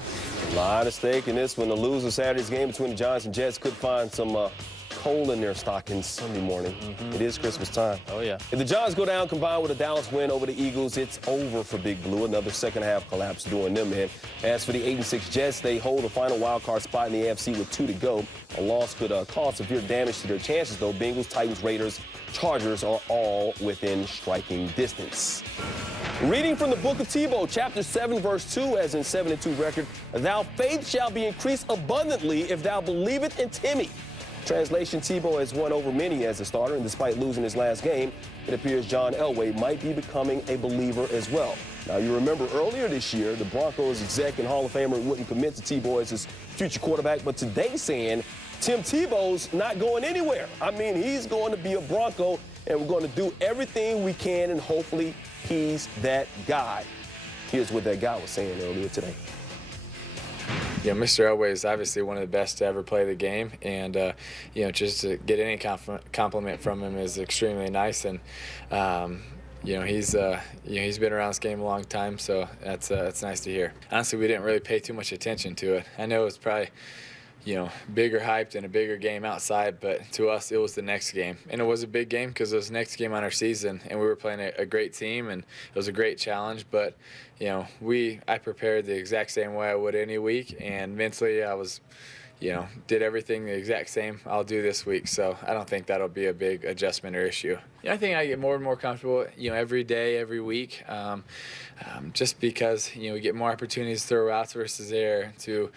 A lot at stake in this one. The loser Saturday's game between the Giants and Jets could find some coal in their stockings Sunday morning. It is Christmas time. Oh, yeah. If the Giants go down combined with a Dallas win over the Eagles, it's over for Big Blue. Another second-half collapse doing them in. As for the 8-6 Jets, they hold a final wild-card spot in the AFC with 2 to go. A loss could cause severe damage to their chances, though. Bengals, Titans, Raiders, Chargers are all within striking distance. Reading from the book of Tebow, chapter 7, verse 2, as in 7-2 record, thou faith shall be increased abundantly if thou believest in Timmy. Translation, Tebow has won over many as a starter, and despite losing his last game, it appears John Elway might be becoming a believer as well. Now, you remember earlier this year, the Broncos exec and Hall of Famer wouldn't commit to Tebow as his future quarterback, but today saying Tim Tebow's not going anywhere. I mean, he's going to be a Bronco, and we're going to do everything we can, and hopefully he's that guy. Here's what that guy was saying earlier today. You know, Mr. Elway is obviously one of the best to ever play the game, and you know, just to get any compliment from him is extremely nice. And you know, he's been around this game a long time, so that's nice to hear. Honestly, we didn't really pay too much attention to it. I know it was probably, you know, bigger hyped and a bigger game outside, but to us it was the next game, and it was a big game because it was the next game on our season, and we were playing a great team, and it was a great challenge. But you know, I prepared the exact same way I would any week, and mentally I was, you know, did everything the exact same I'll do this week, so I don't think that'll be a big adjustment or issue. Yeah, I think I get more and more comfortable, you know, every day, every week, just because, you know, we get more opportunities to throw routes versus air to, you know,